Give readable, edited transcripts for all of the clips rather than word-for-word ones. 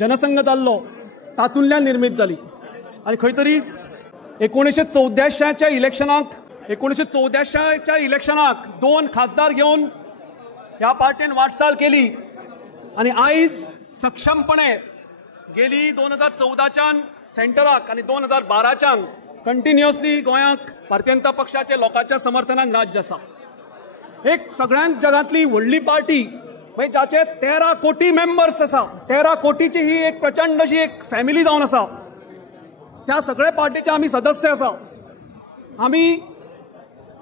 जनसंघ जाल्लो तातूंतल्यान निर्मीत जाली आनी खंय तरी 1984च्या इलेक्शनाक 2 खासदार घेवन ह्या पार्टीन वाटचाल केली आनी आयज सक्षमपणे गेली 2014च्यान सेंटराक आनी 2012च्यान कंटिन्युअसली गोंयांक भारतीय जनता पक्षाच्या लोकांच्या समर्थनान राज्य आसा. एक सगळ्यांत जगांतली व्हडली पार्टी म्हणजे जाचे 13 कोटी मेंबर्स आसा. 13 कोटीची ही एक प्रचंड अशी एक फॅमिली जावन आसा. त्या सगळ्या पार्टीचे आमी सदस्य आसा. आमी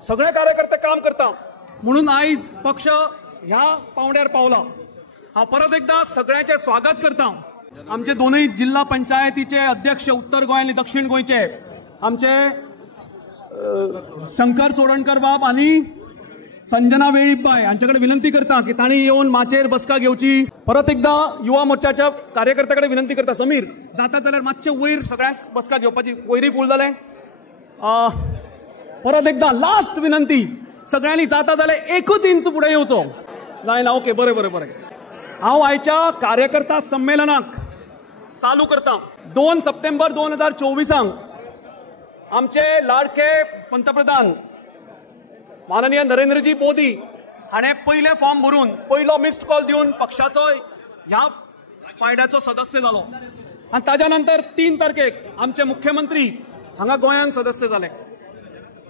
सगळे कार्यकर्ते काम करता म्हणून आयज पक्ष ह्या पावंड्यार पावला. हांव परत एकदा सगळ्यांचे स्वागत करता. आमचे दोनूय जिल्हा पंचायतीचे अध्यक्ष उत्तर गोंय आनी दक्षिण गोंयचे आमचे शंकर सोडणकर बाब आनी संजना वेळीपबाई हांच्याकडे विनंती करता की तांणी येवन माचेर बसका घेवची. परत एकदा युवा मोर्चाच्या कार्यकर्त्याकडे विनंती करता, समीर जाता जाल्यार मातशे वयर सगळ्यांक बसका घेवपाची, वयरी फूल जालें. परत एकदा लास्ट विनंती, सगळ्यांनी जाता जाल्यार 1 इंच फुडें येवचो. जायना? ओके, बरें बरें बरें. हांव आयच्या कार्यकर्ता संमेलनाक चालू करता. 2 सप्टेंबर 2024 आमचे लाडके पंतप्रधान माननीय नरेंद्रजी मोदी हाणें पयले फॉर्म भरून पयलो मिस्ड कॉल दिवन पक्षाचो ह्या पायड्याचो सदस्य जालो आनी ताज्या नंतर 3 तारखेक आमचे मुख्यमंत्री हांगा गोंयांक सदस्य जाले.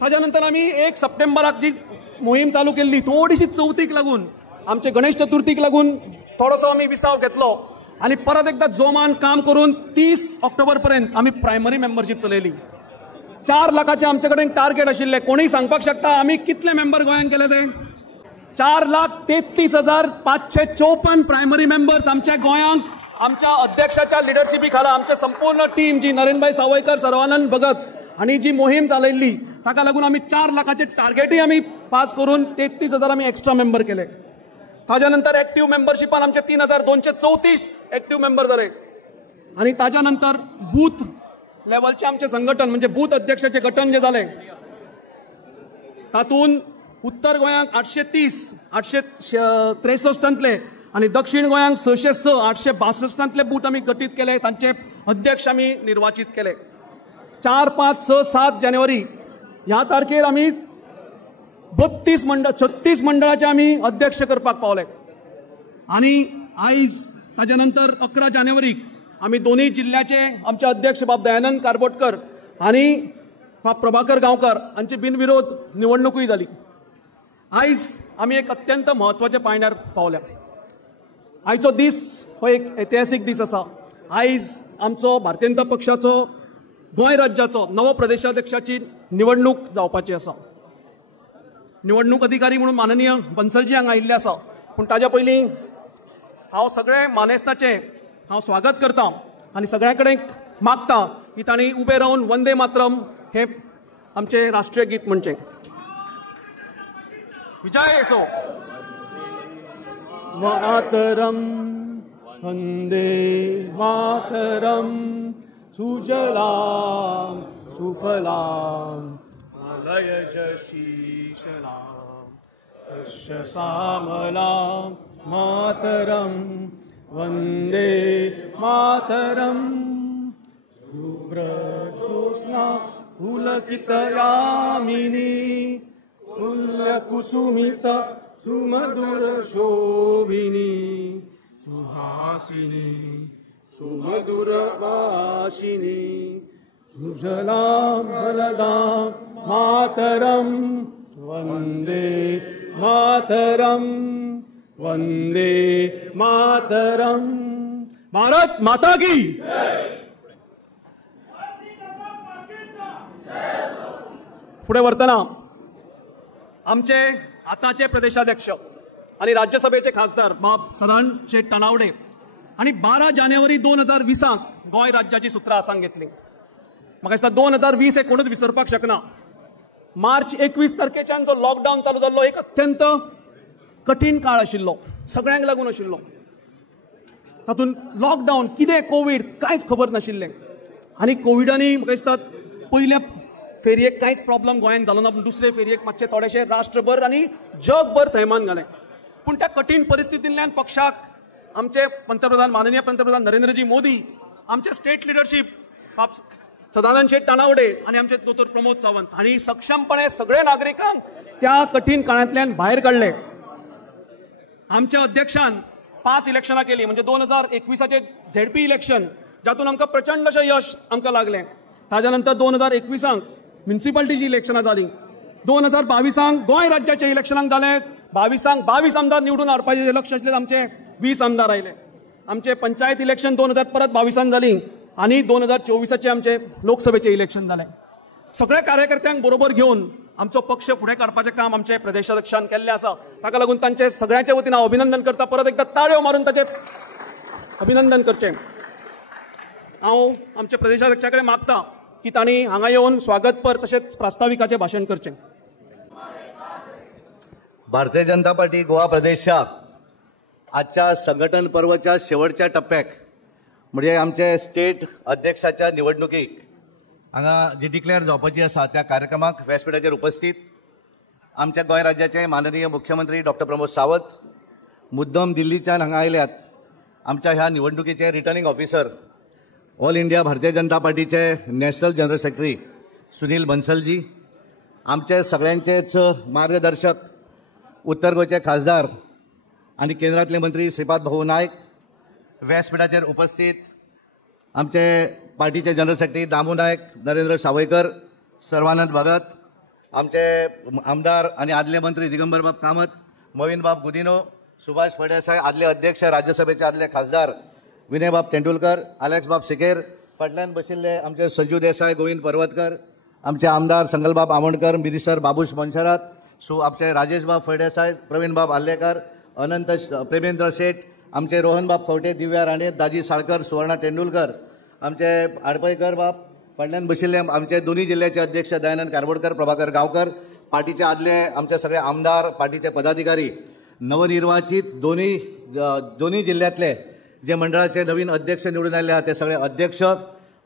ताज्या नंतर आमी 1 सप्टेंबराक जी मोहीम चालू केल्ली थोडीशी चवथीक लागून आमचे गणेश चतुर्थीक लागून थोडोसो आमी विसाव घेतलो आनी परत एकदा जोमान काम करून 30 ऑक्टोबर पर्यंत आमी प्रायमरी मेंबरशीप चलयली. 4 लाखाचे आमचे कडेन टार्गेट आशिल्ले. कोणीय सांगपाक शकता आमी कितले मेंबर गोंयांत केले ते? 4,33,554 प्रायमरी मेंबर्स आमच्या गोंयांक आमच्या अध्यक्षाच्या लिडरशिपी खाला आमचे संपूर्ण टीम जी नरेंद्रभाई सावयकर, सर्वानंद भगत हांणी जी मोहीम चालयल्ली ताका लागून आमी 4 लाखाचे टार्गेटूय आमी पास करून 33,000 आमी एक्स्ट्रा मेंबर केले. ताज्या नंतर एक्टिव्ह मेंबरशिपान आमचे 3,234 एक्टिव्ह मेंबर जाले आनी ताज्या नंतर बूथ लेवलचे आमचे संघटन म्हणजे बूथ अध्यक्षाचे गठन जे जाले तातूंत उत्तर गोंयांक 863 आनी दक्षिण गोंयांक 606 862 बूथ आमी गठीत केले. तांचे अध्यक्ष आमी निर्वाचित केले. 4, 5, 6, 7 जानेवारी ह्या तारखेर आमी 36 मंडळाचे आमी अध्यक्ष करपाक पावले आनी आयज ताज्या नंतर 11 जानेवारीक आमी दोनूय जिल्ह्याचे आमचे अध्यक्ष बाब दयानंद कारबोटकर आनी बाब प्रभाकर गांवकार हांची बिनविरोध निवडणूकूय जाली. आयज आमी एक अत्यंत म्हत्वाच्या पांयड्यार पावल्या. आयचो दीस हो एक ऐतिहासीक दीस आसा. आयज आमचो भारतीय जनता पक्षाचो गोंय राज्याचो नवो प्रदेशाध्यक्षाची निवडणूक जावपाची आसा. निवडणूक अधिकारी म्हणून माननीय बन्सलजी हांगा आयिल्ले आसा. पूण ताज्या पयलीं हांव सगळे मानेस्ताचे हांव स्वागत करता आनी सगळ्यां कडेन मागता की तांणी उबे रावन वंदे मातरम हे आमचे राष्ट्रीय गीत म्हणचे. विजय असो. मातरम वंदे मातरम सुजलाम सुफलाम मलयज शीतलाम यस्य श्यामलाम मातरम वंदे मातरम शुभ्रज्योत्स्ना पुलकितयामिनी फुल्लकुसुमित सुमधुर शोभिनी सुहासिनी सुमधुर वासिनी सुजलाम वरदाम मातरम वंदे मातरम वंदे मातरम. भारत माता की. पुढे वरतना आमचे आताचे प्रदेशाध्यक्ष आणि राज्यसभेचे खासदार बाब सदानंद शेट तनावडे आणि 12 जानेवारी 2020 गोंय राज्याची सुत्रां हातांत घेतली. म्हाका दिसता 2020 हे कोणूच विसरपाक शकना. मार्च 21 तारखेच्यान जो लॉकडावन चालू जाल्लो एक अत्यंत कठीण काळ आशिल्लो, सगळ्यांक लागून आशिल्लो. तातूंत लॉकडावन कितें कोविड कांयच खबर नाशिल्लें आनी कोविडानी म्हाका दिसता पयल्या फेरयेक कांयच प्रॉब्लम गोंयांत जालो ना, पूण दुसरे फेरयेक मातशें थोडेशें राष्ट्रभर आनी जगभर थैमान घालें. पूण त्या कठीण परिस्थितींतल्यान पक्षाक आमचे पंतप्रधान माननीय पंतप्रधान नरेंद्रजी मोदी, आमचे स्टेट लिडरशिप सदानंद शेठ तानावडे आणि आमचे दोतोर प्रमोद सावंत हांणी सक्षमपणे सगळे नागरिकांक त्या कठीण काळांतल्यान भायर काडले. आमच्या अध्यक्षान 5 इलेक्शनां केली, म्हणजे 2021चे झेडपी इलेक्शन, जातून आमकां प्रचंड अशें यश आमकां लागलें. ताज्या नंतर 2021 म्युनिसिपालिटीची इलेक्शनां जाली. 2022 गोंय राज्याचे इलेक्शनांक जाले. 22 आमदार निवडून हाडपाचें जे लक्ष आसलें आमचे 20 आमदार आयले. आमचे पंचायत इलेक्शन 2022 जाली आणि 2024चे आमचे लोकसभेचे इलेक्शन जाले. सगळ्या कार्यकर्त्यांक बरोबर घेऊन आमचो पक्ष फुडें काडपाचें काम आमचे प्रदेशाध्यक्षान केल्लें आसा. ताका लागून तांचे सगळ्यांच्या वतीन हांव अभिनंदन करता. परत एकदा ताळयो मारून ताचें अभिनंदन करचें. हांव आमच्या प्रदेशाध्यक्षा कडेन मागता की तांणी हांगा येवन स्वागतपर तशेंच प्रास्ताविकाचें भाशण करचें. भारतीय जनता पार्टी गोवा प्रदेशाक आजच्या संघटन पर्वाच्या शेवटच्या टप्प्याक म्हणजे आमचे स्टेट अध्यक्षाच्या निवडणुकीक हांगा जी डिक्लेअर जावपाची आसा त्या कार्यक्रमाक व्यासपीठाचेर उपस्थित आमच्या गोंय राज्याचे माननीय मुख्यमंत्री डॉक्टर प्रमोद सावंत मुद्दम दिल्लीच्यान हांगा आयल्यात. आमच्या ह्या निवडणुकीचे returning officer all India Bharatiya Janata पार्टीचे नॅशनल जनरल सेक्रेटरी सुनील बन्सलजी, आमचे सगळ्यांचेच मार्गदर्शक उत्तर गोंयचे खासदार आणि केंद्रातले मंत्री श्रीपाद भाऊ नायक, व्यासपीठाचेर उपस्थित आमचे पार्टीचे जनरल सेक्रेटरी दामू नायक, नरेंद्र सावयकर, सर्वानंद भगत, आमचे आमदार आणि आदले मंत्री दिगंबर बाब कामत, मोविन बाब गुदिनो, सुभाष फळदेसाय, आदले अध्यक्ष राज्यसभेचे आदले खासदार विनय बाब तेंडुलकर, अलेक्स बाब सिकेर, फाटल्यान बशिल्ले आमचे संजू देसाय, गोविंद पर्वतकर, आमचे आमदार संगलबाब आमोणकर, मिनिस्टर बाबूश मनशरात, आमचे राजेश बाब फळदेसाय, प्रवीण बाब आल्लेकर, अनंत प्रेमेंद्र शेठ, आमचे रोहन बाब खवटे, दिव्या राणे, दाजी साळकर, सुवर्णा तेंडुलकर, आमचे आडपयकर बाब, फाटल्यान बशिल्ले आमचे दोन्ही जिल्ह्याचे अध्यक्ष दयानंद कारबोडकर, प्रभाकर गांवकर, पार्टीचे आदले आमचे सगळे आमदार, पार्टीचे पदाधिकारी, नवनिर्वाचित दोन्ही जिल्ह्यातले जे मंडळाचे नवीन अध्यक्ष निवडून आले आहात ते सगळे अध्यक्ष,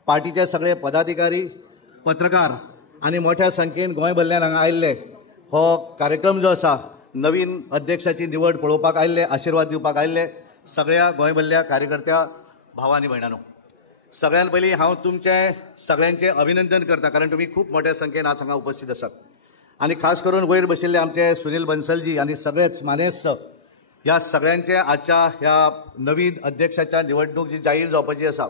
पार्टीचे सगळे पदाधिकारी, पत्रकार आणि मोठ्या संख्येन गोंय भल्ल्यान हांगा आयिल्ले हो कार्यक्रम जो आसा नवीन अध्यक्षाची निवड पळोवपाक आयिल्ले, आशिर्वाद दिवपाक आयिल्ले सगळ्या गोंय भल्ल्या कार्यकर्त्या भाव आनी भयणांनो, सगळ्यान पयलीं हांव तुमचे सगळ्यांचे अभिनंदन करता कारण तुम्ही खूप मोठ्या संख्येन आज हांगा उपस्थित आसात. आणि खास करून वयर बशिल्ले आमचे सुनील बन्सलजी आणि सगळेच मानेस्त ह्या सगळ्यांचे आजच्या ह्या नवीन अध्यक्षाच्या निवडणूक जी जाहीर जावपाची आसा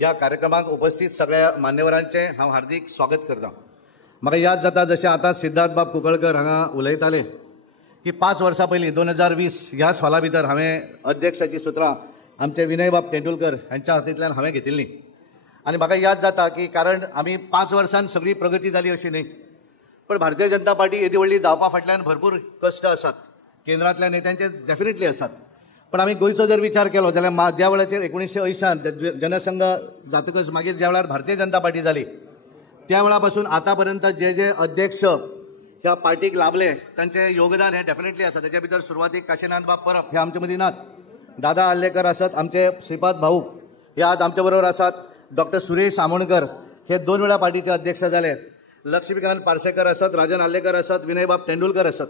ह्या कार्यक्रमाक उपस्थित सगळ्या मान्यवरांचे हांव हार्दिक स्वागत करता. म्हाका याद जाता जशें आतां सिद्धार्थ बाब कुंकळकर हांगा उलयताले की 5 वर्सां पयलीं 2020 ह्या साला भितर हांवें अध्यक्षाची सुत्रां आमचे विनय बाब तेंडुलकर हांच्या हातींतल्यान हांवें घेतिल्लीं. आनी म्हाका याद जाता की कारण आमी 5 वर्सांत सगळी प्रगती जाली अशी न्ही, पण भारतीय जनता पार्टी येदी व्हडली जावपा फाटल्यान भरपूर कश्ट आसात, केंद्रांतल्या नेत्यांचे डेफिनेटली आसात. पण आमी गोंयचो जर विचार केलो जाल्यार ज्या वेळाचेर 1980 जनसंघ जातकच मागीर ज्या वेळार भारतीय जनता पार्टी जाली त्या वेळा पासून आता पर्यंत जे अध्यक्ष ह्या पार्टीक लाभले तांचे योगदान हे डेफिनेटली आसा. त्याच्या भितर सुरवातीक काशीनाथ बाब परब हे आमचे मदीं नात, दादा आल्लेकर आसात, आमचे श्रीपाद भाऊ हे आज आमच्या बरोबर आसात, डॉक्टर सुरेश आमोणकर हे 2 वेळा पार्टीचे अध्यक्ष जाले, लक्ष्मीकांत पार्सेकर आसात, राजन आल्लेकर आसात, विनय बाब तेंडुलकर आसात.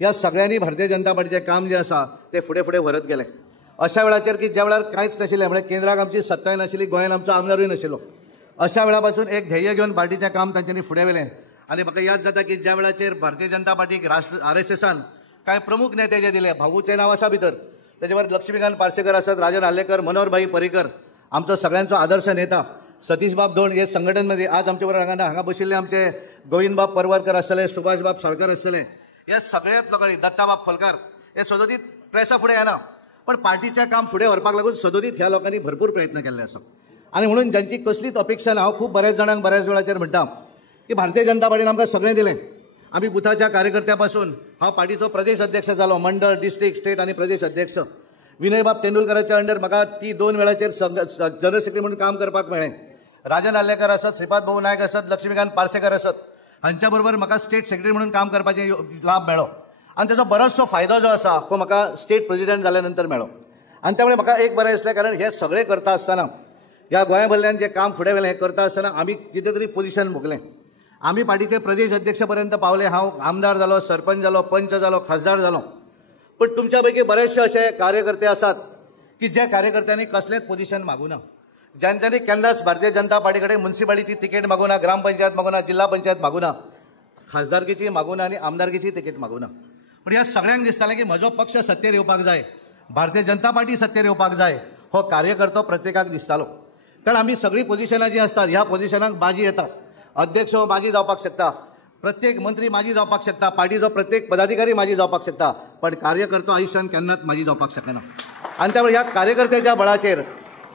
ह्या सगळ्यांनी भारतीय जनता पार्टीचे काम जे आसा ते फुडें फुडें व्हरत गेले. अशा वेळाचेर की ज्या वेळार कांयच नाशिल्लें म्हणजे केंद्राक आमची सत्ताय नाशिल्ली, गोंयांत आमचो आमदारूय नाशिल्लो, अशा वेळा पासून एक ध्येय घेवन पार्टीचें काम तांच्यांनी फुडें व्हेलें. आनी म्हाका याद जाता की ज्या वेळाचेर भारतीय जनता पार्टीक RSSन कांय प्रमुख नेते जे दिले, भाऊचें नांव आसा भितर, त्याचे भायर लक्ष्मीकांत पार्सेकर आसात, राजन आल्लेकर, मनोहरभाई पर्रीकर, आमचो सगळ्यांचो आदर्श नेता सतीश बाब दोंड हे संघटनमध्ये आज आमचे बरोबर हांगा बशिल्ले आमचे गोविंद बाब पर्वतकर आसतले, सुभाष बाब साळकर आसतले, हे सगळ्याच लोकांनी, दत्ता बाब खोलकार हे सदोदीत प्रेसा फुडें येना, पण पार्टीचें काम फुडें व्हरपाक लागून सदोदीत ह्या लोकांनी भरपूर प्रयत्न केल्ले आसा. आनी म्हणून जांची कसलीच अपेक्षा ना, हांव खूब बऱ्याच जाणांक बऱ्याच वेळाचेर म्हणटा की भारतीय जनता पार्टीन आमकां सगळें दिलें. आमी बुथाच्या कार्यकर्त्या पासून हांव पार्टीचो प्रदेश अध्यक्ष जालो, मंडळ, डिस्ट्रिक्ट, स्टेट आनी प्रदेश अध्यक्ष. विनय बाब तेंडुलकराच्या अंडर म्हाका ती 2 वेळाचेर जनरल सेक्रेटरी म्हणून काम करपाक मेळ्ळें. राजन आल्लेकर आसत, श्रीपाद भाऊ नायक आसत, लक्ष्मीकांत पार्सेकर आसत, हांच्या बरोबर म्हाका स्टेट सेक्रेटरी म्हणून काम करपाचे लाभ मेळ्ळो. आनी ताचो बरोचसो फायदो जो आसा तो म्हाका स्टेट प्रेसिडेंट जाल्या नंतर मेळ्ळो. आनी त्यामुळे म्हाका एक बरें दिसलें कारण हे सगळें करता आसतना ह्या गोंया भल्ल्यान जें काम फुडें व्हेलें हें करता आसतना आमी कितें तरी पोजिशन भोगलें. आमी पार्टीचे प्रदेश अध्यक्ष पर्यंत पावले, हांव आमदार जालो, सरपंच जालो, पंच जालो, खासदार जालो. पण तुमच्या पैकी बरेचशे असे कार्यकर्ते आसात की ज्या कार्यकर्त्यांनी कसलेच पोझिशन मागू ना, ज्यांच्यानी केन्नाच भारतीय जनता पार्टी कडेन म्युन्सिपालिटीची तिकेट मागू ना, ग्रामपंचायत मागू ना, जिल्हा पंचायत मागू ना, खासदारकीची मागू ना आणि आमदारकीची तिकेट मागू ना. पण ह्या सगळ्यांक दिसतालें की म्हजो पक्ष सत्तेर येवपाक जाय, भारतीय जनता पार्टी सत्तेर येवपाक जाय, हो कार्यकर्तो प्रत्येकाक दिसतालो. कारण आमी सगळी पोझिशनां जी असतात ह्या पोझिशनाक बाजी येतात. अध्यक्ष हो माजी जावपाक शकता, प्रत्येक मंत्री माजी जावपाक शकता, पार्टीचो प्रत्येक पदाधिकारी माजी जावपाक शकता, पण कार्यकर्तो आयुश्यान केन्नाच माजी जावपाक शकना. आणि त्यामुळे ह्या कार्यकर्त्याच्या बळाचेर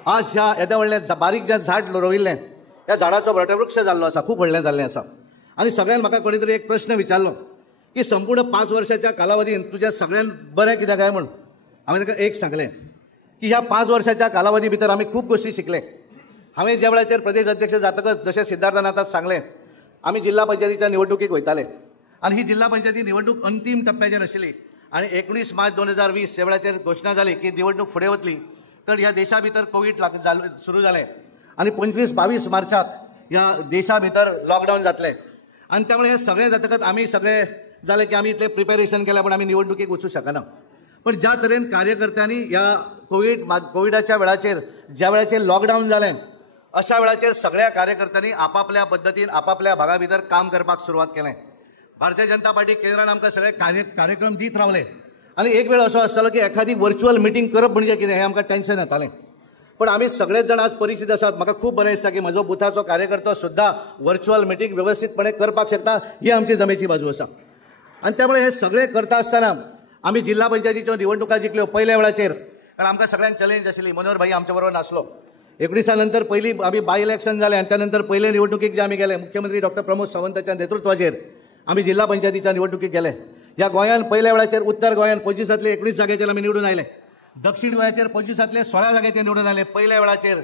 आज ह्या येद्या व्हडलें बारीक जें झाड रोविल्लें ह्या झाडाचो वटवृक्ष जाल्लो आसा, खूब व्हडलें जाल्लें आसा. आणि सगळ्यांनी म्हाका कोणी तरी एक प्रश्न विचारलो की संपूर्ण 5 वर्षाच्या कालावधीन तुजें सगळ्यांत बरें कितें काय म्हूण हांवें ताका एक सांगलें की ह्या 5 वर्षाच्या कालावधी भितर आमी खूब गोश्टी शिकले. हांवें ज्या वेळाचेर प्रदेश अध्यक्ष जातकच जशें सिद्धार्थनाथाक सांगलें आमी जिल्हा पंचायतीच्या निवडणुकीक वयताले आणि ही जिल्हा पंचायती निवडणूक अंतीम टप्प्याचेर आशिल्ली आणि 19 मार्च 2020 ह्या वेळाचेर घोशणा जाली की निवडणूक फुडें वतली. तर ह्या देशा भितर कोवीड सुरू जालें आणि 25-22 मार्चाक ह्या देशा भितर लॉकडावन जातलें. आणि त्यामुळे हे सगळें जातकच आमी सगळे जालें की आमी इतलें प्रिपेरेशन केलें पण आमी निवडणुकीक वचूं शकना. पण ज्या तरेन कार्यकर्त्यांनी ह्या कोविडाच्या वेळाचेर ज्या वेळाचेर लॉकडावन जालें अशा वेळाचेर सगळ्या कार्यकर्त्यांनी आपापल्या पद्दतीन आपापल्या भागा भितर काम करपाक सुरवात केलें. भारतीय जनता पार्टी केंद्रान आमकां सगळे कार्यक्रम दीत रावले आणि एक वेळ असो आसतालो की एखादी वर्च्युअल मिटींग करप म्हणजे कितें हें आमकां टेन्शन येतालें. पण आमी सगळेच जाण आज परिचित आसात. म्हाका खूब बरें दिसता की म्हजो बुथाचो कार्यकर्तो सुद्धा वर्च्युअल मिटींग व्यवस्थितपणे करपाक शकता, ही आमची जमेची बाजू आसा. आणि त्यामुळे हे सगळे करता आसतना आमी जिल्हा पंचायतीच्यो निवडणुका जिखल्यो पयल्या वेळाचेर. कारण आमकां सगळ्यांक चॅलेंज आशिल्ली. मनोहर भाई आमच्या बरोबर नासलो. 19 नंतर पहिली आमी बाय इलेक्शन जालें आणि त्यानंतर पयले निवडणुकीक जे आमी गेले मुख्यमंत्री डॉक्टर प्रमोद सावंताच्या नेतृत्वाचेर आमी जिल्हा पंचायतीच्या निवडणुकीक गेले. ह्या गोंयान पयल्या वेळाचेर उत्तर गोंयान 25 19 जाग्याचेर आमी निवडून आयले. दक्षिण गोंयाचेर 25 16 जाग्याचेर निवडून आयले. पयल्या वेळाचेर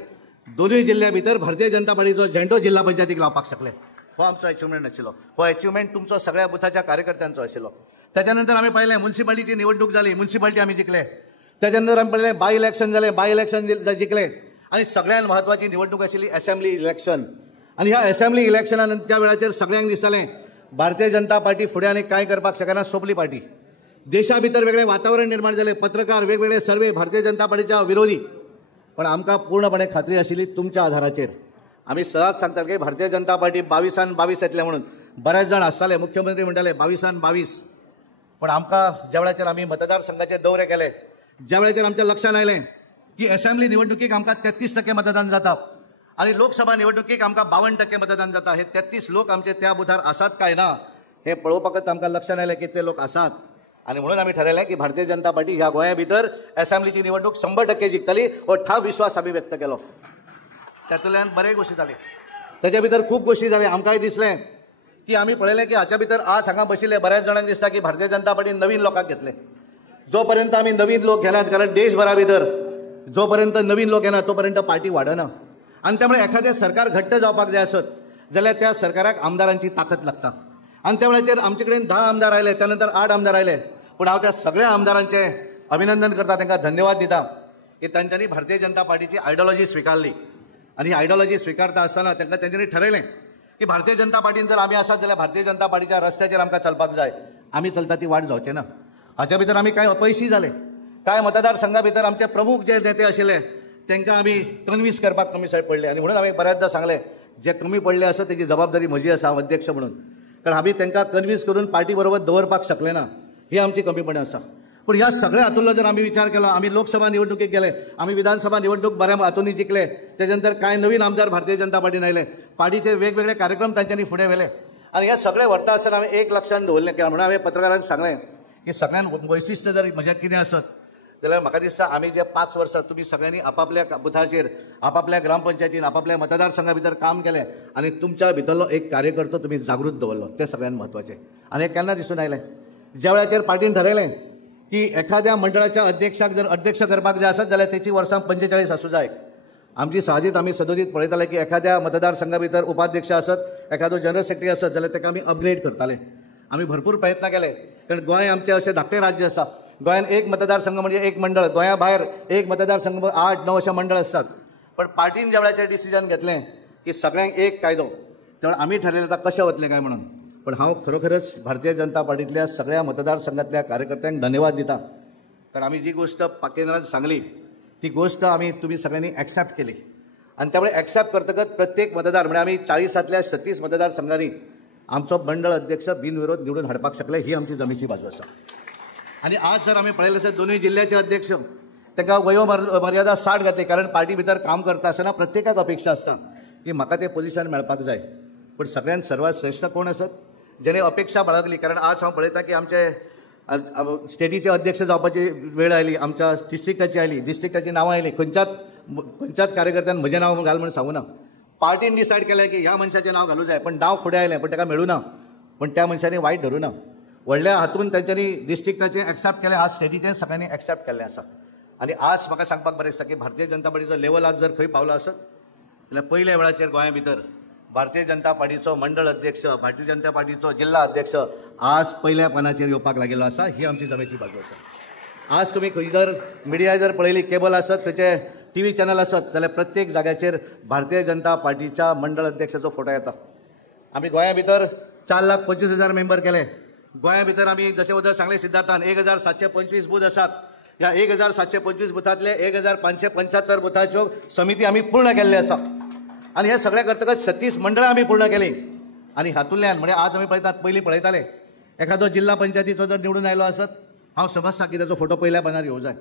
दोनूय जिल्ह्या भितर भारतीय जनता पार्टीचो झेंडो जिल्हा पंचायतीक लावपाक शकले. हो आमचो अचिव्हमेंट आशिल्लो. हो अचिव्हमेंट तुमचो सगळ्या बुथाच्या कार्यकर्त्यांचो आशिल्लो. त्याच्यानंतर आमी पळयलें म्युन्सिपालिटीची निवडणूक जाली, म्युन्सिपालिटी आमी जिखले. त्याच्यानंतर आमी पळयलें बाय इलेक्शन जालें, बाय इलेक्शन जिखले. आणि सगळ्यात महत्वाची निवडणूक आशिल्ली असेंब्ली इलेक्शन. आणि ह्या असेंब्ली इलेक्शनान त्या वेळाचेर सगळ्यांक दिसतालें भारतीय जनता पार्टी फुडें आनी कांय करपाक शकना, सोंपली पार्टी. देशा भितर वेगळें वातावरण निर्माण जालें, पत्रकार वेगवेगळे सर्वे भारतीय जनता पार्टीच्या विरोधी. पण आमकां पूर्णपणे खात्री आशिल्ली तुमच्या आधाराचेर. आमी सदांच सांगतात की भारतीय जनता पार्टी 22 येतले म्हणून. बरेच जाण आसताले, मुख्यमंत्री म्हणटाले 22. पण आमकां ज्या वेळाचेर आमी मतदारसंघाचे दौरे केले, ज्या वेळाचेर आमच्या लक्षात आयलें की असेंब्ली निवडणुकीक आमकां 33% मतदान जाता आणि लोकसभा निवडणुकीक आमकां 52% मतदान जाता. हे 33 लोक आमचे त्या बुथार आसात काय ना हे पळोवपाकच आमकां लक्षात आयलें की ते लोक आसात. आणि म्हणून आमी ठरयलें की भारतीय जनता पार्टी ह्या गोंया भितर असेंब्लीची निवडणूक 100% जिखतली हो ठाव विश्वास आमी व्यक्त केलो. तातूंतल्यान बरे गोश्टी जाले. ताचे भितर खूब गोश्टी जाले. आमकांय दिसलें की आमी पळयलें की हाच्या भितर आज हांगा बशिल्ले बऱ्याच जाणांक दिसता की भारतीय जनता पार्टीन नवीन लोकांक घेतले. जोपर्यंत आमी नवीन लोक घेनात, कारण देशभरा भितर जोपर्यंत नवीन लोक येना तोपर्यंत पार्टी वाडना. आणि त्यामुळे एखादें सरकार घट्ट जावपाक जाय आसत जाल्यार त्या सरकाराक आमदारांची ताकद लागता. आणि त्या वेळाचेर आमचे कडेन 10 आमदार आयले, त्यानंतर 8 आमदार आयले. पण हांव त्या सगळ्या आमदारांचे अभिनंदन करता, तांकां धन्यवाद दिता की तांच्यांनी भारतीय जनता पार्टीची आयडियोलॉजी स्विकारली. आणि ही आयडियोलॉजी स्विकारता आसतना तांच्यांनी ठरयलें की भारतीय जनता पार्टीन जर आमी आसात जाल्यार भारतीय जनता पार्टीच्या रस्त्याचेर आमकां चलपाक जाय. आमी चलता ती वाट जावचें ना. हाच्या भितर आमी कांय अपयशी जाले. कांय मतदारसंघा भितर आमचे प्रमुख जे नेते आशिल्ले तांकां आमी कन्विन्स करपाक कमी सायड पडले. आणि म्हणून हांवें बऱ्याचदा सांगलें जे कमी पडले आसत तेजी जबाबदारी म्हजी आसा अध्यक्ष म्हणून. कारण आमी तांकां कन्विन्स करून पार्टी बरोबर दवरपाक शकले ना, ही आमची कमीपणां आसा. पण ह्या सगळ्या हातूंतलो जर आमी विचार केलो, आमी लोकसभा निवडणुकीक गेले, आमी विधानसभा निवडणूक बऱ्या हातूंनी जिखले. त्याच्या नंतर कांय नवीन आमदार भारतीय जनता पार्टीन आयले. पार्टीचे वेगवेगळे कार्यक्रम तांच्यांनी फुडें व्हेले. आणि हे सगळे व्हरता आसतना हांवें एक लक्षात दवरलें की म्हणून हांवें पत्रकारांक सांगलें की सगळ्यांत वैशिश्ट्य जर म्हजें कितें आसत जाल्यार म्हाका दिसता आमी जे 5 वर्सां तुमी सगळ्यांनी आपापल्या बुथाचेर आपापल्या ग्रामपंचायतीन आपापल्या मतदारसंघा भितर काम केलें आणि तुमच्या भितरलो एक कार्यकर्तो तुमी जागृत दवरलो, तें सगळ्यांत म्हत्वाचें. आनी हें केन्ना दिसून आयलें ज्या वेळाचेर पार्टीन ठरयलें की एखाद्या मंडळाच्या अध्यक्षाक जर अध्यक्ष करपाक जाय आसत जाल्यार तेची वर्सां 45 आसूं जाय. आमची साहजीत आमी सदोदीत पळयताले की एखाद्या मतदारसंघा भितर उपाध्यक्ष आसत, एखादो जनरल सेक्रेटरी आसत जाल्यार ताका आमी अपग्रेड करताले. आमी भरपूर प्रयत्न केले. कारण गोंय आमचें अशें धाकटें राज्य आसा. गोंयान एक मतदारसंघ म्हणजे एक मंडळ, गोंया भायर एक मतदारसंघ 8-9 अशे मंडळ आसतात. पण पार्टीन ज्या वेळाचेर डिसिजन घेतलें की सगळ्यांक एक कायदो, तेन्ना आमी ठरयलें आतां कशें वतलें काय म्हणून. पण हांव खरोखरच भारतीय जनता पार्टींतल्या सगळ्या मतदारसंघातल्या कार्यकर्त्यांक धन्यवाद दिता. कारण आमी जी गोश्ट केंद्रान सांगली ती गोष्ट तुम्ही सगळ्यांनी ॲक्सेप्ट केली आणि त्यामुळे ॲक्सेप्ट करतकच प्रत्येक मतदार म्हणजे आम्ही 40तल्या 36 मतदारसंघांनी आमचो मंडळ अध्यक्ष बिनविरोध निवडून हाडपाक शकले ही आमची जमेची बाजू आसा. आणि आज जर आम्ही पळयलें जाल्यार दोनूय जिल्ह्याचे अध्यक्ष तांकां वयोमर्यादा 60 घातली कारण पार्टी भितर काम करता आसतना प्रत्येकाक अपेक्षा आसता की म्हाका तें पोझिशन मेळपाक जाय. पण सगळ्यांत सर्वात श्रेष्ठ कोण आसत जेणे अपेक्षा बाळगली. कारण आज हांव पळयता की आमचे स्टेटीचे अध्यक्ष जावपाची वेळ आयली, आमच्या डिस्ट्रिक्टाची आयली, डिस्ट्रिक्टाची नांवां आयली. खंयच्याच कार्यकर्त्यान म्हजें नांव घाल म्हणून सांगूना. पार्टीन डिसायड केलें की ह्या मनशाचें नांव घालूं जाय पण नांव फुडें आयलें पण ताका मेळूना. पण त्या मनशांनी वायट धरूं ना. व्हडल्या हातून तांच्यांनी डिस्ट्रिक्टाचें एक्सेप्ट केलें, आज स्टेटीचें सगळ्यांनी एक्सेप्ट केल्लें आसा. आणि आज म्हाका सांगपाक बरें दिसता की भारतीय जनता पार्टीचो लेवल आज जर खंय पावलो आसत जाल्यार पयल्या वेळाचेर गोंया भितर भारतीय जनता पार्टीचो मंडळ अध्यक्ष, भारतीय जनता पार्टीचो जिल्हा अध्यक्ष आज पहिल्या पानाचेर येवपाक लागिल्लो आसा. ही आमची जमेची बाजू आसा. आज तुम्ही खंय जर मिडिया जर पळयली, केबल आसत, खंयचे टीव्ही चॅनल आसत जाल्यार प्रत्येक जाग्याचेर भारतीय जनता पार्टीच्या मंडळ अध्यक्षाचो फोटो येता. आमी गोंया भितर 4,25,000 मेंबर केले. गोंया भितर आमी जशें उदर सांगलें सिद्धार्थान 1,725 बूथ आसात. ह्या 1,725 बुथांतले 1,575 बुथाच्यो समिती आमी पूर्ण केल्ले आसा. आणि हे सगळें करतकच 36 मंडळां आमी पूर्ण केली. आणि हातूंतल्यान म्हणजे आज आमी पळयतात, पयलीं पळयताले एखादो जिल्हा पंचायतीचो जर निवडून आयलो आसत हांव समजता की ताचो फोटो पयल्या पानार येवं जाय.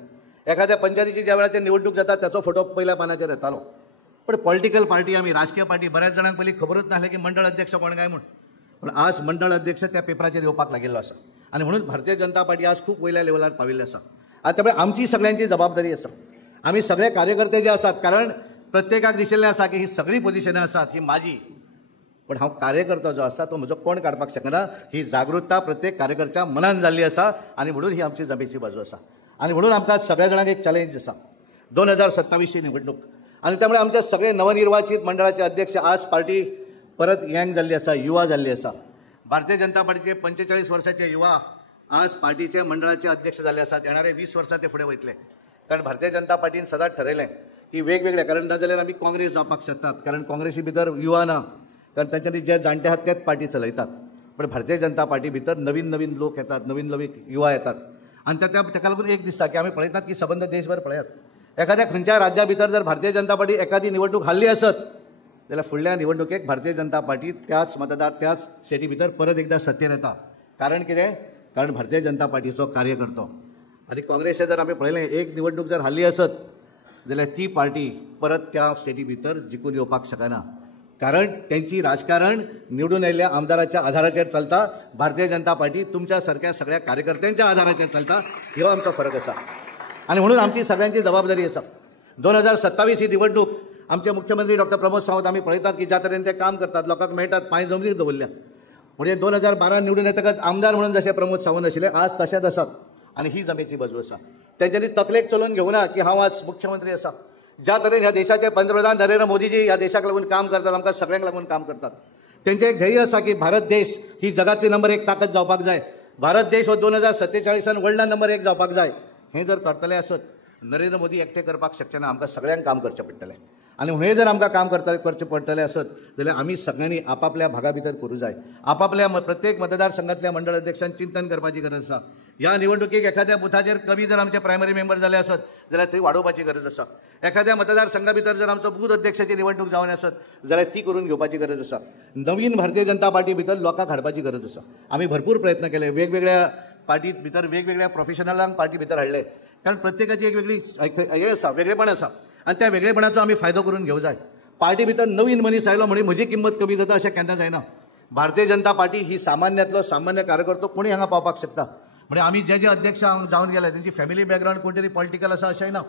एखाद्या पंचायतीची ज्या वेळाचेर निवडणूक जाता त्याचो फोटो पयल्या पानाचेर येतालो. पण पॉलिटिकल पार्टी आमी राजकीय पार्टी बऱ्याच जाणांक पयलीं खबरूच नासलें की मंडळ अध्यक्ष कोण काय म्हूण. पण आज मंडळ अध्यक्ष त्या पेपराचेर येवपाक लागिल्लो आसा. आणि म्हणून भारतीय जनता पार्टी आज खूप वयल्या लेवलार पाविल्ली आसा. आनी त्यामुळे आमची सगळ्यांची जबाबदारी आसा. आमी सगळे कार्यकर्ते जे आसात, कारण प्रत्येकाक दिशिल्लें आसा की ही सगळी पोझिशनां आसात ही माझी, पण हांव कार्यकर्तो जो आसा तो म्हजो कोण काडपाक शकना. ही जागृतता प्रत्येक कार्यकर्त्याच्या मनान जाल्ली आसा आणि म्हणून ही आमची जमेची बाजू आसा. आणि म्हणून आमकां सगळ्या जाणांक एक चॅलेंज आसा 2027 निवडणूक. आणि त्यामुळे आमचे सगळे नवनिर्वाचित मंडळाचे अध्यक्ष आज पार्टी परत यंग जाल्ली आसा, युवा जाल्ली आसा. भारतीय जनता पार्टीचे 45 वर्साचे युवा आज पार्टीचे मंडळाचे अध्यक्ष जाल्ले आसात. येणारे 20 वर्सां ते फुडें वयतले. कारण भारतीय जनता पार्टीन सदांच ठरयलें की वेगवेगळे, कारण ना जाल्यार आमी काँग्रेस जावपाक शकतात, कारण काँग्रेसी भितर युवा ना, कारण तांच्यांनी जे जाणटे आहात तेच पार्टी चलयतात. पण भारतीय जनता पार्टी भितर नवीन नवीन लोक येतात, नवीन नवीन युवा येतात. आणि ताका लागून एक दिसता की आमी पळयतात की सबंद देशभर पळयात, एखाद्या खंयच्या राज्या भितर जर भारतीय जनता पार्टी एखादी निवडणूक हारली आसत जाल्यार फुडल्या निवडणुकेक भारतीय जनता पार्टी त्याच मतदार त्याच स्टेटी भितर परत एकदा सत्तेर येता. कारण कितें? कारण भारतीय जनता पार्टीचो कार्यकर्तो. आणि काँग्रेसचे जर आमी पळयलें एक निवडणूक जर हारली आसत जाल्यार ती पार्टी परत त्या स्टेटी भितर जिखून येवपाक शकना. कारण त्यांची राजकारण निवडून आयिल्ल्या आमदाराच्या आधाराचेर चलता. भारतीय जनता पार्टी तुमच्या सारख्या सगळ्या कार्यकर्त्यांच्या आधाराचेर चलता. ह्यो आमचो फरक आसा. आणि म्हणून आमची सगळ्यांची जबाबदारी आसा. 2027 ही निवडणूक आमचे मुख्यमंत्री डॉक्टर प्रमोद सावंत आमी पळयतात की ज्या तरेन ते काम करतात, लोकांक मेळटात, पांय जमनीर दवरल्या. म्हणजे 2012 निवडून येतकच आमदार म्हणून जसे प्रमोद सावंत आशिल्ले आज तशेंच आसात. आणि ही जमेची बाजू आसा. त्यांच्यानी तकलेक चलोवन घेवना की हांव आज मुख्यमंत्री आसा. ज्या तरेन ह्या देशाचे पंतप्रधान नरेंद्र मोदीजी ह्या देशाक लागून काम करतात, आमकां सगळ्यांक लागून काम करतात. त्यांचे एक ध्येय आसा की भारत देश ही जगातली नंबर 1 ताकद जावपाक जाय. भारत देश हो 2047 वर्ल्डान नंबर 1 जावपाक जाय. हें जर करतले आसत नरेंद्र मोदी एकटे करपाक शकचे ना. आमकां सगळ्यांक काम करचें पडटलें. आणि हे जर आमकां काम करचें पडटलें आसत जाल्यार आमी सगळ्यांनी आपापल्या भागा भितर करूं जाय. आपापल्या प्रत्येक मतदारसंघातल्या मंडळ अध्यक्षांनी चिंतन करपाची गरज आसा. ह्या निवडणुकीक एखाद्या बुथाचेर कमी जर आमचे प्रायमरी मेंबर जाले आसत जाल्यार थंय वाडोवपाची गरज आसा. एखाद्या मतदारसंघा भितर जर आमचो बूथ अध्यक्षाची निवडणूक जावन आसत जाल्यार ती करून घेवपाची गरज आसा. नवीन भारतीय जनता पार्टी भितर लोकांक हाडपाची गरज आसा. आमी भरपूर प्रयत्न केले. वेगवेगळ्या पार्टी भितर वेगवेगळ्या प्रोफेशनलांक पार्टी भितर हाडले. कारण प्रत्येकाची एक वेगळी हें आसा, वेगळेपण आसा. आणि त्या वेगळेपणाचो आमी फायदो करून घेवं जाय. पार्टी भितर नवीन मनीस आयलो म्हणून म्हजी किंमत कमी जाता अशें केन्ना जायना. भारतीय जनता पार्टी ही सामान्यांतलो सामान्य कार्यकर्तो कोणी हांगा पावपाक शकता. म्हणजे आमी जे अध्यक्ष जावन गेले त्यांची फॅमिली बॅकग्राऊंड कोण तरी पॉलिटिकल आसा अशेंय ना.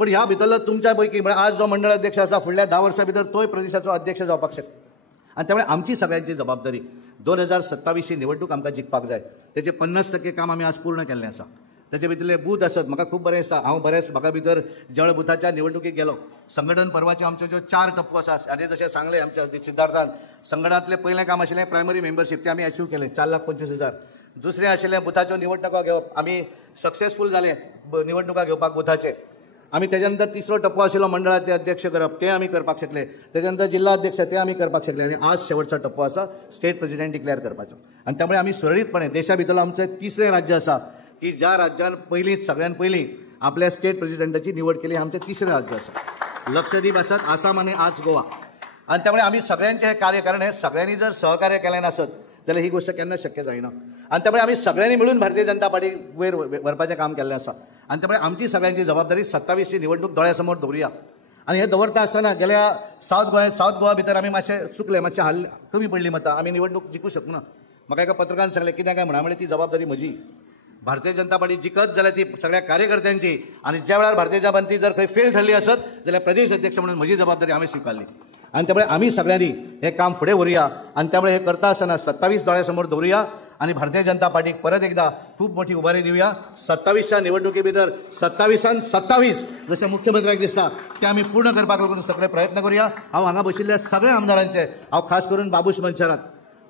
पण ह्या भितरलो तुमच्या पैकी म्हणजे आज जो मंडळ अध्यक्ष आसा फुडल्या 10 वर्सां भितर तोय प्रदेशाचो अध्यक्ष जावपाक शकता. आणि त्यामुळे आमची सगळ्यांची जबाबदारी 2027 ही निवडणूक आमकां जिखपाक जाय. तेजे 50% काम आमी आज पूर्ण केल्लें आसा. त्याचे भितरले बूथ आसत. म्हाका खूब बरें आसा. हांव बरेंच म्हाका भितर जळ बुथाच्या निवडणुकीक गेलो. संघटन पर्वाचे आमचे जो 4 टप्पो आसा आनी जशें सांगलें आमच्या सिद्धार्थान संघटनांतलें पयलें काम आशिल्लें प्रायमरी मेंबरशीप ते आमी अचीव केलें 4,25,000. दुसरें आशिल्लें बुथाच्यो निवडणुका घेवप. आमी सक्सेसफूल जाले निवडणुका घेवपाक बुथाचे. आमी तेच्या नंतर तिसरो टप्पो आशिल्लो मंडळाचे अध्यक्ष करप ते आमी करपाक शकले. तेच्या नंतर जिल्हा अध्यक्ष ते आमी करपाक शकले. आनी आज शेवटचो टप्पो आसा स्टेट प्रेसिडेंट डिक्लेअर करपाचो. आनी त्यामुळे आमी सुरळीतपणे देशा भितरलो आमचें 3रे राज्य आसा की ज्या राज्यान पयलींच सगळ्यान पयलीं आपल्या स्टेट प्रेसिडेंटाची निवड केली. आमचे तिसरे राज्य आसा, लक्षद्वीप आसत, आसाम आणि आज गोवा. आणि त्यामुळे आम्ही सगळ्यांचे हे कार्य कारण हे सगळ्यांनी जर सहकार्य केलें नासत जाल्यार ही गोष्ट केन्ना शक्य जायना. आणि त्यामुळे आम्ही सगळ्यांनी मिळून भारतीय जनता पार्टी वयर व्हरपाचें काम केल्लें आसा. आणि त्यामुळे आमची सगळ्यांची जबाबदारी 27ची निवडणूक दोळ्यासमोर दवरुया. आणि हे दवरता आसतना गेल्या साऊथ गोवा भितर आमी मातशें चुकले, मातशें कमी पडली मतां, आमी निवडणूक जिखूं शकना. म्हाका एका पत्रकारान सांगलें कित्याक काय म्हणा, ती जबाबदारी म्हजी. भारतीय जनता पार्टी जिखत जाल्यार ती सगळ्या कार्यकर्त्यांची, आणि ज्या वेळार भारतीय जनता पार्टी जर खंय फेल ठरली असत जाल्यार प्रदेश अध्यक्ष म्हणून म्हजी जबाबदारी आमी स्वीकारली. आणि त्यामुळे आम्ही सगळ्यांनी हे काम फुडें व्हरुया. आणि त्यामुळे हे करता आसतना 27 दोळ्यासमोर दवरुया आणि भारतीय जनता पार्टीक परत एकदा खूप मोठी उभारी दिवया. 27च्या निवडणुकी भितर 27 जशें मुख्यमंत्र्याक दिसता ते आमी पूर्ण करपाक लागून सगळे प्रयत्न करूया. हांव हांगा बशिल्ल्या सगळ्या आमदारांचे, हांव खास करून बाबूश मनशाराक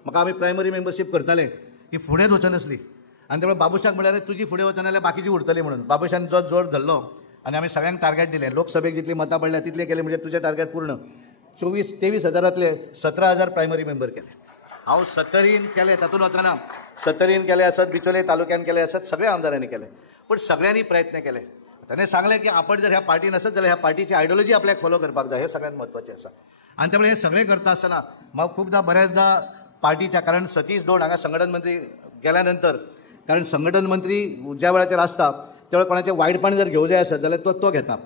म्हाका आमी प्रायमरी मेंबरशीप करताले की फुडेंच वचनासली. आणि त्यामुळे बाबूशाक म्हळ्यार तुजी फुडें वचना जाल्यार बाकीची उरतली म्हणून बाबूशान जो जोर धरलो आणि आमी सगळ्यांक टार्गेट दिलें. लोकसभेक जितली मतां पडल्या तितले केले म्हणजे तुजें टार्गेट पूर्ण. 23 हजारांतले 17,000 प्रायमरी मेंबर केले. हांव 70 केले, तातूंत वचना. 70 केले आसत, बिचोले तालुक्यान केले आसत, सगळ्या आमदारांनी केले. पण सगळ्यांनी प्रयत्न केले. ताणें सांगलें की आपण जर ह्या पार्टीन आसत जाल्यार ह्या पार्टीची आयडियोलॉजी आपल्याक फॉलो करपाक जाय, हे सगळ्यात म्हत्वाचें आसा. आणि त्यामुळे हे सगळें करता आसतना म्हाका खूबदां बऱ्याचदा पार्टीच्या, कारण सतीश धोंड हांगा संघटन मंत्री गेल्यानंतर, कारण संघटन मंत्री ज्या वेळाचेर आसता त्या वेळार कोणाचें वायटपण जर घेवं जाय आसत जाल्यार तो घेता.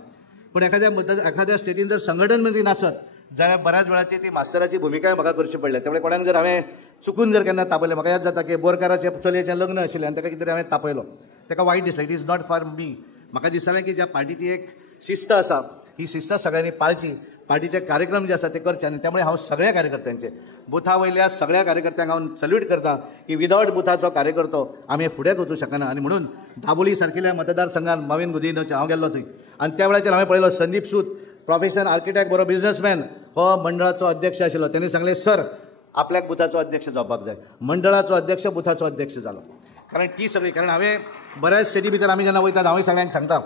पण एखाद्या स्टेटीन जर संघटन मंत्री नासत जाल्यार बऱ्याच वेळाची ती मास्तराची भुमिकाय म्हाका करची पडल्या. त्यामुळे कोणाक जर हांवें चुकून जर केन्ना तापयलें, म्हाका याद जाता की बोरकाराचे चलयेचें लग्न आशिल्लें आनी ताका कितें तरी हांवें तापयलो, ताका वायट दिसलें. It is not for me. म्हाका दिसतालें की ज्या पार्टीची एक शिस्त आसा ही शिस्त सगळ्यांनी पाळची, पार्टीचे कार्यक्रम जे आसा ते करचे. आनी त्यामुळे हांव सगळ्या कार्यकर्त्यांचे, बुथा वयल्या सगळ्या कार्यकर्त्यांक हांव सल्यूट करता की विदावट बुथाचो कार्यकर्तो आमी फुडेंच वचूं शकना. आनी म्हणून दाबोली सारकिल्ल्या मतदारसंघात माविन गुदिनोचे हांव गेल्लो थंय, आनी त्या वेळाचेर हांवें पळयलो संदीप सूद, प्रोफेशनल आर्किटेक्ट, बरो बिझनेसमॅन, हो मंडळाचो अध्यक्ष आशिल्लो. त्यांनी सांगलें सर आपल्याक बुथाचो अध्यक्ष जावपाक जाय. मंडळाचो अध्यक्ष बुथाचो अध्यक्ष जालो. कारण ती सगळी, कारण हांवें बऱ्याच स्टेटी भितर आमी जेन्ना वयतात हांव सगळ्यांक सांगता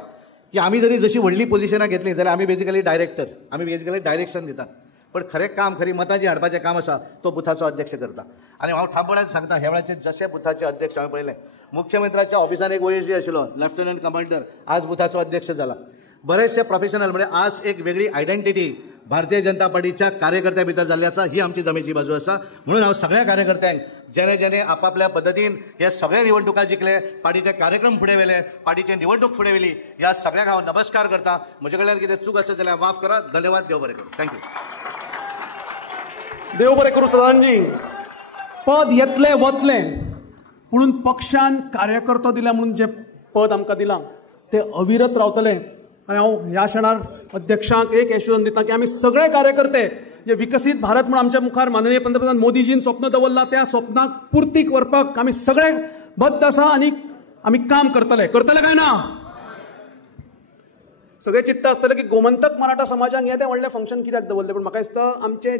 की आमी जरी जशी व्हडली पोझिशनां घेतली जाल्यार आमी बेजिकली डायरेक्टर, आमी बेजिकली डायरेक्शन दितात. पण खरें काम, खरी मतां जी हाडपाचें काम आसा तो बुथाचो अध्यक्ष करता. आनी हांव ठामपणान सांगता, ह्या वेळाचेर जशे बुथाचे अध्यक्ष हांवें पळयलें, मुख्यमंत्र्याच्या ऑफिसान एक वयसजी आशिल्लो लेफ्टनंट कमांडर, आज बुथाचो अध्यक्ष जाला. बरेचसे प्रोफेशनल, म्हणजे आज एक वेगळी आयडेंटिटी भारतीय जनता पार्टीच्या कार्यकर्त्यां भितर जाल्ली आसा. ही आमची जमेची बाजू आसा. म्हणून हांव सगळ्या कार्यकर्त्यांक जेणे जेणे आपापल्या पद्दतीन हे सगळे निवडणुका जिखले, पार्टीचे कार्यक्रम फुडें व्हेले, पार्टीची निवडणूक फुडें व्हेली, ह्या सगळ्यांक हांव नमस्कार करता. म्हजे कडल्यान कितें चूक आसत जाल्यार माफ करा. धन्यवाद. देव बरें करूं. थँक्यू. देव बरें करूं सदानजी. पद येतले वतले, म्हणून पक्षान कार्यकर्तो दिला म्हणून जे पद आमकां दिलां ते अविरत रावतले. आणि हांव ह्या क्षणार अध्यक्षांक एक एश्युरन्स दिता की आमी सगळे कार्यकर्ते जे विकसीत भारत म्हणून आमच्या मुखार माननीय पंतप्रधान मोदीजीन स्वप्न दवरला त्या स्वप्नाक पुर्तीक व्हरपाक आमी सगळे बद्ध आसा आणि आमी काम करतले काय ना. सगळे चित्त आसतले की गोमंतक मराठा समाजाक हे ते व्हडले फंक्शन कित्याक दवरले. पण म्हाका दिसता आमचे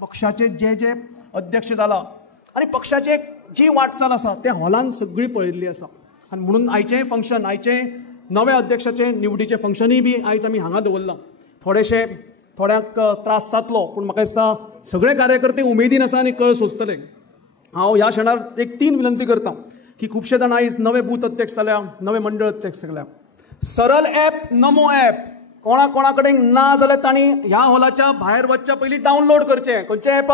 पक्षाचे जे अध्यक्ष जाला आनी पक्षाची जी वाटचाल आसा त्या हॉलान सगळी पळयल्ली आसा. आनी म्हणून आयचें फंक्शन, आयचे नवे अध्यक्षाचे निवडीचे फंक्शनूय बी आयज आमी हांगा दवरलां. थोड्यांक त्रास जातलो, पूण म्हाका दिसता सगळे कार्यकर्ते उमेदीन आसा आनी कळ सोंसतले. हांव ह्या क्षणार एक 3 विनंती करता की खुबशे जाण आयज नवे बूथ अध्यक्ष जाल्या, नवे मंडळ अध्यक्ष जाल्या. सरल ॲप, नमो ॲप कोणा कडेन ना जाल्यार तांणी ह्या हॉलाच्या भायर वचच्या पयलीं डावनलोड करचें. खंयचें ॲप?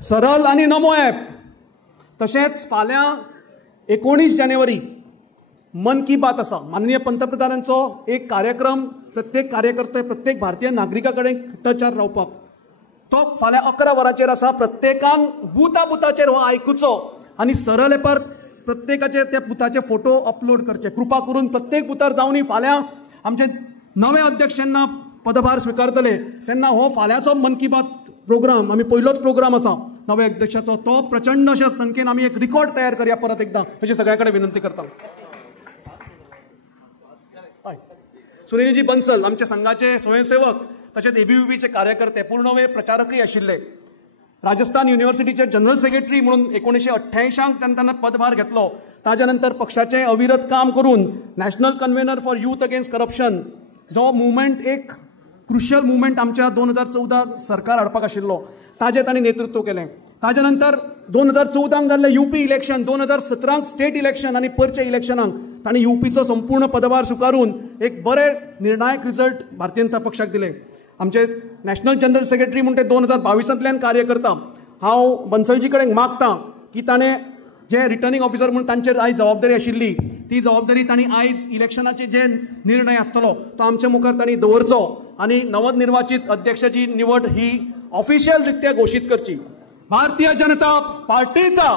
सरल आनी नमो ॲप. तशेंच फाल्यां 19 जानेवारी मन की बात आसा. माननीय पंतप्रधानांचो एक कार्यक्रम प्रत्येक कार्यकर्ते, प्रत्येक भारतीय नागरिका कडेन टचार रावपाक. तो फाल्यां 11 वरांचेर आसा. प्रत्येकान बुथाचेर हो आयकुचो आनी सरल ॲपार प्रत्येकाचे त्या बुथाचे फोटो अपलोड करचे. कृपा करून प्रत्येक बुथार जावनी फाल्यां आमचे नवे अध्यक्ष जेन्ना पदभार स्विकारतले तेन्ना हो फाल्यांचो मन की बात प्रोग्राम, आमी पयलोच प्रोग्राम आसा नवे अध्यक्षाचो, तो प्रचंड अशा संख्येन आमी एक रिकॉर्ड तयार करया परत एकदा, अशी सगळ्या कडेन विनंती करता. सुनीलजी बन्सल आमच्या संघाचे स्वयंसेवक तसेच एबीव्हीपीचे कार्यकर्ते, पूर्ण वेळ प्रचारकही आशिल्ले. राजस्थान युनिव्हर्सिटीचे जनरल सेक्रेटरी म्हणून 1988 त्यांना पदभार घेतलो. ताज्या नंतर पक्षाचे अविरत काम करून national convener for youth against corruption, जो मुवमेंट एक क्रुशियल मुवमेंट आमच्या 2014 सरकार हाडपाक आशिल्लो, ताजें तांणी नेतृत्व केलें. ताज्या नंतर 2014 जाल्ले यूपी इलेक्शन, 2017 स्टेट इलेक्शन आनी परचे इलेक्शनाक तांणी यूपीचो संपूर्ण पदभार स्विकारून एक बरे निर्णायक रिजल्ट भारतीय जनता पक्षाक दिले. आमचे नॅशनल जनरल सेक्रेटरी म्हणून ते 2022 कार्य करता. हांव बन्सलजी कडेन मागतां की ताणें जे रिटर्निंग ऑफिसर म्हणून तांचेर आयज जबाबदारी आशिल्ली ती जबाबदारी तांणी आयज इलेक्शनाचे जे निर्णय आसतलो तो आमच्या मुखार तांणी दवरचो आनी नवनिर्वाचित अध्यक्षाची निवड ही ऑफिशियल रित्या घोषित करची. भारतीय जनता पार्टीचा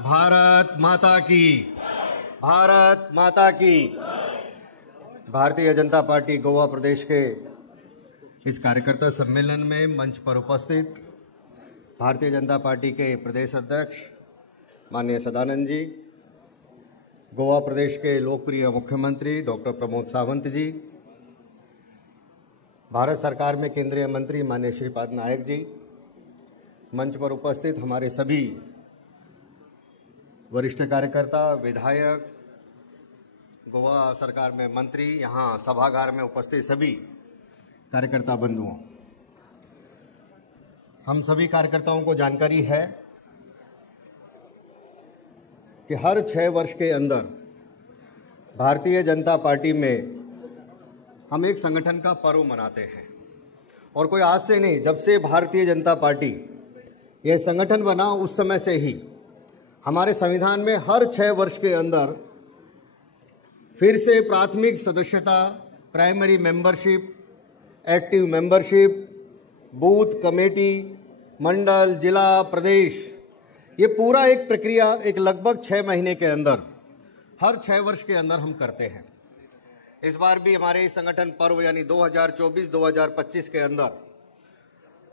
भारत माता की, भारत माता की। भारतीय जनता पार्टी गोवा प्रदेश के इस कार्यकर्ता सम्मेलन में मंच पर उपस्थित भारतीय जनता पार्टी के प्रदेश अध्यक्ष माननीय सदानंद जी, गोवा प्रदेश के लोकप्रिय मुख्यमंत्री डॉक्टर प्रमोद सावंत जी, भारत सरकार में केंद्रीय मंत्री माननीय श्रीपाद नायक जी, मंच पर उपस्थित हमारे सभी वरिष्ठ कार्यकर्ता, विधायक, गोवा सरकार में मंत्री, यहाँ सभागार में उपस्थित सभी कार्यकर्ता बंधुओं, हम सभी कार्यकर्ताओं को जानकारी है कि हर 6 वर्ष के अंदर भारतीय जनता पार्टी में हम एक संगठन का पर्व मनाते हैं। और कोई आज से नहीं, जब से भारतीय जनता पार्टी यह संगठन बना उस समय से ही हमारे संविधान में हर 6 वर्ष के अंदर फिर से प्राथमिक सदस्यता, primary membership, active membership, booth committee, मंडल, जिला, प्रदेश, ये पूरा एक प्रक्रिया एक लगभग 6 महीने के अंदर हर 6 वर्ष के अंदर हम करते हैं। इस बार भी हमारे संगठन पर्व यानी 2024-2025 के अंदर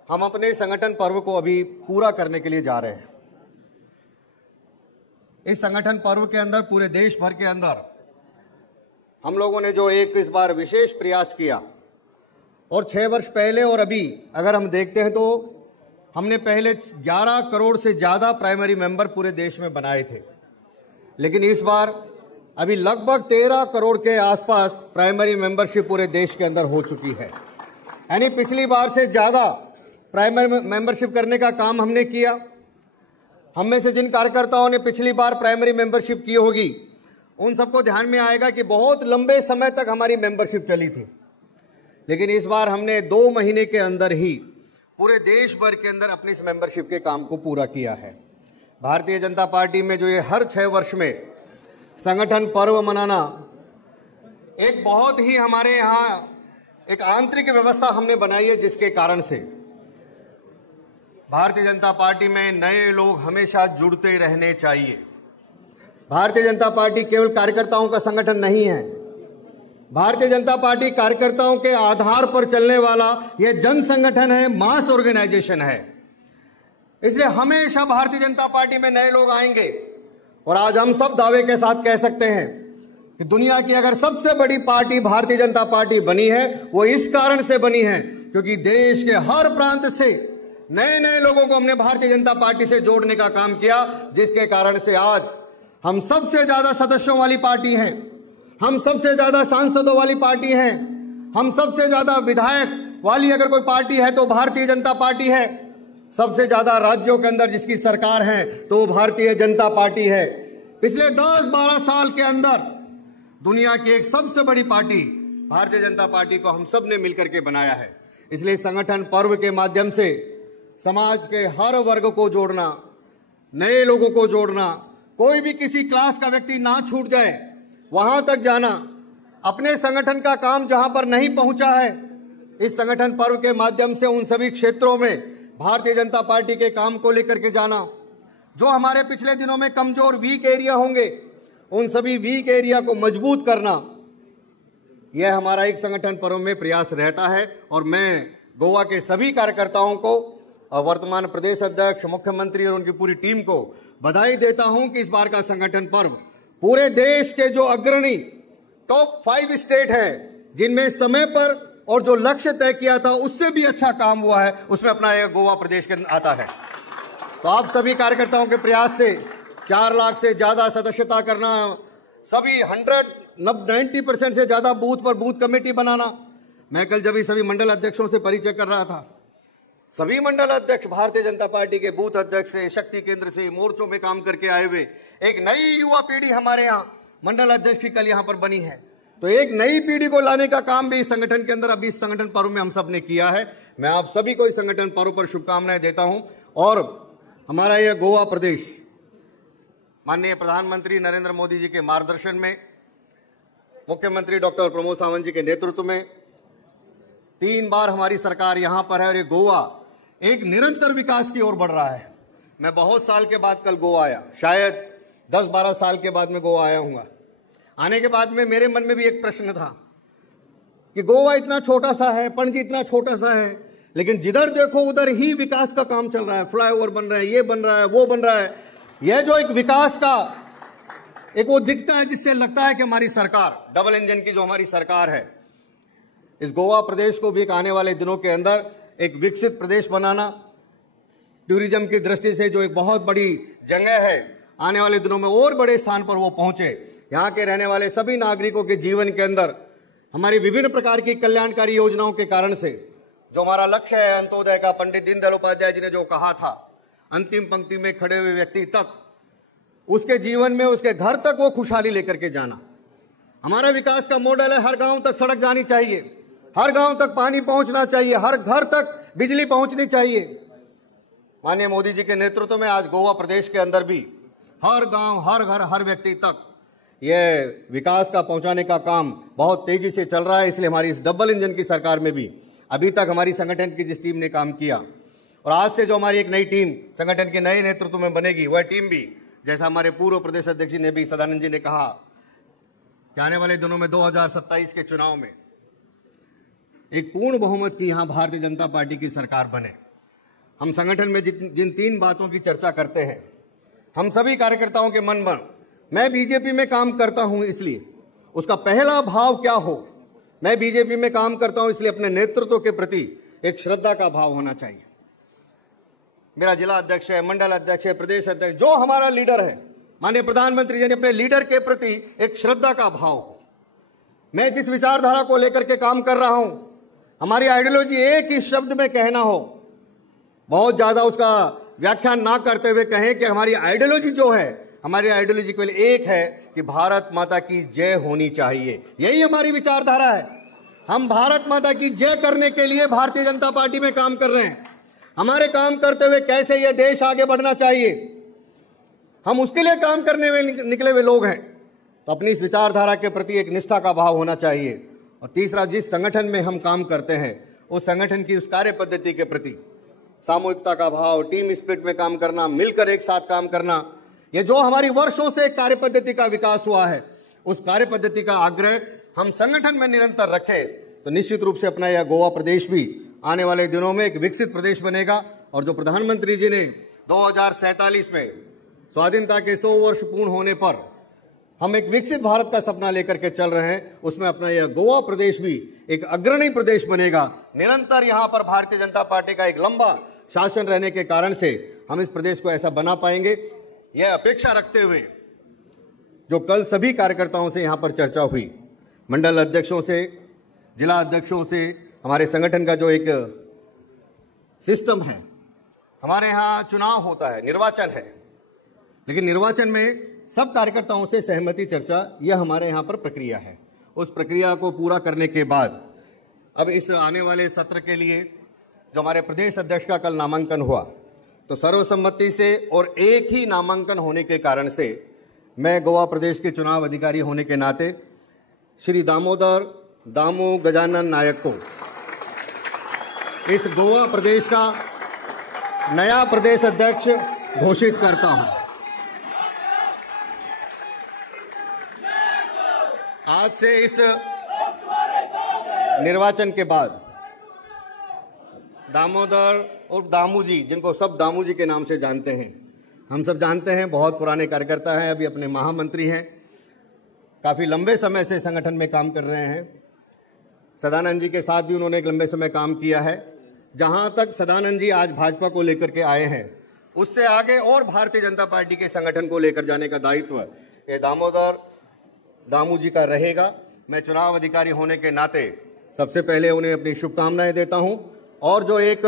हम अपने संगठन पर्व को अभी पूरा करने के लिए जा रहे हैं। इस संगठन पर्व के अंदर पूरे देश भर के अंदर हम लोगों ने जो एक इस बार विशेष प्रयास किया, और 6 वर्ष पहले और अभी अगर हम देखते हैं तो हमने पहले 11 करोड़ से ज़्यादा प्राइमरी मेंबर पूरे देश में बनाए थे, लेकिन इस बार अभी लगभग 13 करोड़ के आसपास प्राइमरी मेंबरशिप पूरे देश के अंदर हो चुकी है। यानी पिछली बार से ज़्यादा प्राइमरी मेंबरशिप करने का काम हमने किया। हम में से जिन कार्यकर्ताओं ने पिछली बार प्राइमरी मेंबरशिप की होगी उन सबको ध्यान में आएगा कि बहुत लंबे समय तक हमारी मेंबरशिप चली थी, लेकिन इस बार हमने 2 महीने के अंदर ही पूरे देश भर के अंदर अपनी इस मेंबरशिप के काम को पूरा किया है। भारतीय जनता पार्टी में जो ये हर 6 वर्ष में संगठन पर्व मनाना एक बहुत ही हमारे यहाँ एक आंतरिक व्यवस्था हमने बनाई है, जिसके कारण से भारतीय जनता पार्टी में नए लोग हमेशा जुड़ते रहने चाहिए। भारतीय जनता पार्टी केवल कार्यकर्ताओं का संगठन नहीं है। भारतीय जनता पार्टी कार्यकर्ताओं के आधार पर चलने वाला यह जन संगठन है, मास ऑर्गेनाइजेशन है। इसलिए हमेशा भारतीय जनता पार्टी में नए लोग आएंगे। और आज हम सब दावे के साथ कह सकते हैं कि दुनिया की अगर सबसे बड़ी पार्टी भारतीय जनता पार्टी बनी है, वो इस कारण से बनी है क्योंकि देश के हर प्रांत से नए नए लोगों को हमने भारतीय जनता पार्टी से जोड़ने का काम किया, जिसके कारण से आज हम सबसे ज्यादा सदस्यों वाली पार्टी हैं, हम सबसे ज्यादा सांसदों वाली पार्टी हैं, हम सबसे ज्यादा विधायक वाली अगर कोई पार्टी है तो भारतीय जनता पार्टी है। सबसे ज्यादा राज्यों के अंदर जिसकी सरकार है तो भारतीय जनता पार्टी है। पिछले 10-12 साल के अंदर दुनिया की एक सबसे बड़ी पार्टी भारतीय जनता पार्टी को हम सब ने मिलकर के बनाया है। इसलिए संगठन पर्व के माध्यम से समाज के हर वर्ग को जोड़ना, नए लोगों को जोड़ना, कोई भी किसी क्लास का व्यक्ति ना छूट जाए, वहां तक जाना, अपने संगठन का काम जहां पर नहीं पहुंचा है, इस संगठन पर्व के माध्यम से उन सभी क्षेत्रों में भारतीय जनता पार्टी के काम को लेकर के जाना। जो हमारे पिछले दिनों में कमजोर वीक एरिया होंगे, उन सभी वीक एरिया को मजबूत करना, यह हमारा एक संगठन पर्व में प्रयास रहता है। और मैं गोवा के सभी कार्यकर्ताओं को और वर्तमान प्रदेश अध्यक्ष, मुख्यमंत्री और उनकी पूरी टीम को बधाई देता हूं कि इस बार का संगठन पर्व पूरे देश के जो अग्रणी टॉप 5 स्टेट हैं, जिनमें समय पर और जो लक्ष्य तय किया था उससे भी अच्छा काम हुआ है, उसमें अपना यह गोवा प्रदेश के आता है। तो आप सभी कार्यकर्ताओं के प्रयास से 4 लाख से ज्यादा सदस्यता करना, सभी 90% से ज्यादा बूथ पर बूथ कमेटी बनाना। मैं कल जब सभी मंडल अध्यक्षों से परिचय कर रहा था, सभी मंडल अध्यक्ष भारतीय जनता पार्टी के बूथ अध्यक्ष से, शक्ति केंद्र से, मोर्चों में काम करके आए हुए एक नई युवा पीढ़ी हमारे यहाँ मंडल अध्यक्ष की कल यहाँ पर बनी है। तो एक नई पीढ़ी को लाने का काम भी इस संगठन के अंदर, अभी इस संगठन पर्व में हम सब ने किया है। मैं आप सभी को इस संगठन पर्व पर शुभकामनाएं देता हूं। और हमारा यह गोवा प्रदेश माननीय प्रधानमंत्री नरेंद्र मोदी जी के मार्गदर्शन में, मुख्यमंत्री डॉक्टर प्रमोद सावंत जी के नेतृत्व में 3 बार हमारी सरकार यहां पर है और ये गोवा एक निरंतर विकास की ओर बढ़ रहा है। मैं बहुत साल के बाद कल गोवा आया, शायद 10-12 साल के बाद मैं गोवा आया हूँ। आने के बाद में मेरे मन में भी एक प्रश्न था कि गोवा इतना छोटा सा है, पणजी इतना छोटा सा है, लेकिन जिधर देखो उधर ही विकास का काम चल रहा है। फ्लाईओवर बन रहा है, ये बन रहा है, वो बन रहा है। यह जो एक विकास का एक वो दिखता है जिससे लगता है कि हमारी सरकार, डबल इंजन की जो हमारी सरकार है, इस गोवा प्रदेश को भी एक आने वाले दिनों के अंदर एक विकसित प्रदेश बनाना, टूरिज्म की दृष्टि से जो एक बहुत बड़ी जगह है, आने वाले दिनों में और बड़े स्थान पर वो पहुंचे। यहाँ के रहने वाले सभी नागरिकों के जीवन के अंदर हमारी विभिन्न प्रकार की कल्याणकारी योजनाओं के कारण से जो हमारा लक्ष्य है अंत्योदय का, पंडित दीनदयाल उपाध्याय जी ने जो कहा था, अंतिम पंक्ति में खड़े हुए व्यक्ति तक, उसके जीवन में, उसके घर तक वो खुशहाली लेकर के जाना हमारा विकास का मॉडल है। हर गांव तक सड़क जानी चाहिए, हर गांव तक पानी पहुंचना चाहिए, हर घर तक बिजली पहुंचनी चाहिए। माननीय मोदी जी के नेतृत्व में आज गोवा प्रदेश के अंदर भी हर गांव, हर घर, हर व्यक्ति तक यह विकास का पहुंचाने का काम बहुत तेजी से चल रहा है। इसलिए हमारी इस डबल इंजन की सरकार में भी अभी तक हमारी संगठन की जिस टीम ने काम किया, और आज से जो हमारी एक नई टीम संगठन के नए नेतृत्व में बनेगी, वह टीम भी, जैसा हमारे पूर्व प्रदेश अध्यक्ष जी ने भी, सदानंद जी ने कहा कि आने वाले दिनों में 2027 के चुनाव में एक पूर्ण बहुमत की यहां भारतीय जनता पार्टी की सरकार बने। हम संगठन में जिन 3 बातों की चर्चा करते हैं, हम सभी कार्यकर्ताओं के मन में, मैं बीजेपी में काम करता हूं इसलिए उसका पहला भाव क्या हो, मैं बीजेपी में काम करता हूं इसलिए अपने नेतृत्व के प्रति एक श्रद्धा का भाव होना चाहिए। मेरा जिला अध्यक्ष है, मंडल अध्यक्ष है, प्रदेश अध्यक्ष, जो हमारा लीडर है, माननीय प्रधानमंत्री जी ने अपने लीडर के प्रति एक श्रद्धा का भाव हो। मैं जिस विचारधारा को लेकर के काम कर रहा हूं, हमारी आइडियोलॉजी एक ही शब्द में कहना हो, बहुत ज्यादा उसका व्याख्यान ना करते हुए कहें कि हमारी आइडियोलॉजी जो है, हमारी आइडियोलॉजी केवल एक है कि भारत माता की जय होनी चाहिए। यही हमारी विचारधारा है। हम भारत माता की जय करने के लिए भारतीय जनता पार्टी में काम कर रहे हैं। हमारे काम करते हुए कैसे यह देश आगे बढ़ना चाहिए, हम उसके लिए काम करने में निकले हुए लोग हैं। तो अपनी इस विचारधारा के प्रति एक निष्ठा का भाव होना चाहिए। और तीसरा, जिस संगठन में हम काम करते हैं उस संगठन की उस कार्य पद्धति के प्रति सामूहिकता का भाव, टीम स्पिरिट में काम करना, मिलकर एक साथ काम करना, ये जो हमारी वर्षों से कार्य पद्धति का विकास हुआ है, उस कार्य पद्धति का आग्रह हम संगठन में निरंतर रखें तो निश्चित रूप से अपना यह गोवा प्रदेश भी आने वाले दिनों में एक विकसित प्रदेश बनेगा। और जो प्रधानमंत्री जी ने 2047 में स्वाधीनता के 100 वर्ष पूर्ण होने पर हम एक विकसित भारत का सपना लेकर के चल रहे हैं, उसमें अपना यह गोवा प्रदेश भी एक अग्रणी प्रदेश बनेगा। निरंतर यहां पर भारतीय जनता पार्टी का एक लंबा शासन रहने के कारण से हम इस प्रदेश को ऐसा बना पाएंगे, यह अपेक्षा रखते हुए जो कल सभी कार्यकर्ताओं से यहां पर चर्चा हुई, मंडल अध्यक्षों से, जिला अध्यक्षों से, हमारे संगठन का जो एक सिस्टम है, हमारे यहां चुनाव होता है, निर्वाचन है, लेकिन निर्वाचन में सब कार्यकर्ताओं से सहमति चर्चा, यह हमारे यहां पर प्रक्रिया है। उस प्रक्रिया को पूरा करने के बाद अब इस आने वाले सत्र के लिए जो हमारे प्रदेश अध्यक्ष का कल नामांकन हुआ, तो सर्वसम्मति से और एक ही नामांकन होने के कारण से मैं गोवा प्रदेश के चुनाव अधिकारी होने के नाते श्री दामोदर दामू गजानन नायक को इस गोवा प्रदेश का नया प्रदेश अध्यक्ष घोषित करता हूं। आज से इस निर्वाचन के बाद दामोदर और दामू जी, जिनको सब दामू जी के नाम से जानते हैं, हम सब जानते हैं, बहुत पुराने कार्यकर्ता हैं, अभी अपने महामंत्री हैं, काफी लंबे समय से संगठन में काम कर रहे हैं। सदानंद जी के साथ भी उन्होंने एक लंबे समय काम किया है। जहां तक सदानंद जी आज भाजपा को लेकर के आए हैं, उससे आगे और भारतीय जनता पार्टी के संगठन को लेकर जाने का दायित्व ये दामोदर दामू जी का रहेगा। मैं चुनाव अधिकारी होने के नाते सबसे पहले उन्हें अपनी शुभकामनाएं देता हूं। और जो एक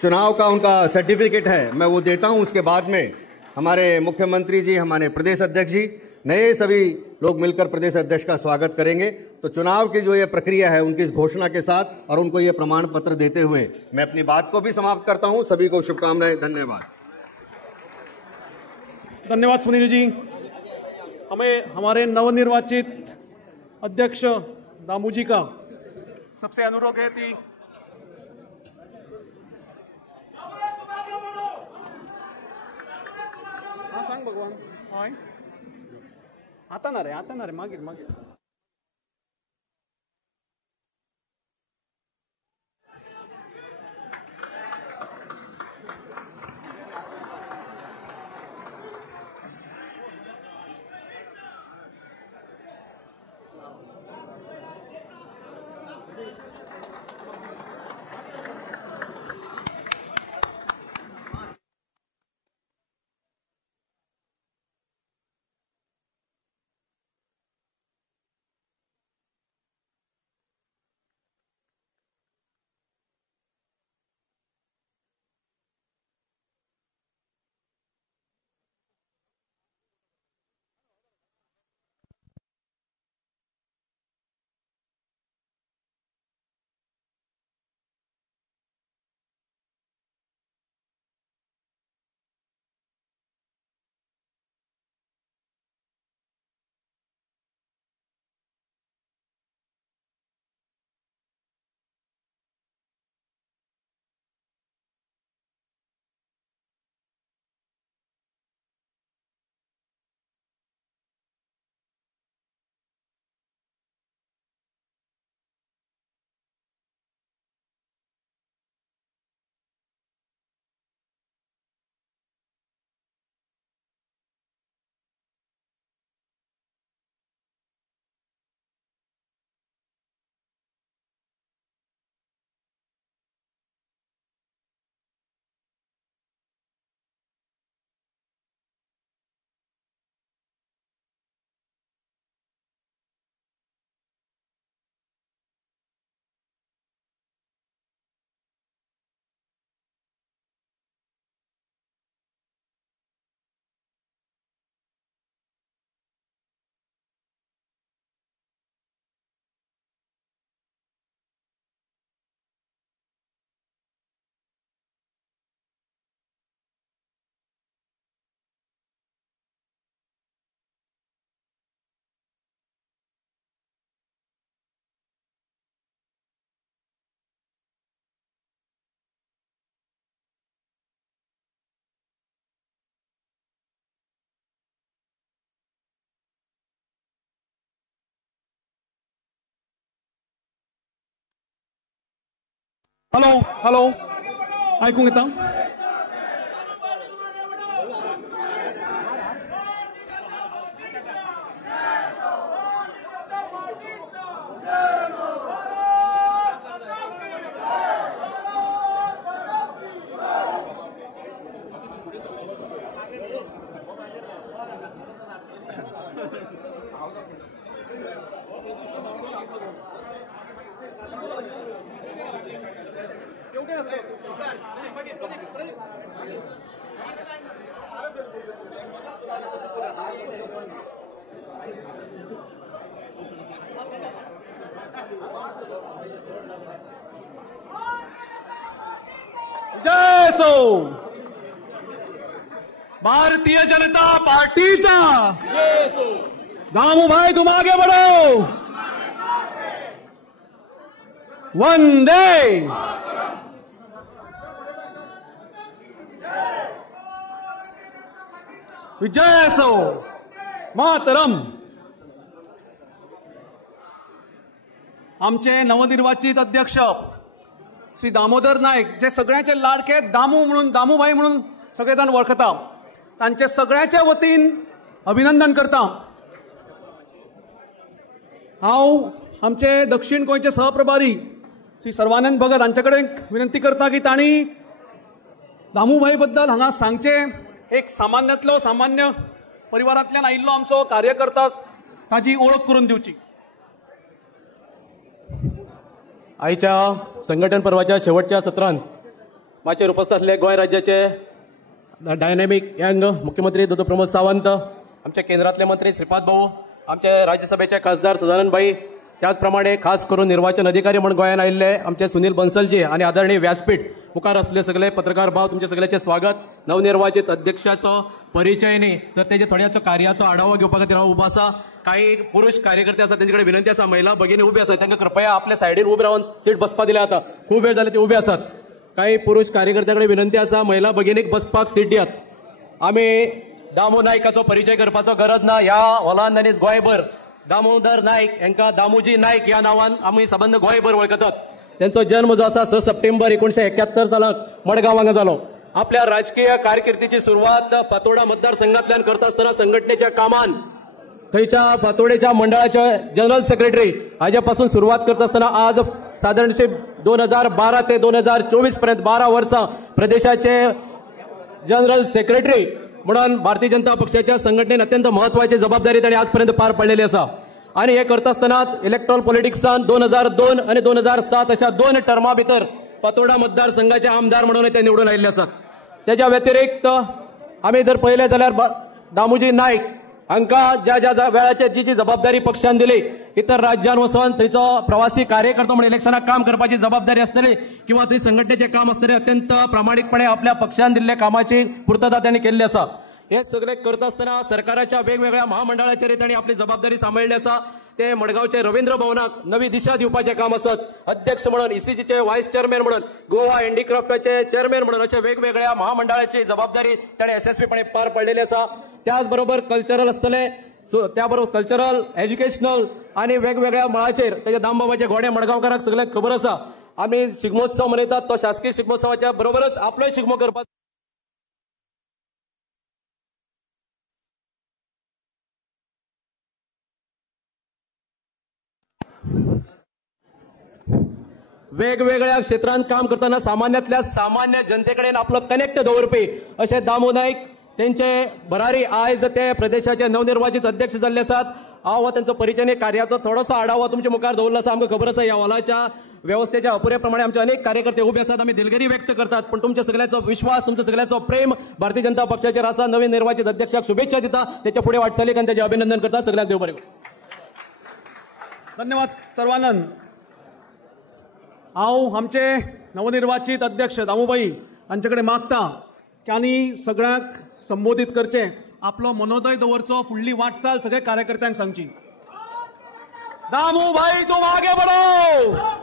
चुनाव का उनका सर्टिफिकेट है, मैं वो देता हूं। उसके बाद में हमारे मुख्यमंत्री जी, हमारे प्रदेश अध्यक्ष जी, नए सभी लोग मिलकर प्रदेश अध्यक्ष का स्वागत करेंगे। तो चुनाव की जो ये प्रक्रिया है उनकी इस घोषणा के साथ और उनको ये प्रमाण पत्र देते हुए मैं अपनी बात को भी समाप्त करता हूं। सभी को शुभकामनाएं। धन्यवाद। धन्यवाद सुनील जी। हमें हमारे नवनिर्वाचित अध्यक्ष दामू जी का सबसे अनुरोध है कि हाँ सांग भगवान हाय आता ना रे मागीर हॅलो ऐकून घेता जय सो भारतीय जनता पार्टीचा दामू भाई तुम आगे बढ़ो। वंदे विजय सो मातरम। आमचे नवनिर्वाचित अध्यक्ष श्री दामोदर नाईक, जे सगळ्यांचे लाडके दामू म्हणून, दामूभाई म्हणून सगळेजण वळखता, तांचे सगळ्यांच्या वतीन अभिनंदन करता। हांव आमचे दक्षिण गोंयचे सहप्रभारी श्री सर्वानंद भगत हांचे कडेन विनंती करता की तांणी दामूभाई बद्दल हांगा सांगचे। एक सामान्यांतलो सामान्य परिवारांतल्यान आयिल्लो आमचो कार्यकर्ता, ताजी ओळख करून दिवची। आयच्या संघटन पर्वाच्या शेवटच्या सत्रांत माचेर उपस्थित असले गोंय राज्याचे डायनॅमिक यंग मुख्यमंत्री डॉ प्रमोद सावंत, आमचे केंद्रातले मंत्री श्रीपाद भाऊ, आमचे राज्यसभेचे खासदार सदानंद भाई, त्याचप्रमाणे खास करून निर्वाचन अधिकारी म्हणून गोंयान आयिल्ले आमचे सुनील बन्सलजी आणि आदरणीय व्यासपीठ मुखार असले सगळे पत्रकार भाव, तुमचे सगळ्याचे स्वागत. नवनिर्वाचित अध्यक्षाचो परिचय न्ही तर तेजे थोड्याचो कार्याचो आढावा घेवपा खातीर हांव उबो आसा. काही पुरुष कार्यकर्ते आसा त्यांच्याकडे विनंती आसा, महिला भगिनी उबे आसात तांकां कृपया आपल्या सायडीन उबे रावन सीट बसपा दिल्या आता. खूप वेळ जाले ते उबे आसात. काही पुरुष कार्यकर्त्याकडे विनंती आसा, महिला भगिनीक बसपाक सीट दियात. आमी दामो नायकाचो परिचय करपाचो गरज ना. ह्या हॉलान आनी गोंयभर दामोदर नायक हांकां दामोजी नायक ह्या नांवान आमी सबंद गोंयभर वळखतात. त्यांचो जन्म जो आसा 6 सप्टेंबर 1971 सालाक मडगांव हांगा जालो. आपल्या राजकीय कारकिर्दीची सुरवात फातोर्डा मतदारसंघातल्यान करता आसतना संघटनेच्या कामान थंयच्या फातोर्डेच्या मंडळाचे जनरल सेक्रेटरी हाजे पासून सुरवात करता आसतना आज साधारणशे 2012 ते 2024 पर्यंत 12 वर्सां प्रदेशाचे जनरल सेक्रेटरी म्हणून भारतीय जनता पक्षाच्या संघटनेन अत्यंत महत्वाची जबाबदारी ताणें आजपर्यंत पार पडलेली आसा. आणि हे करता आसतना इलेक्ट्रॉल पॉलिटिक्सान 2002 आणि 2007 अशा 2 टर्मा भितर फातोर्डा मतदारसंघाचे आमदार म्हणून ते निवडून आयिल्ले आसात. त्याच्या व्यतिरिक्त आमी जर पळयलें जाल्यार दामोजी नायक हांकां ज्या ज्या वेळाचेर जी जबाबदारी पक्षान दिली, इतर राज्यान वचून थंयचो प्रवासी कार्यकर्तो म्हणून इलेक्शनाक काम करपाची जबाबदारी आसतली किंवा थंय संघटनेचे काम आसतले, अत्यंत प्रामाणिकपणे आपल्या पक्षान दिल्ल्या कामाची पूर्तता त्यांनी केल्ली आसा. हे सगळे करता आसतना सरकाराच्या वेगवेगळ्या महामंडळाचेर तांणी आपली जबाबदारी सांबाळिल्ली आसा. ते मडगांवचे रवींद्र भवनाक नवी दिशा दिवपाचे काम आसत. अध्यक्ष म्हणून ECGचे व्हायस चेअरमॅन म्हणून, गोवा हँडीक्राफ्टाचे चेअरमॅन म्हणून अशा वेगवेगळ्या महामंडळाची जबाबदारी ताणें यशस्वीपणे पार पडलेली आसा. त्याचबरोबर कल्चरल आसतले, त्याबरोबर कल्चरल, एज्युकेशनल आणि वेगवेगळ्या मळाचेर त्याच्या दामबाबाचे घोडे मडगांवकारांक सगळ्यांक खबर आसा. आमी शिगमोत्सव मनयतात, तो शासकीय शिगमोत्सवाच्या बरोबरच आपलोय शिगमो करपाचो. वेगवेगळ्या क्षेत्रांत काम करताना सामान्यातल्या सामान्य जनतेकडेन आपलो कनेक्ट दवरपी अशे दामो नायक, त्यांचे भरारी आयज ते प्रदेशाचे नवनिर्वाचित अध्यक्ष जाल्ले आसात. हांव त्यांचो परिचय आनी कार्याचो थोडोसो आढावा तुमच्या मुखार दवरलो आसा. आमकां खबर आसा ह्या हॉलाच्या व्यवस्थेच्या अपुरे प्रमाणे आमचे अनेक कार्यकर्ते उबे आसात. आमी दिलगिरी व्यक्त करतात, पण तुमच्या सगळ्यांचो विश्वास, तुमच्या सगळ्यांचो प्रेम भारतीय जनता पक्षाचेर आसा. नवीन निर्वाचित अध्यक्षाक शुभेच्छा दिता, त्याच्या पुढे वाटचालीक आनी त्याचे अभिनंदन करता. सगळ्यांक देव बरें करूं. धन्यवाद सर्वानंद. हांव आमचे नवनिर्वाचित अध्यक्ष दामूबाई हांचे मागता की आनी सगळ्यांक संबोधित करचे, आपलो मनोदय दवरचो, फुडली वाटचाल सगळे कार्यकर्त्यांक सांगची. दामूबाई तुम आगे बढ़ो.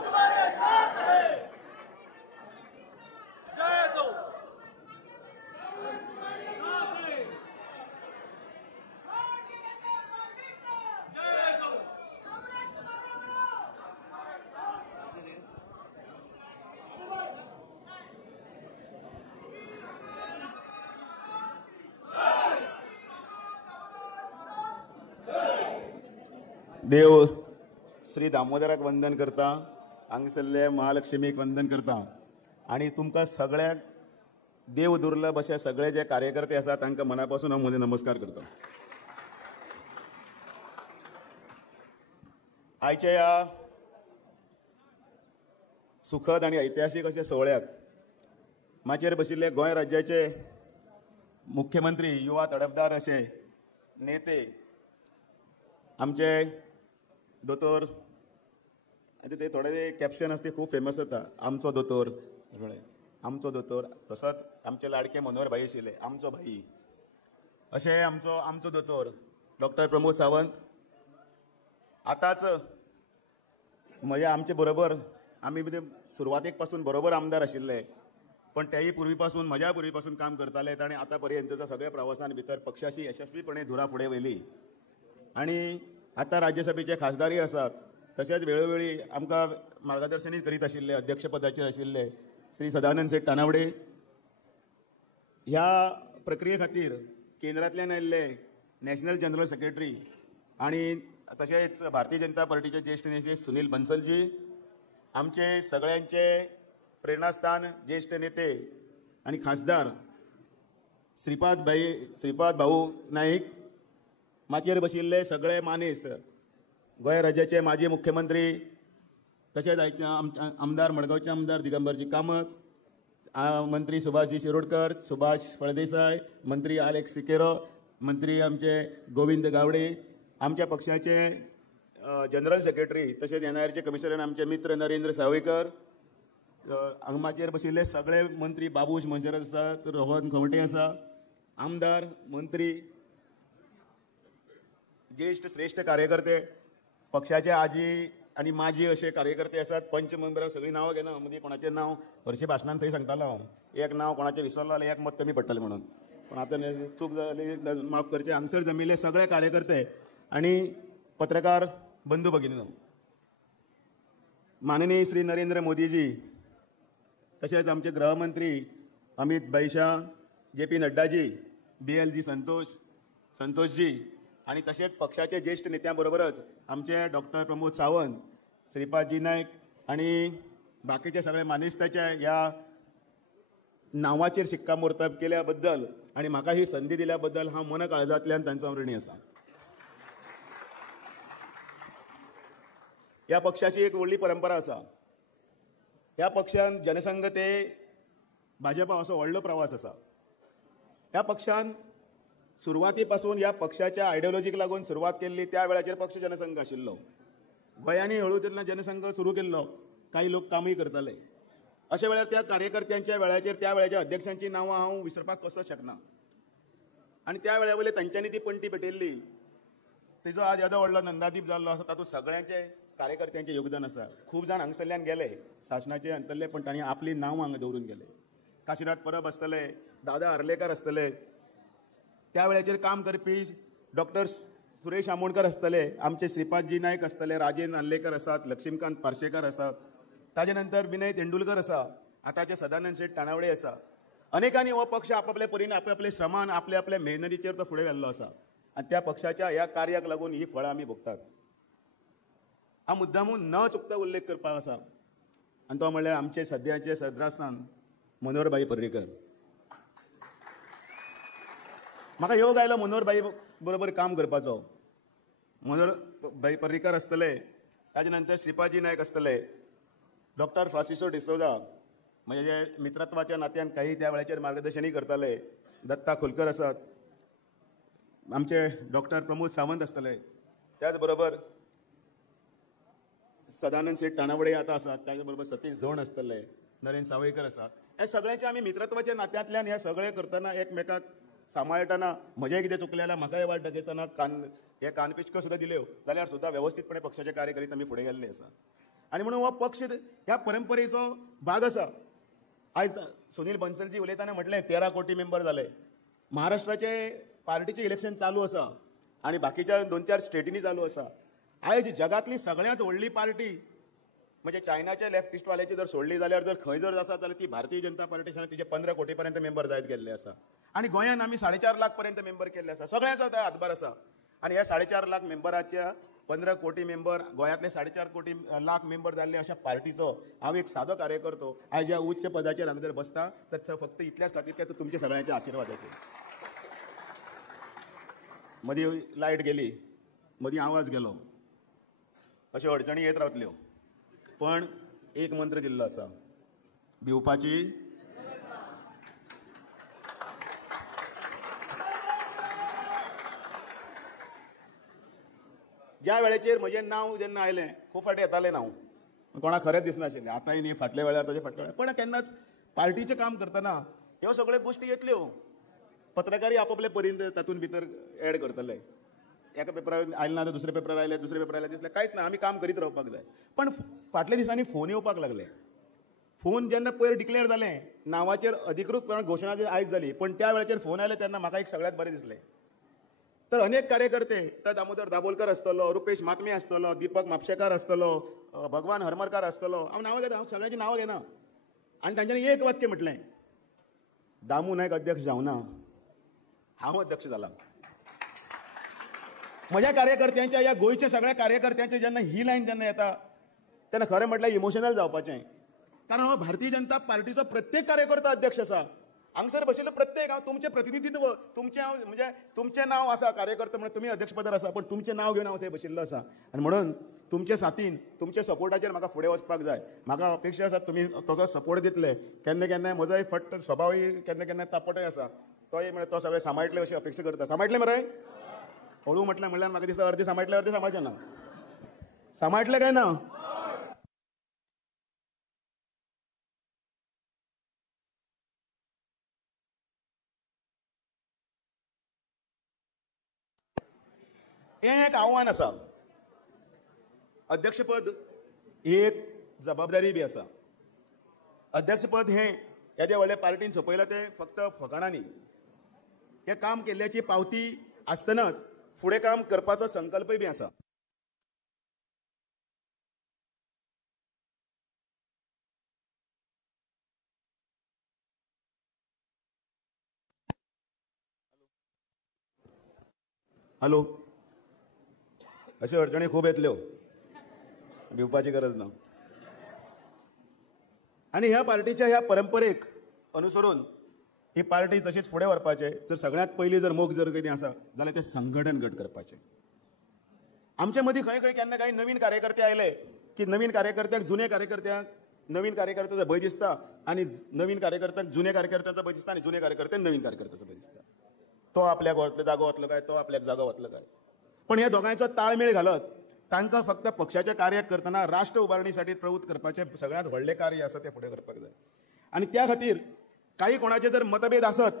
देव श्री दामोदराक वंदन करता, हांगसरले महालक्ष्मीक वंदन करता आणि तुमकां सगळ्याक देव दुर्लभ अशे सगळे जे कार्यकर्ते आसात तांकां मनापासून हांव म्हजे नमस्कार करता. आयच्या ह्या सुखद आणि ऐतिहासीक अशा सोहळ्याक माचेर बशिल्ले गोंय राज्याचे मुख्यमंत्री, युवा तडफदार असे नेते आमचे दोतोर, आतां ते थोडे कॅप्शन आसा ते खूब फेमस जाता, आमचो दोतोर, आमचो दोतोर, तसोच आमचे लाडके मनोहर भाई आशिल्ले, आमचो भाई, अशें आमचो दोतोर डॉक्टर प्रमोद सावंत. आतांच म्हज्या आमचे बरोबर आमी सुरवातेक पासून बरोबर आमदार आशिल्ले, पण तेही पूर्वी म्हज्या पूर्वी पासून काम करताले ताणें आतां पर्यंतच्या सगळ्या प्रवासान भितर पक्षाशी यशस्वीपणे धुरा फुडें व्हेली आणि आता राज्यसभेचे खासदारय आसात. तशेंच वेळोवेळी आमकां मार्गदर्शनय करीत आशिल्ले, अध्यक्षपदाचेर आशिल्ले श्री सदानंद सेठ तानावडे. ह्या प्रक्रिये खातीर केंद्रांतल्यान आयिल्ले नॅशनल जनरल सेक्रेटरी आणि तशेंच भारतीय जनता पार्टीचे ज्येष्ठ नेते सुनील बन्सलजी, आमचे सगळ्यांचे प्रेरणास्थान ज्येष्ठ नेते आणि खासदार श्रीपाद भाऊ नाईक, माचेर बशिल्ले सगळे मानेस, गोंय राज्याचे माजी मुख्यमंत्री, तशेंच आमदार मडगांवचे आमदार दिगंबरजी कामत, मंत्री सुभाषजी शिरोडकर, सुभाष फळदेसाय, मंत्री अलेक्स सिकेरो, मंत्री आमचे गोविंद गावडे, आमच्या पक्षाचे जनरल सेक्रेटरी तसेच NIRचे कमिशनर आमचे मित्र नरेंद्र सावयकर, हांगाचेर बशिल्ले सगळे मंत्री बाबूश मंशरत आसात, रोहन खंवटे आसा, आमदार, मंत्री, ज्येष्ठ श्रेष्ठ कार्यकर्ते, पक्षाचे आजी आणि माजी असे कार्यकर्ते आसात, पंच मेंबर, सगळी नांवां घेना, मदीं कोणाचें नांव हरशी भाशणांत थंय सांगतालो हांव, एक नांव कोणाचें विसरलो जाल्यार एक मत कमी पडटलें म्हणून, पण आतां चूक जाली माफ करचें. हांगसर जमिल्ले सगळे कार्यकर्ते आणि पत्रकार बंधू भगिनी, माननीय श्री नरेंद्र मोदीजी, तशेंच आमचे गृहमंत्री अमित भाई शाह, JP नड्डाजी, BLG संतोषजी आणि तसेच पक्षाचे ज्येष्ठ नेत्यां बरोबरच आमचे डॉक्टर प्रमोद सावंत, श्रीपादजी नायक आणि बाकीचे सगळे मानेस्तांच्या ह्या नांवाचेर शिक्कामोर्तब केल्या बद्दल आणि म्हाका ही संधी दिल्या बद्दल हांव मन काळजांतल्यान तांचो ऋणी आसा. ह्या पक्षाची एक व्हडली परंपरा आसा. ह्या पक्षान जनसंघ ते भाजपा असो व्हडलो प्रवास आसा. ह्या पक्षान सुरवाती पासून ह्या पक्षाच्या आयडियोलॉजीक लागून सुरवात केल्ली, त्या वेळाचेर पक्ष जनसंघ आशिल्लो. गोंयांनी हळू तेन्ना जनसंघ सुरू केल्लो, काही लोक कामूय करताले. अशा वेळार त्या कार्यकर्त्यांच्या वेळाचेर त्या वेळाच्या अध्यक्षांची नांवां हांव विसरपाक कसो शकना. आणि त्या वेळा वयले तांच्यांनी ती पंटी पेटयल्ली, तेजो आज येदो व्हडलो नंदादीप जाल्लो आसा. तातूंत सगळ्यांचे कार्यकर्त्यांचें योगदान आसा. खूब जाण हांगसरल्यान गेले, शासनाचे अंतरले, पण तांणी आपली नांवां हांगा दवरून गेले. काशिनाथ परब आसतले, दादा हर्लेकर आसतले, त्या वेळाचेर काम करपी डॉक्टर सुरेश आमोणकर आसतले, आमचे श्रीपादजी नायक आसतले, राजेंद्र नार्लेकर आसात, लक्ष्मीकांत पार्सेकर आसात, ताजे नंतर विनय तेंडुलकर आसा, आतांचे सदानंद शेट तानावडे आसा. अनेकांनी हो पक्ष आपापल्या परीन आपल्या श्रमान आपल्या मेहनतीचेर तो फुडें गेल्लो आसा. आनी त्या पक्षाच्या ह्या कार्याक लागून ही फळां आमी भोगतात. हांव मुद्दामून न चुकता उल्लेख करपाक आसा, आनी तो म्हणल्यार आमचे सद्याचे सदरास्थान मनोहरभाई पर्रीकर. म्हाका योग आयलो मनोहरभाई बरोबर काम करपाचो. मनोहरभाई पर्रीकर आसतले, ताजे नंतर श्रीपादजी नायक आसतले, डॉक्टर फ्रांसिसो डिसोजा, म्हणजे मित्रत्वाच्या नात्यान काही त्या वेळाचेर मार्गदर्शनय करताले, दत्ता खोलकर आसात, आमचे डॉक्टर प्रमोद सावंत आसतले, त्याच बरोबर सदानंद शेट तानावडे आतां आसात, त्याच बरोबर सतीश धोण आसतले, नरेंद्र सावयकर आसात. हे सगळ्यांचे आमी मित्रत्वाच्या नात्यांतल्यान हे सगळे करतना एकमेकाक सांबाळटना म्हजें कितें चुकलें जाल्यार म्हाकाय वाट दाखयतना हे कानपिचको सुद्दां दिल्यो जाल्यार सुद्दां वेवस्थीतपणे पक्षाचें कार्य करीत आमी फुडें गेल्ले आसा. आनी म्हणून हो पक्ष ह्या परंपरेचो भाग आसा. आयज सुनील बन्सलजी उलयताना म्हटलें 13 कोटी मेंबर जाले. महाराष्ट्राचे पार्टीचें इलेक्शन चालू आसा आनी बाकीच्या 2-4 स्टेटींनी चालू आसा. आयज जगातली सगळ्यांत व्हडली पार्टी म्हणजे चायनाच्या लेफ्टिस्टवाल्याची जर सोडली जाल्यार जर खंय जर आसा जाल्यार ती भारतीय जनता पार्टी आसा. तिचे 15 कोटी पर्यंत मेंबर जायत गेल्ले आसा. आणि गोंयांत आमी 4.5 लाख पर्यंत मेंबर केल्ले आसा. सगळ्यांचो हातभार आसा. आणि ह्या 4.5 लाख मेंबराच्या 15 कोटी मेंबर, गोंयांतले 4.5 लाख मेंबर जाल्ले अशा पार्टीचो हांव एक सादो कार्यकर्तो आयज ह्या उच्च पदाचेर हांगा जर बसता तर फक्त इतल्याच खातीर की तुमच्या सगळ्यांच्या आशिर्वादाचेर. मदीं लायट गेली, मदीं आवाज गेलो, अश्यो अडचणी येत रावतल्यो, पण एक मंत्र दिल्लो आसा, भिवपाची ज्या वेळाचेर म्हजें नांव जेन्ना आयलें खूब फावटी येतालें नांव, कोणाक खरेंच दिसनाशिल्लें. आतांय न्ही, फाटल्या वेळार ताचे फाटल्या वेळार, पण केन्नाच पार्टीचें काम करतना ह्यो सगळ्यो गोश्टी येतल्यो. पत्रकारी आपापले परीन तातूंत भितर एड करतले. एका पेपरार आयले ना, दुसऱ्या पेपरार आयले, दुसऱ्या पेपरार आयले, दिसलें कांयच ना, आमी काम करीत रावपाक जाय. पण फाटल्या दिसांनी फोन येवपाक लागले. फोन जेन्ना पयर डिक्लेअर जालें, नांवाचेर अधिकृतपणान घोशणा आयज जाली, पण त्या वेळाचेर फोन आयले तेन्ना म्हाका एक सगळ्यांत बरें दिसलें. तर अनेक कार्यकर्ते, तर दामोदर दाबोलकर आसतलो, रुपेश मातमे आसतलो, दीपक म्हापशेकार आसतलो, भगवान हरमरकार आसतलो, हांव नांवां घेता, हांव सगळ्यांची नांवां घेना. आनी तांच्यांनी एक वाक्य म्हटलें, दामू नायक अध्यक्ष जावना, हांव अध्यक्ष जाला. म्हज्या कार्यकर्त्यांच्या, ह्या गोंयच्या सगळ्या कार्यकर्त्यांचे जेन्ना ही लायन जेन्ना येता तेन्ना खरें म्हटल्यार इमोशनल जावपाचें. कारण हो भारतीय जनता पार्टीचो प्रत्येक कार्यकर्ता अध्यक्ष आसा. हांगसर बशिल्लो प्रत्येक, हांव तुमचें प्रतिनिधित्व, तुमचें म्हणजे तुमचें नांव आसा कार्यकर्ता म्हणून तुमी अध्यक्षपदार आसा, पण तुमचें नांव घेवन हांव थंय बशिल्लो आसा. आनी म्हणून तुमच्या साथीन तुमच्या सपोर्टाचेर म्हाका फुडें वचपाक जाय. म्हाका अपेक्षा आसा तुम्ही तसो सपोर्ट दितले. केन्ना केन्ना म्हजोय फट्ट स्वभावय केन्ना केन्ना तापटय आसा, तोय म्हणजे तो सगळें सांबाळटले अशी अपेक्षा करता. सांबाळटले मरे? हळू म्हटल्यार म्हाका दिसता अर्दे सांबाळटले अर्दे सांबाळचे ना. सांबाळटले काय ना? हें एक आव्हान आसा. अध्यक्षपद ही एक जबाबदारी बी आसा. अध्यक्षपद हें येदे व्हडले पार्टीन सोपयलां तें फक्त फकाणांनी. हें काम केल्ल्याची पावती आसतनाच फुडें काम करपाचो संकल्पय बी आसा. हॅलो, अश्यो अडचणी खूब येतल्यो, भिवपाची गरज ना. आनी ह्या पार्टीच्या ह्या परंपरेक अनुसरून ही पार्टी तशीच फुडें व्हरपाचें. जर सगळ्यांत पयलीं जर मोख जर कितें आसा जाल्यार तें संघटन गट करपाचें. आमचे मदीं खंय खंय केन्ना काही नवीन कार्यकर्ते आयले की नवीन कार्यकर्त्यांक जुने कार्यकर्त्यांक नवीन कार्यकर्त्याचो भंय दिसता आनी नवीन कार्यकर्त्यांक जुने कार्यकर्त्यांचो भंय दिसता आनी जुने कार्यकर्त्यांक नवीन कार्यकर्त्याचो भंय दिसता. तो आपल्याक जागो वतलो काय, तो आपल्याक जागो वतलो काय. पण ह्या दोगांचो ताळमेळ घालत तांकां फक्त पक्षाचे कार्य करतना राष्ट्र उबारणीसाठी प्रवृत्त करपाचें सगळ्यांत व्हडलें कार्य आसा तें फुडें करपाक जाय. आनी त्या खातीर काही कोणाचे जर मतभेद आसत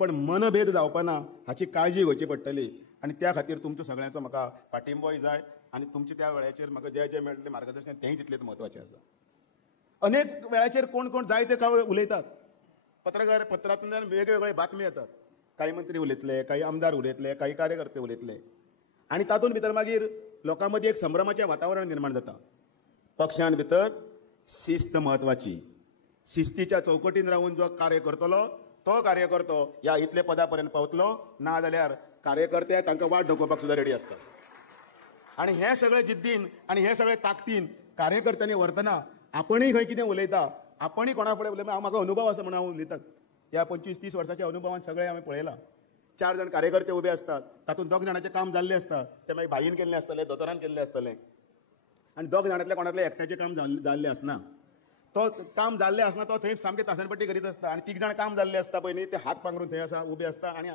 पण मनभेद जावपाना हाची काळजी घेवची पडटली. आनी त्या खातीर तुमचो सगळ्यांचो म्हाका पाठिंबोय जाय आनी तुमचे त्या वेळाचेर म्हाका जें जें मेळटलें मार्गदर्शन तेंय तितलेंच म्हत्वाचें आसा. अनेक वेळाचेर कोण कोण जाय ते उलयतात. पत्रांतल्यान वेगवेगळे बातमी येतात. काही मंत्री उलयतले, काही आमदार उलयतले, काही कार्यकर्ते उलयतले आनी तातूंत भितर मागीर लोकां मदीं एक संभ्रमाचें वातावरण निर्माण जाता. पक्षान भितर शिस्त म्हत्वाची. शिस्तीच्या चौकटीन रावून जो कार्य करतलो तो कार्यकर्तो ह्या इतले पदा पर्यंत पावतलो. ना जाल्यार कार्यकर्ते तांकां वाट दाखोवपाक सुद्दां रेडी आसतात. आनी हें सगळें जिद्दीन आनी हें सगळें ताकतीन कार्यकर्त्यांनी व्हरतना आपणय खंय कितें उलयता, आपणय कोणा फुडें उलयता. म्हाका अनुभव आसा म्हणून हांव उलयतात. ह्या 25-30 वर्साच्या अनुभवान सगळें हांवें पळयलां. 4 जाण कार्यकर्ते उबे असतात, तातूंत 2 जाणांचें काम जाल्लें आसता. तें मागीर भाईन केल्लें आसतलें, दोतोरान केल्लें आसतलें. आनी 2 जाणांतल्या कोणातलें एकट्याचें काम जाल्लें आसना. तो काम जाल्लें आसना तो थंय सामकें तासनपट्टी करीत आसता. आनी 3 जाण काम जाल्लें आसता पळय न्ही, ते हात पांगरून थंय आसा उबे आसता. आनी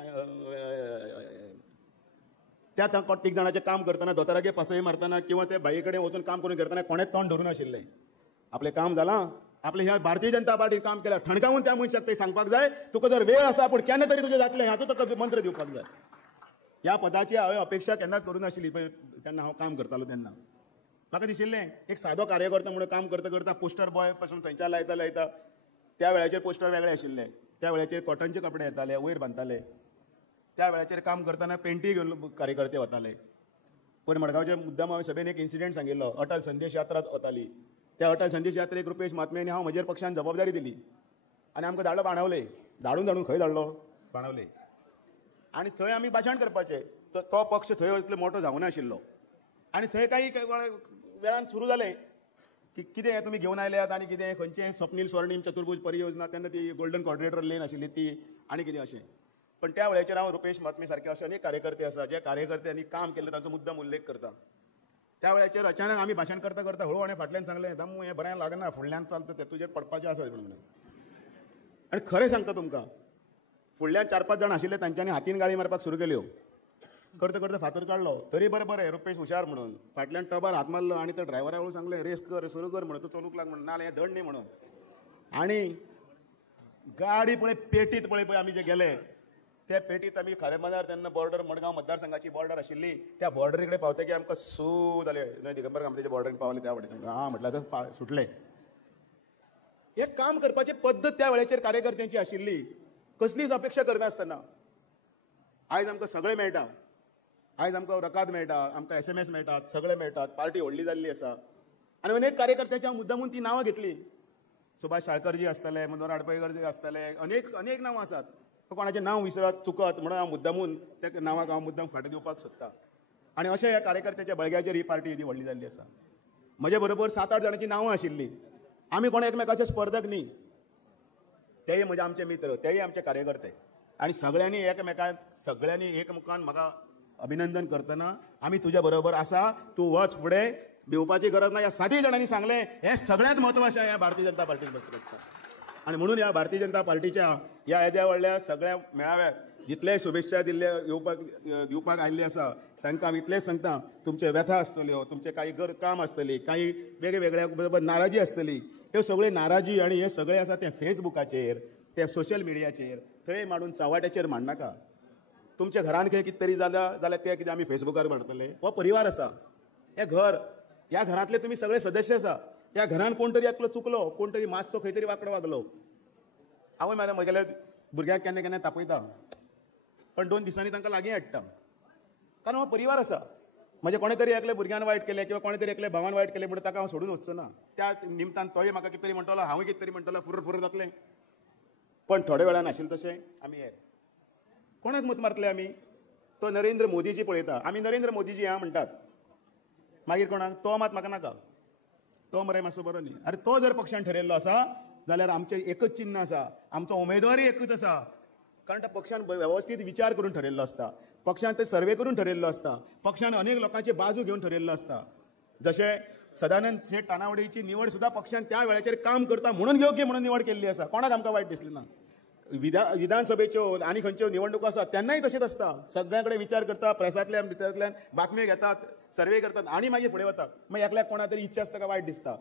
त्या 3 जाणांचें काम करतना दोतोरागे पासय मारतना किंवा ते बाये कडेन वचून काम करून करतना कोणेंच तोंड धरून आशिल्लें. आपलें काम जालां, आपलें ह्या भारतीय जनता पार्टीन काम केलां, ठणकावून त्या मनशाक ते सांगपाक जाय तुका जर वेळ आसा पूण केन्ना तरी तुजें जातलें हातूंत ताका मंत्र दिवपाक जाय. ह्या पदाची हांवें अपेक्षा केन्नाच करूं नाशिल्ली तेन्ना हांव काम करतालो तेन्ना. म्हाका दिशिल्लें एक सादो कार्यकर्तो म्हणून काम करता करता पोस्टर बॉय पासून थंयच्यान लायता. त्या वेळाचेर पोस्टर वेगळे आशिल्ले. त्या वेळाचेर कॉटनचे कपडे येताले, वयर बांदताले. त्या वेळाचेर काम करतना पेंटी घेवन कार्यकर्ते वताले. पण मडगांवच्या मुद्दाम हांवें सभेन एक इन्सिडेंट सांगिल्लो. अटल संदेश यात्रा वताली. त्या अटल संदेश यात्रेक रुपेश महात्म्यानी हांव म्हजेर पक्षान जबाबदारी दिली आनी आमकां धाडलो बाणावले. धाडून खंय धाडलो? बाणावले. आनी थंय आमी भाशण करपाचें. तो पक्ष थंय इतलो मोठो जावना आशिल्लो. आनी थंय काही वेळान सुरू जालें की कितें तुमी घेवन आयल्यात आनी कितें खंयचें स्वप्नील स्वर्णीम चतुर्भुज परियोजना तेन्ना ती गोल्डन कॉर्डिनेटर लेन आशिल्ली ती आनी कितें अशें. पण त्या वेळाचेर हांव रुपेश महात्मे सारके अशे अनेक कार्यकर्ते आसा जे कार्यकर्त्यांनी काम केलें तांचो मुद्दम उल्लेख करता. त्या वेळाचेर अचानक आमी भाशण करता हळू हाणें फाटल्यान सांगलें दामू हें बरें लागना, फुडल्यान चलता तें तुजेर पडपाचें आसा म्हणून. आनी खरें सांगता तुमकां, फुडल्यान 4-5 जाण आशिल्ले तांच्यांनी हातीन गाळी मारपाक सुरू केल्यो. करता फातर काडलो. तरी बरें रुपेश हुशार म्हणून फाटल्यान टबार हात मारलो आनी त्या ड्रायव्हरा कडेन सांगलें रेस कर सुरू कर म्हणून, तूं चलूंक लाग म्हणून, नाल्यार हें धड न्ही म्हणून. आनी गाडी पळय पेटीत पळय आमी जे गेले त्या पेटीत आमी खारेमांदार तेन्ना बॉर्डर मडगांव मतदारसंघाची बॉर्डर आशिल्ली. त्या बॉर्डरी कडेन पावतकीर आमकां सू जालें. दिगंबर कामतेच्या बॉर्डरीन पावले त्या वटेन. म्हटल्यार सुटले. हे काम करपाची पद्दत त्या वेळाचेर कार्यकर्त्यांची आशिल्ली. कसलीच अपेक्षा करनासतना आयज आमकां सगळें मेळटा. आयज आमकां रकाद मेळटा, आमकां SMS मेळटात, सगळें मेळटात. पार्टी व्हडली जाल्ली आसा. आनी अनेक कार्यकर्त्यांच्या मुद्दामून ती नांवां घेतली. सुभाष साळकरजी आसतले, मनोहर आडपयकरजी आसतले, अनेक नांवां आसात. कोणाचें नांव विसरत चुकत म्हणून हांव मुद्दामून त्या नांवाक हांव मुद्दाम फाटीं दिवपाक सोदता. आनी अशें ह्या कार्यकर्त्याच्या बळग्याचेर ही पार्टी इतली व्हडली जाल्ली आसा. म्हजे बरोबर 7-8 जाणांची नांवां आशिल्लीं. आमी कोण एकमेकाचे स्पर्धक न्ही. तेय म्हजे आमचे मित्र, तेय आमचे कार्यकर्ते. आनी सगळ्यांनी एकमेकान एकमुखान म्हाका अभिनंदन करतना आम्ही तुझ्या बरोबर आसा, तू वच पुढे, भिवपाची गरज नाही. या 7 जणांनी सांगले हे सगळ्यात महत्वाचे आहे या भारतीय जनता पार्टीबद्दल. आणि म्हणून या भारतीय जनता पार्टीच्या या येद्या व्हडल्या सगळ्या मेळाव्यात जितले शुभेच्छा दिवपाक आयिल्ले आसा तांकां हांव इतलेंच सांगता, तुमचे व्यथा आसतल्यो, तुमचे काही काम आसतली, काही वेगवेगळ्या बरोबर नाराजी आसतली, ह्यो सगळे नाराजी आणि हे सगळे आसा ते फेसबुकाचेर, ते सोशल मिडियाचेर थंय मांडून चावाट्याचेर मांडनाका. तुमच्या घरान खंय कितें तरी जाल्यार ते कितें आमी फेसबुकार मारतले. हो परिवार आसा, हे घर, ह्या घरांतले तुमी सगळे सदस्य आसा. ह्या घरान कोण तरी एकलो चुकलो, कोण तरी मातसो खंय तरी वांकडो वागलो, हांव म्हगेल्या भुरग्यांक केन्ना केन्ना तापयता, पण 2 दिसांनी तांकां लागीं हाडटा. कारण हो परिवार आसा. म्हणजे कोणे तरी एकल्या भुरग्यान वायट केलें किंवा कोणे तरी एकल्या भावान वायट केलें म्हणून ताका हांव सोडून वचचो ना. त्या निमतान तोय म्हाका कितें तरी म्हणटलो, हांवूय कितें तरी म्हणटलो, फुर्र जातलें. पण थोड्या वेळान आशिल्लें तशें आमी हे कोणाक मत मारतले आमी? तो नरेंद्र मोदीजी पळयता, आमी नरेंद्र मोदीजी हा म्हणटात, मागीर कोणाक तो मात म्हाका नाका, तो मरे मातसो बरो न्ही. अरे तो जर पक्षान ठरयल्लो आसा जाल्यार आमचें एकच चिन्ह आसा, आमचो उमेदवारी एकूच आसा. कारण त्या पक्षान व्यवस्थीत विचार करून ठरयल्लो आसता, पक्षान ते सर्वे करून ठरयल्लो आसता, पक्षान अनेक लोकांची बाजू घेवन ठरयल्लो आसता. जशें सदानंद शेट तानावडेची निवड सुद्धा पक्षान त्या वेळाचेर काम करता म्हणून योग्य म्हणून निवड केल्ली आसा. कोणाक आमकां वायट दिसलें ना. विधानसभेच्यो आनी खंयच्यो निवडणुको आसात तेन्नाय तशेंच आसता. सगळ्यां कडेन विचार करता, प्रेसांतल्यान भितरल्यान बातम्यो घेतात, सर्वे करतात आनी मागीर फुडें वतात. मागीर एकल्याक कोणा तरी इच्छा आसता काय वायट दिसता.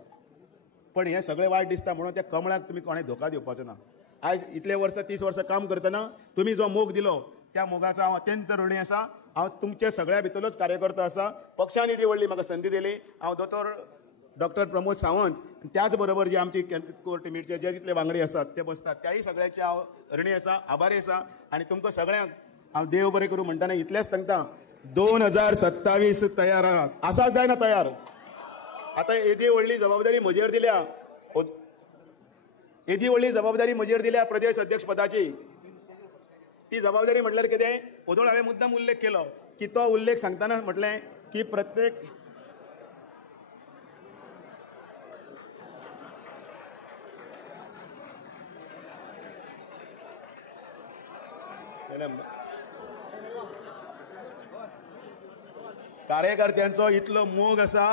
पण हे सगळें वायट दिसता म्हणून त्या कमळाक तुमी कोणें धोका दिवपाचो ना. आयज इतले वर्स 30 वर्सां काम करतना तुमी जो मोग दिलो त्या मोगाचो हांव अत्यंत ऋणी आसा. हांव तुमचे सगळ्या भितरलोच कार्यकर्तो आसा. पक्षान इतली व्हडली म्हाका संदी दिली. हांव डॉक्टर प्रमोद सावंत, त्याच बरोबर जे आमचे कोर टिमीचे जे जितले वांगडी आसात ते बसतात, त्याही सगळ्याचे हांव ऋणी आसा, आभारी आसा. आणि तुमकां सगळ्यांक हांव देव बरें करूं म्हणटाना इतलेंच सांगता, 2027 तयार आसात जाय ना तयार. आता येदी व्हडली जबाबदारी म्हजेर दिल्या, येदी व्हडली जबाबदारी म्हजेर दिल्या प्रदेश अध्यक्ष पदाची. ती जबाबदारी म्हटल्यार कितें, ओदोळ हांवें मुद्दाम उल्लेख केलो की तो उल्लेख सांगतना म्हटलें की प्रत्येक कार्यकर्त्यांचो इतलो मोग आसा,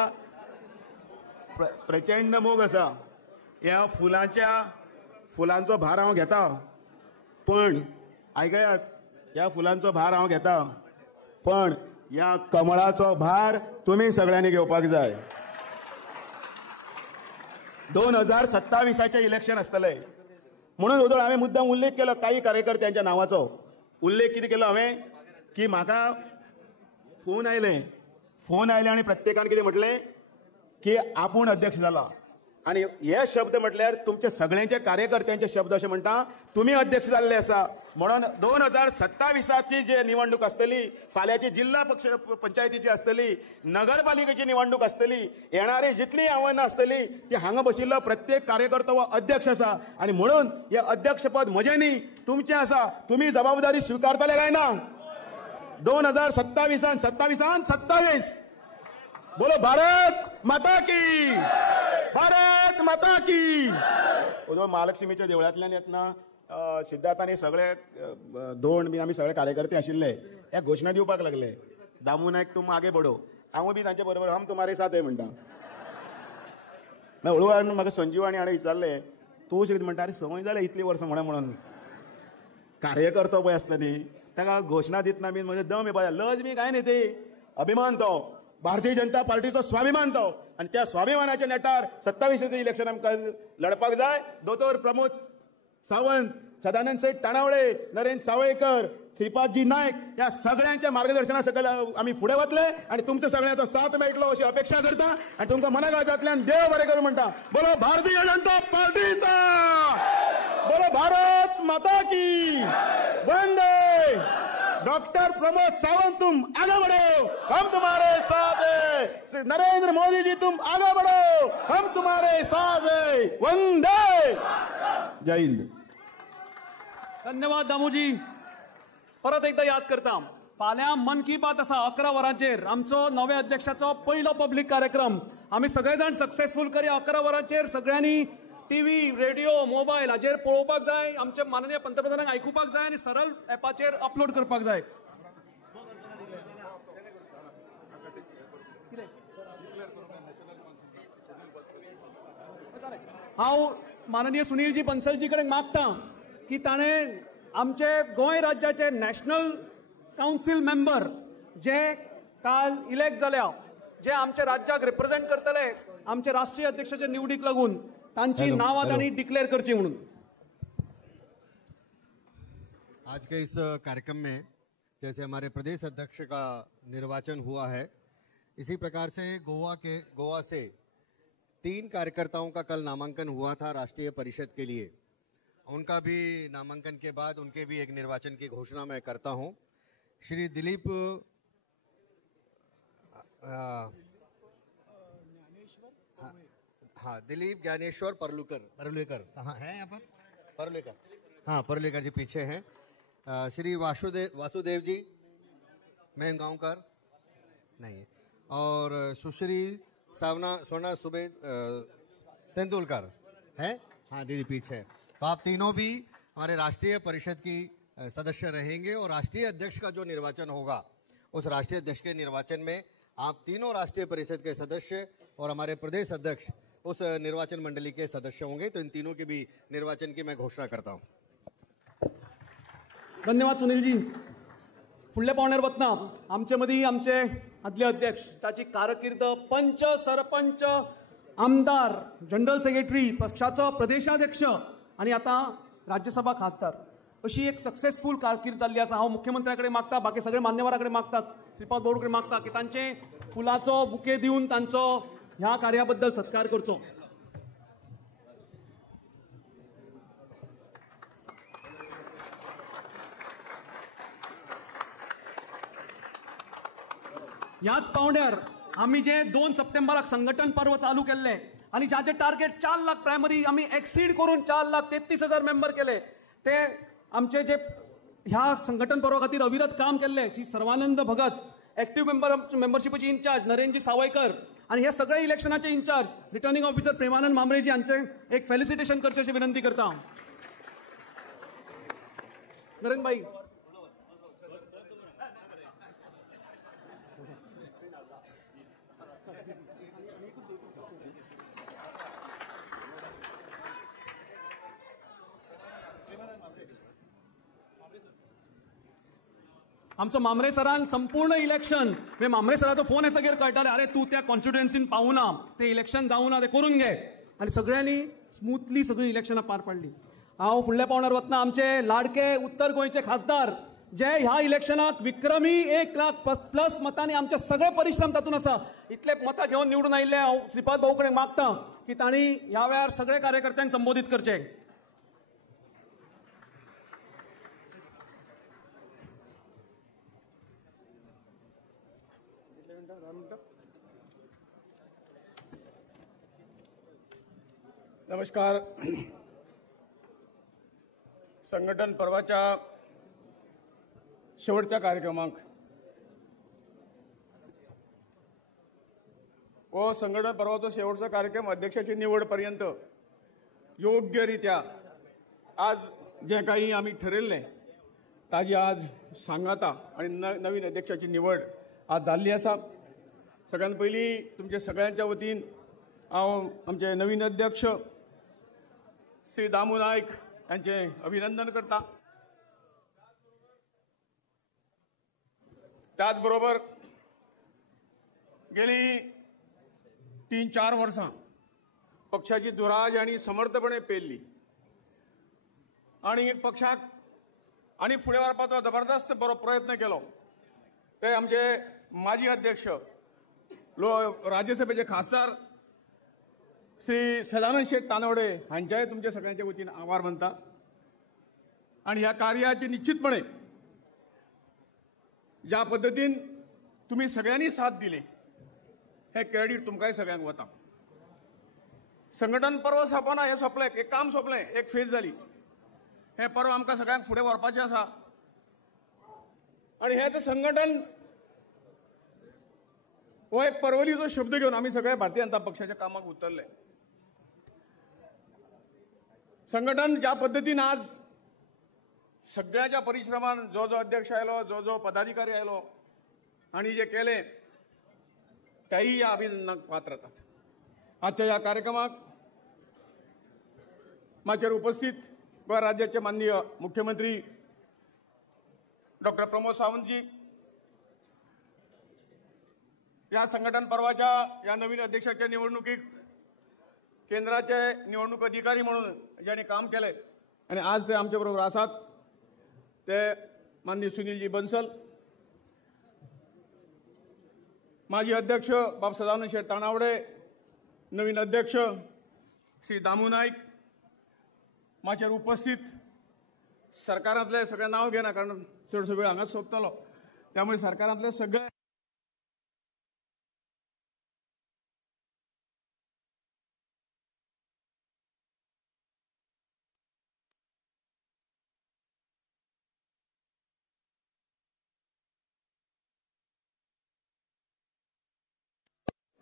प्रचंड मोग आसा. ह्या फुलांचो भार हांव घेता, पण आयकयात, ह्या फुलांचो भार हांव घेता, पण ह्या कमळाचो भार तुमी सगळ्यांनी घेवपाक जाय. 2027 इलेक्शन आसतलें म्हणून ओदोळ हांवें मुद्दाम उल्लेख केलो काही कार्यकर्त्यांच्या नांवाचो. उल्लेख कितें केलो हांवें की म्हाका फोन आयले आनी प्रत्येकान कितें म्हटलें की आपूण अध्यक्ष जाला. आणि हे शब्द म्हटल्यार तुमचे सगळ्यांचे कार्यकर्त्यांचे शब्द अशें म्हणटा, तुमी अध्यक्ष जाल्ले आसा म्हणून 2027 जी निवडणूक आसतली, फाल्यांची जिल्हा पंचायतीची आसतली, नगरपालिकेची निवडणूक आसतली, येणारी जितली आव्हानां आसतली ती हांगा बशिल्लो प्रत्येक कार्यकर्तो हो अध्यक्ष आसा. आणि म्हणून हे अध्यक्षपद म्हजें न्ही, तुमचें आसा. तुमी जबाबदारी स्वीकारतले काय ना? 2027 बोलो भारत माता की, भारत माता की. ओदोळ महालक्ष्मीच्या देवळांतल्यान येतना सिद्धार्थांनी सगळे धोंड बी आमी सगळे कार्यकर्ते आशिल्ले हे घोशणा दिवपाक लागले, दामू नायक तुम आगे बढो. हांव बी तांचे बरोबर हम तुम्हारे साथ आहे म्हणटा. हळूहळू म्हाका संजीवानी हाणें विचारलें, तूं अशें म्हणटा, अरे संवय जालें इतलीं वर्सां म्हणून कार्यकर्तो पळय आसता न्ही ताका घोशणा दितना बी म्हजे दम येवपाक लज बी काय न्ही, ते अभिमान तो भारतीय जनता पार्टीचो स्वाभिमान तो. आणि त्या स्वाभिमानाच्या नेटार 27 इलेक्शन आमकां लढपाक जाय. दोतोर प्रमोद सावंत, सदानंद शेट तानावडे, नरेंद्र सावळेकर, श्रीपादजी नायक या सगळ्यांच्या मार्गदर्शना सकयल आमी फुडें वतले आणि तुमच्या सगळ्यांचो साथ मेळटलो अशी अपेक्षा करता आणि तुमकां मनाकाळजांतल्यान देव बरें करूं म्हणटा. बोलो भारतीय जनता पार्टीचा, बोलो भारत माता की, वंदे. डॉक्टर प्रमोद सावंत तुम आगे बढ़ो, हम तुम्हारे साथ हैं. नरेंद्र मोदी जी तुम आगे बढ़ो, हम तुम्हारे साथ हैं. वंदे. जय हिंद. धन्यवाद दामूजी. परत एकदा याद करता, फाल्यां मन की बात आसा 11 वरांचेर आमचो नव्या अध्यक्षाचो पयलो पब्लीक कार्यक्रम. आमी सगळे जाण सक्सेसफूल करया. 11 वरांचेर सगळ्यांनी टीव्ही, रेडिओ, मोबायल हाचेर पळोवपाक जाय, आमच्या माननीय पंतप्रधानांक आयकुपाक जाय आणि सरळ ॲपाचेर अपलोड करपाक जाय. हांव माननीय सुनीलजी बन्सलजी कडेन मागता की ताणें आमचे गोंय राज्याचे नॅशनल कावन्सिल मेंबर जे काल इलेक्ट जाल्या, जे आमच्या राज्याक रिप्रेझेंट करतले आमचे राष्ट्रीय अध्यक्षाच्या निवडीक लागून, तांची नांवां तांणी डिक्लेअर करची म्हणून. आज के इस कार्यक्रम में जैसे हमारे प्रदेश अध्यक्ष का निर्वाचन हुआ है, इसी प्रकार से गोवा से 3 कार्यकर्ताओं का कल नामांकन हुआ था राष्ट्रीय परिषद के लिए. उनका भी नामांकन के बाद उनके भी एक निर्वाचन की घोषणा मैं करता हूं. श्री दिलीप दिलीप ज्ञानेश्वर परलुकर कहाँ है यहाँ पर? परलेकर जी पीछे हैं. श्री वासुदेव जी मेहगांवकर नहीं है, और सुश्री सोना सुबेद तेंदुलकर है. हाँ दीदी पीछे. तो आप तीनों भी हमारे राष्ट्रीय परिषद की सदस्य रहेंगे और राष्ट्रीय अध्यक्ष का जो निर्वाचन होगा उस राष्ट्रीय अध्यक्ष के निर्वाचन में आप तीनों राष्ट्रीय परिषद के सदस्य और हमारे प्रदेश अध्यक्ष उस निर्वाचन मंडली के सदस्य होंगे. तो इन तीनों के भी निर्वाचन की मैं घोषणा करता हूं. धन्यवाद सुनीलजी. फुडल्या पावण्यार वतना आमचे मदीं आमचे आदले अध्यक्ष, ताची कारकीर्द पंच, सरपंच, आमदार, जनरल सेक्रेटरी, पक्षाचो प्रदेशाध्यक्ष आणि आता राज्यसभा खासदार अशी एक सक्सेसफुल कारकीर्द जाल्ली आसा. हांव मुख्यमंत्र्याकडे मागता, बाकी सगळे मान्यवरांकडे मागता, श्रीपाद बाबू कडेन मागता की तांचे फुलाचो बुके दिवन तांचो ह्या कार्याबद्दल सत्कार करचो. ह्याच पावण्यार आम्ही जे 2 सप्टेंबराक संघटन पर्व चालू केल्ले आणि ज्याचे टार्गेट 4 लाख प्रायमरी आम्ही एक्सीड करून 4,33,000 मेंबर केले, ते आमचे जे ह्या संघटन पर्वा खातीर अविरत काम केल्ले श्री सर्वानंद भगत, एक्टिव्ह मेंबरशिपाचे इंचार्ज नरेंद्रजी सावयकर आणि हे सगळे इलेक्शनाचे इंचार्ज रिटर्निंग ऑफिसर प्रेमानंद मांबरेजी यांचे एक फेलिसिटेशन करचे अशी विनंती करता. नरेंद्र भाई आमचं मामरे सरान संपूर्ण इलेक्शन, मामरे सराचो फोन येतकीर कळटाले अरे तू त्या कॉन्स्टिट्युएन्सीन पावूना, ते इलेक्शन जावना, ते करून घे, आणि सगळ्यांनी स्मूथली सगळी इलेक्शनां पार पाडली. हांव फुडल्या पावण्यार वतना आमचे लाडके उत्तर गोंयचे खासदार जे ह्या इलेक्शनाक विक्रमी 1 लाख प्लस मतांनी आमचे सगळे परिश्रम तातून आसा, इतले मतां घेवन निवडून आयिल्ले हांव श्रीपाद भाऊ कडेन मागता की तांणी ह्या वेळार सगळे कार्यकर्त्यांक संबोधित करचे. नमस्कार. संघटन पर्वाच्या शेवटच्या कार्यक्रमाक व संघटन पर्वाचो शेवटचा कार्यक्रम अध्यक्षाची निवड पर्यंत योग्यरित्या आज जे काही आम्ही ठरयल्लें ताजी आज सांगाता आणि नवीन अध्यक्षाची निवड आज जाल्ली आसा. सगळ्यात पयलीं तुमच्या सगळ्यांच्या वतीन हांव आमचे नवीन अध्यक्ष श्री दामू नायक यांचे अभिनंदन करता. त्याचबरोबर गेली 3-4 वर्सां पक्षाची दुराज आणि समर्थपणे पेल्ली आणि पक्षाक आणि फुडें व्हरपाचो जबरदस्त बरो प्रयत्न केलो. ते आमचे माजी अध्यक्ष राज्यसभेचे खासदार श्री सदानंद शेठ तानवडे हांच्याय तुमच्या सगळ्यांच्या वतीन आभार मानता. आणि ह्या कार्याची निश्चितपणे ज्या पद्धतीन तुम्ही सगळ्यांनी साथ दिली हे क्रेडिट तुमकांय सगळ्यांक वता. संघटन पर्व सोंपना हें सोंपलें, एक काम सोंपलें, एक फेज जाली. हे पर्व आमकां सगळ्यांक फुडें व्हरपाचें आसा आणि हेच संघटन हो एक पर्वलीचो शब्द घेवन आमी सगळे भारतीय जनता पक्षाच्या कामाक उतरले. संघटन ज्या पद्धतीन आज सगळ्याच्या परिश्रमान जो अध्यक्ष आयलो, जो पदाधिकारी आयलो आणि जे केले त्याही या अभिनंदनाक पात्र जातात. आजच्या या कार्यक्रमाक माझ्यावर उपस्थित गोवा राज्याचे माननीय मुख्यमंत्री डॉक्टर प्रमोद सावंतजी, या संघटन पर्वाच्या या नवीन अध्यक्षाच्या निवडणुकीत केंद्राचे निवडणूक अधिकारी म्हणून ज्यांनी काम केले आणि आज ते आमच्याबरोबर असतात ते माननीय सुनीलजी बन्सल, माजी अध्यक्ष बाब सदानंद शेठ तानावडे, नवीन अध्यक्ष श्री दामू नाईक, माझ्यावर उपस्थित सरकारांतले सगळे नाव घेना कारण चडसो वेळ हांगाच सोंपतलो, त्यामुळे सरकारांतले सगळे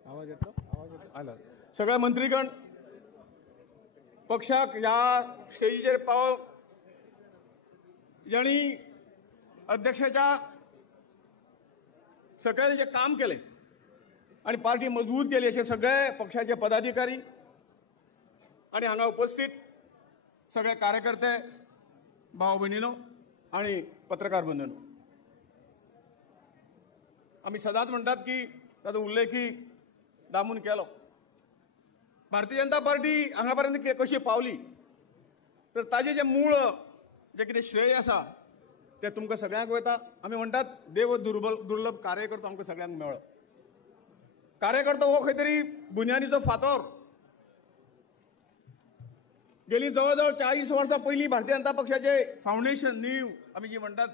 आवाज येतो आला सगळे मंत्रीगण पक्षाक ह्या स्टेजीचेर पाव ज्यांनी अध्यक्षाच्या सकयल जे काम केले आणि पार्टी मजबूत केली असे सगळे पक्षाचे पदाधिकारी आणि हांगा उपस्थित सगळे कार्यकर्ते भाव भयणीनो आणि पत्रकार बंधूंनो, आम्ही सदांच म्हणतात की ताचो उल्लेखी दामून केलो. भारतीय जनता पार्टी हांगापर्यंत कशी पावली तर ताजे जे मूळ जे कितें श्रेय आसा ते तुमकां सगळ्यांक वयता. आमी म्हणटात देव दुर्लभ कार्यकर्तो आमकां सगळ्यांक मेळ्ळो. कार्यकर्तो हो खंय तरी बुन्यादीचो फातर. गेली जवळजवळ 40 वर्सां पयलीं भारतीय जनता पक्षाचे फावंडेशन नीव आमी जी म्हणटात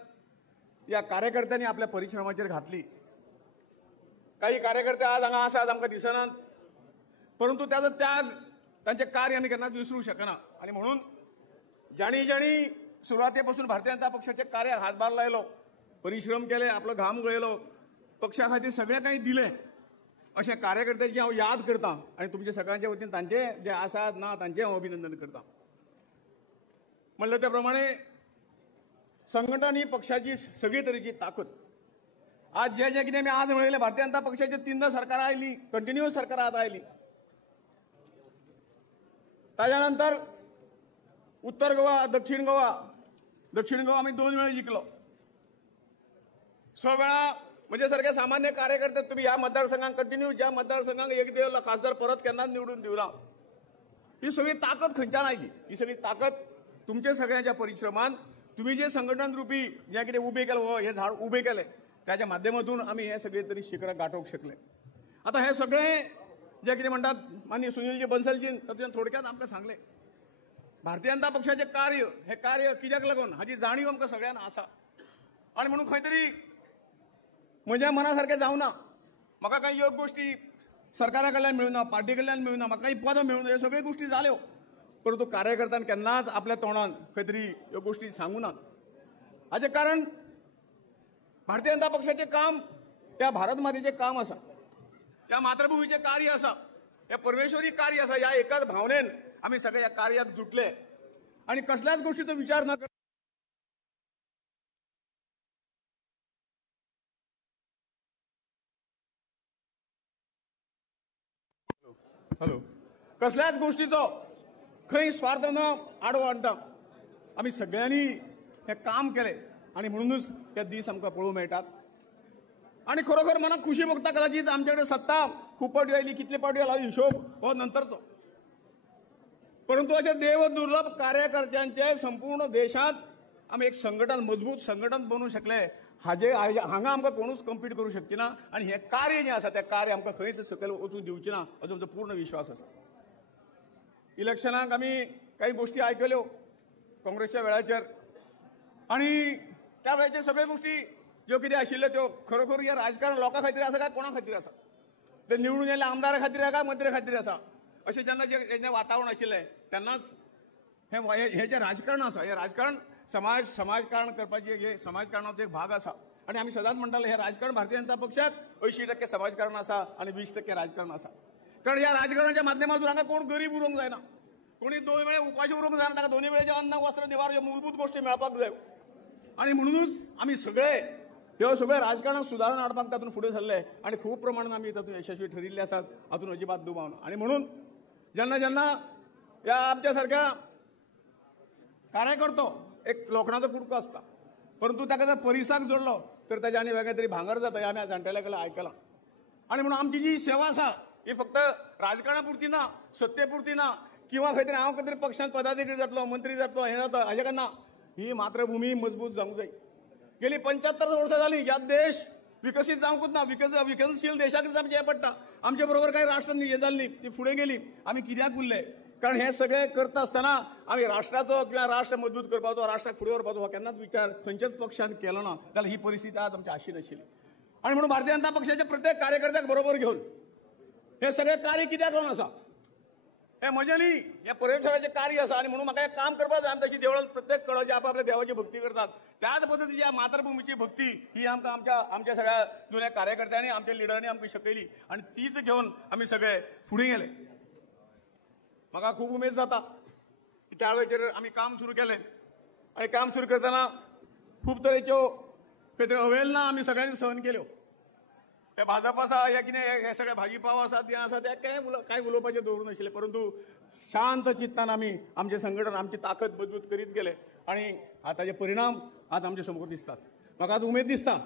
या कार्यकर्त्यांनी आपल्या परिश्रमाचेर घातली. काही कार्यकर्ते आज हांगा आसात आमकां दिसनात, परंतु त्याचो त्याग तांचे कार्य आमी केन्नाच विसरूंक शकना. आणि म्हणून ज्यांनी ज्यांनी सुरवातेपासून भारतीय जनता पक्षाचे कार्याक हातभार लायलो, परिश्रम केले, आपलो घाम गळयलो, पक्षा खातीर सगळें काही दिलें अशा कार्यकर्त्यांची हांव याद करता आणि तुमच्या सगळ्यांच्या वतीन तांचे जे आसात ना तांचें हांव अभिनंदन करता. म्हणले त्या प्रमाणे संघटन ही पक्षाची सगळी तरेची ताकद. आज जे जे कितें आमी आज म्हणले भारतीय जनता पक्षाची 3 सरकार आयली, कंटिन्युअस सरकार आज आयली. ताज्या नंतर उत्तर गोवा, दक्षिण गोवा आमी 2 वेळा जिखलो. 6 वेळा म्हणजे सारखे सामान्य कार्यकर्ते तुम्ही या मतदारसंघात कंटिन्यू ज्या मतदारसंघाक एक देव खासदार परत केन्नाच निवडून दिवना. ही सगळी ताकद खंयच्यान आयली? ही सगळी ताकद तुमच्या सगळ्यांच्या परिश्रमान तुम्ही जे संघटन रूपी जे कितें उबे केलं, हे झाड उबे केले त्याच्या माध्यमातून आम्ही हे सगळे तरी शिखराक गाठोवंक शकले. आता हे सगळे जे कितें म्हणटात माननीय सुनीलजी बन्सलजीन तातूंत थोडक्यात आमकां सांगले भारतीय जनता पक्षाचे कार्य, हे कार्य कित्याक लागून हाची जाणीव आमकां सगळ्यांना आसा. आणि म्हणून खंय तरी म्हज्या मना सारकें जावना. म्हाका काही योग गोष्टी सरकारा कडल्यान मेळूना, पार्टी कडल्यान मेळूना, म्हाका काही पदां मेळूना, ह्यो सगळ्यो गोष्टी जाल्यो, परंतु कार्यकर्त्यान केन्नाच आपल्या तोंडान खंय तरी ह्यो गोष्टी सांगूनात. हाचें कारण भारतीय जनता पक्षाचे काम त्या भारत मातेचे काम आसा, त्या मातृभूमीचे कार्य आसा, हे परमेश्वरी कार्य आसा. ह्या एकाच भावनेन आमी सगळे ह्या कार्यात जुटले आणि कसल्याच गोष्टीचो विचार न कसल्याच गोष्टीचो खंय स्वार्थ न आडवो हाडटा. आमी सगळ्यांनी हे काम केले आणि म्हणूनच ते दीस आमकां पळोवंक मेळटात. आणि खरोखर मनाक खुशी भोगता. कदाचित आमच्याकडे सत्ता खूप पावटी आयली, कितले पावटी आला हिशोब हो नंतरचो, परंतु अशा देव दुर्लभ कार्यकर्त्यांचे संपूर्ण देशात आमी एक संघटन, मजबूत संघटन बनवू शकले. हाजे हांगा आमकां कोणूच कम्पीट करूं शकची ना. आणि हे कार्य जें आसा तें कार्य आमकां खंयच सकयल वचूंक दिवचें ना असो आमचो पूर्ण विश्वास आसा. इलेक्शनाक आमी काही गोष्टी आयकल्यो काँग्रेसच्या वेळाचेर आणि त्या वेळाचेर सगळ्यो गोष्टी ज्यो कितें आशिल्ल्यो त्यो खरोखर हे राजकारण लोकां खातीर आसा काय कोणा खातीर आसा? ते निवडून येयल्ल्या आमदारा खातीर आसा काय मंत्री खातीर आसा? अशें जेन्ना जें वातावरण आशिल्लें तेन्नाच हे जें राजकारण आसा, हे राजकारण समाजकारण करपाचें हे समाजकारणाचो एक भाग आसा. आणि आमी सदांच म्हणटाले हे राजकारण भारतीय जनता पक्षाक 80% समाजकारण आसा आणि 20% राजकारण आसा. कारण ह्या राजकारणाच्या माध्यमातून हांगा कोण गरीब उरोवंक जायना, कोणी 2 वेळे उपाशी उरोवंक जायना, ताका 2 वेळेचे अन्न वस्त्र निवार ह्यो मूलभूत गोश्टी मेळपाक जाय. आणि म्हणूनच आमी सगळे ह्यो सगळे राजकारणात सुदारण हाडपाक तातूंत फुडें सरले आणि खूब प्रमाणात आमी तातूंत यशस्वी ठरिल्ले आसात. हातूंत अजिबात दुबाव ना. आणि म्हणून जेन्ना जेन्ना ह्या आमच्या सारक्या कार्यकर्तो एक लोखणाचो कुडको आसता, परंतु ताका जर परिसाक जोडलो तर ताचे आनी वेगळें तरी भांगर जाता हें आमी जाणटेल्या कडल्यान आयकलां. आनी म्हणून आमची जी सेवा आसा ही फक्त राजकारणा पुरती ना, सत्ते पुरती ना, किंवा खंय तरी हांव खंय तरी पक्षांत पदाधिकारी जातलो, मंत्री जातलो, हें जाता हाजे ना. ही मातृभूमी मजबूत जावंक जाय. गेली 75 वर्सां जालीं ह्या देश विकसीत जावंकूच ना. विकसनशील देशाकच आमचें हें पडटा. आमचे बरोबर काही राष्ट्र हें जाल्लीं ती फुडें गेलीं, आमी कित्याक उरले? कारण हे सगळें करता आसतना आमी राष्ट्राचो किंवा राष्ट्र मजबूत करपाचो, राष्ट्राक फुडें व्हरपाचो हो केन्नाच विचार खंयच्याच पक्षान केलो ना. जाल्यार ही परिस्थिती आज आमची आशी नाशिल्ली. आणि म्हणून भारतीय जनता पक्षाच्या प्रत्येक कार्यकर्त्याक बरोबर घेवन हे सगळें कार्य कित्याक जावन आसा? हे म्हजें न्ही, हे पर्यटनाचें कार्य आसा. आनी म्हणून म्हाका एक काम करपाक जाय. आमी तशी देवळांत प्रत्येक कळाची आपापल्या देवाची भक्ती करतात. त्याच पद्दतीची ह्या मातृभुमीची भक्ती ही आमकां आमच्या सगळ्या जुन्या कार्यकर्त्यांनी, आमच्या लिडरांनी आमकां शिकयली आनी तीच घेवन आमी सगळे फुडें गेले. म्हाका खूब उमेद जाता की त्या वेळाचेर आमी काम सुरू केलें. आनी काम सुरू करतना खूब तरेच्यो खंय तरी अवेलना आमी सगळ्यांनी सहन केल्यो. हे भाजप आसा, हे कितें हे सगळे भाजी पाव आसात, हें आसा ते कांय उलोवपाचें दवरूं नाशिल्लें. परंतु शांत चित्तान आमी आमचें संघटन, आमची ताकद मजबूत करीत गेले आनी ताचे परिणाम आज आमचे समोर दिसतात. म्हाका आज उमेद दिसता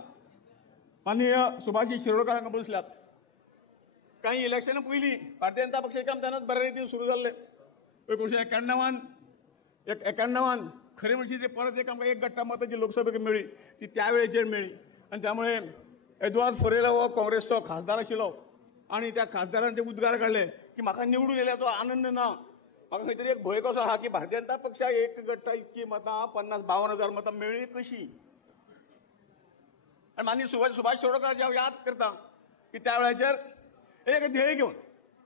माननीय सुभाषजी शिरोडकर हांगा बसल्यात. काही इलेक्शना पयलीं भारतीय जनता पक्षाचें काम तेन्नाच बऱ्या रितीन सुरू जाल्लें. 1991 खरें म्हणशी ते परत एक आमकां एक गट्टा मतां जी लोकसभेक मेळ्ळी ती त्या वेळेचेर मेळ्ळी. आनी त्यामुळे एदवार्द फोरेला हो काँग्रेसचो खासदार आशिल्लो आनी त्या खासदारान ते उद्गार काडले की म्हाका निवडून येयल्याचो आनंद ना. म्हाका खंय तरी एक भंय कसो आहा की भारतीय जनता पक्षाक एक गट्टा इतकी मतां 50-52 मतां मेळ्ळी कशी. आनी माननीय सुभाष शिरोडकर हांव याद करता की त्या वेळाचेर एक ध्येय घेवन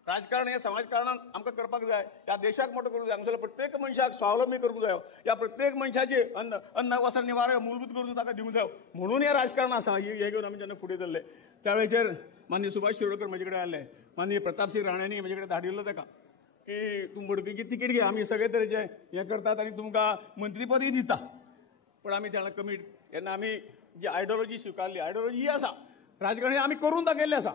राजकारण हे समाजकारणान आमकां करपाक जाय. ह्या देशाक मोठो करूंक जाय. हांगासरल्या प्रत्येक मनशाक स्वावलंबी करूंक जाय. ह्या प्रत्येक मनशाची अन्न वस्त्र निवार मूलभूत गरजो ताका दिवंक जाय. म्हणून हे राजकारण आसा. हे घेवन आमी जेन्ना फुडें सरले त्या वेळेचेर माननीय सुभाष शिरोडकर म्हजे कडेन आयले. माननीय प्रतापसिंग राणांनी म्हजे कडेन धाडिल्लो ताका की तूं मडकयची तिकीट घे, आमी सगळे तरेचे हें करतात आनी तुमकां मंत्रीपदय दिता. पण आमी त्या कमीट जेन्ना आमी जी आयडियोलॉजी स्विकारली, आयडियोलॉजी ही आसा राजकारण आमी करून दाखयल्लें आसा.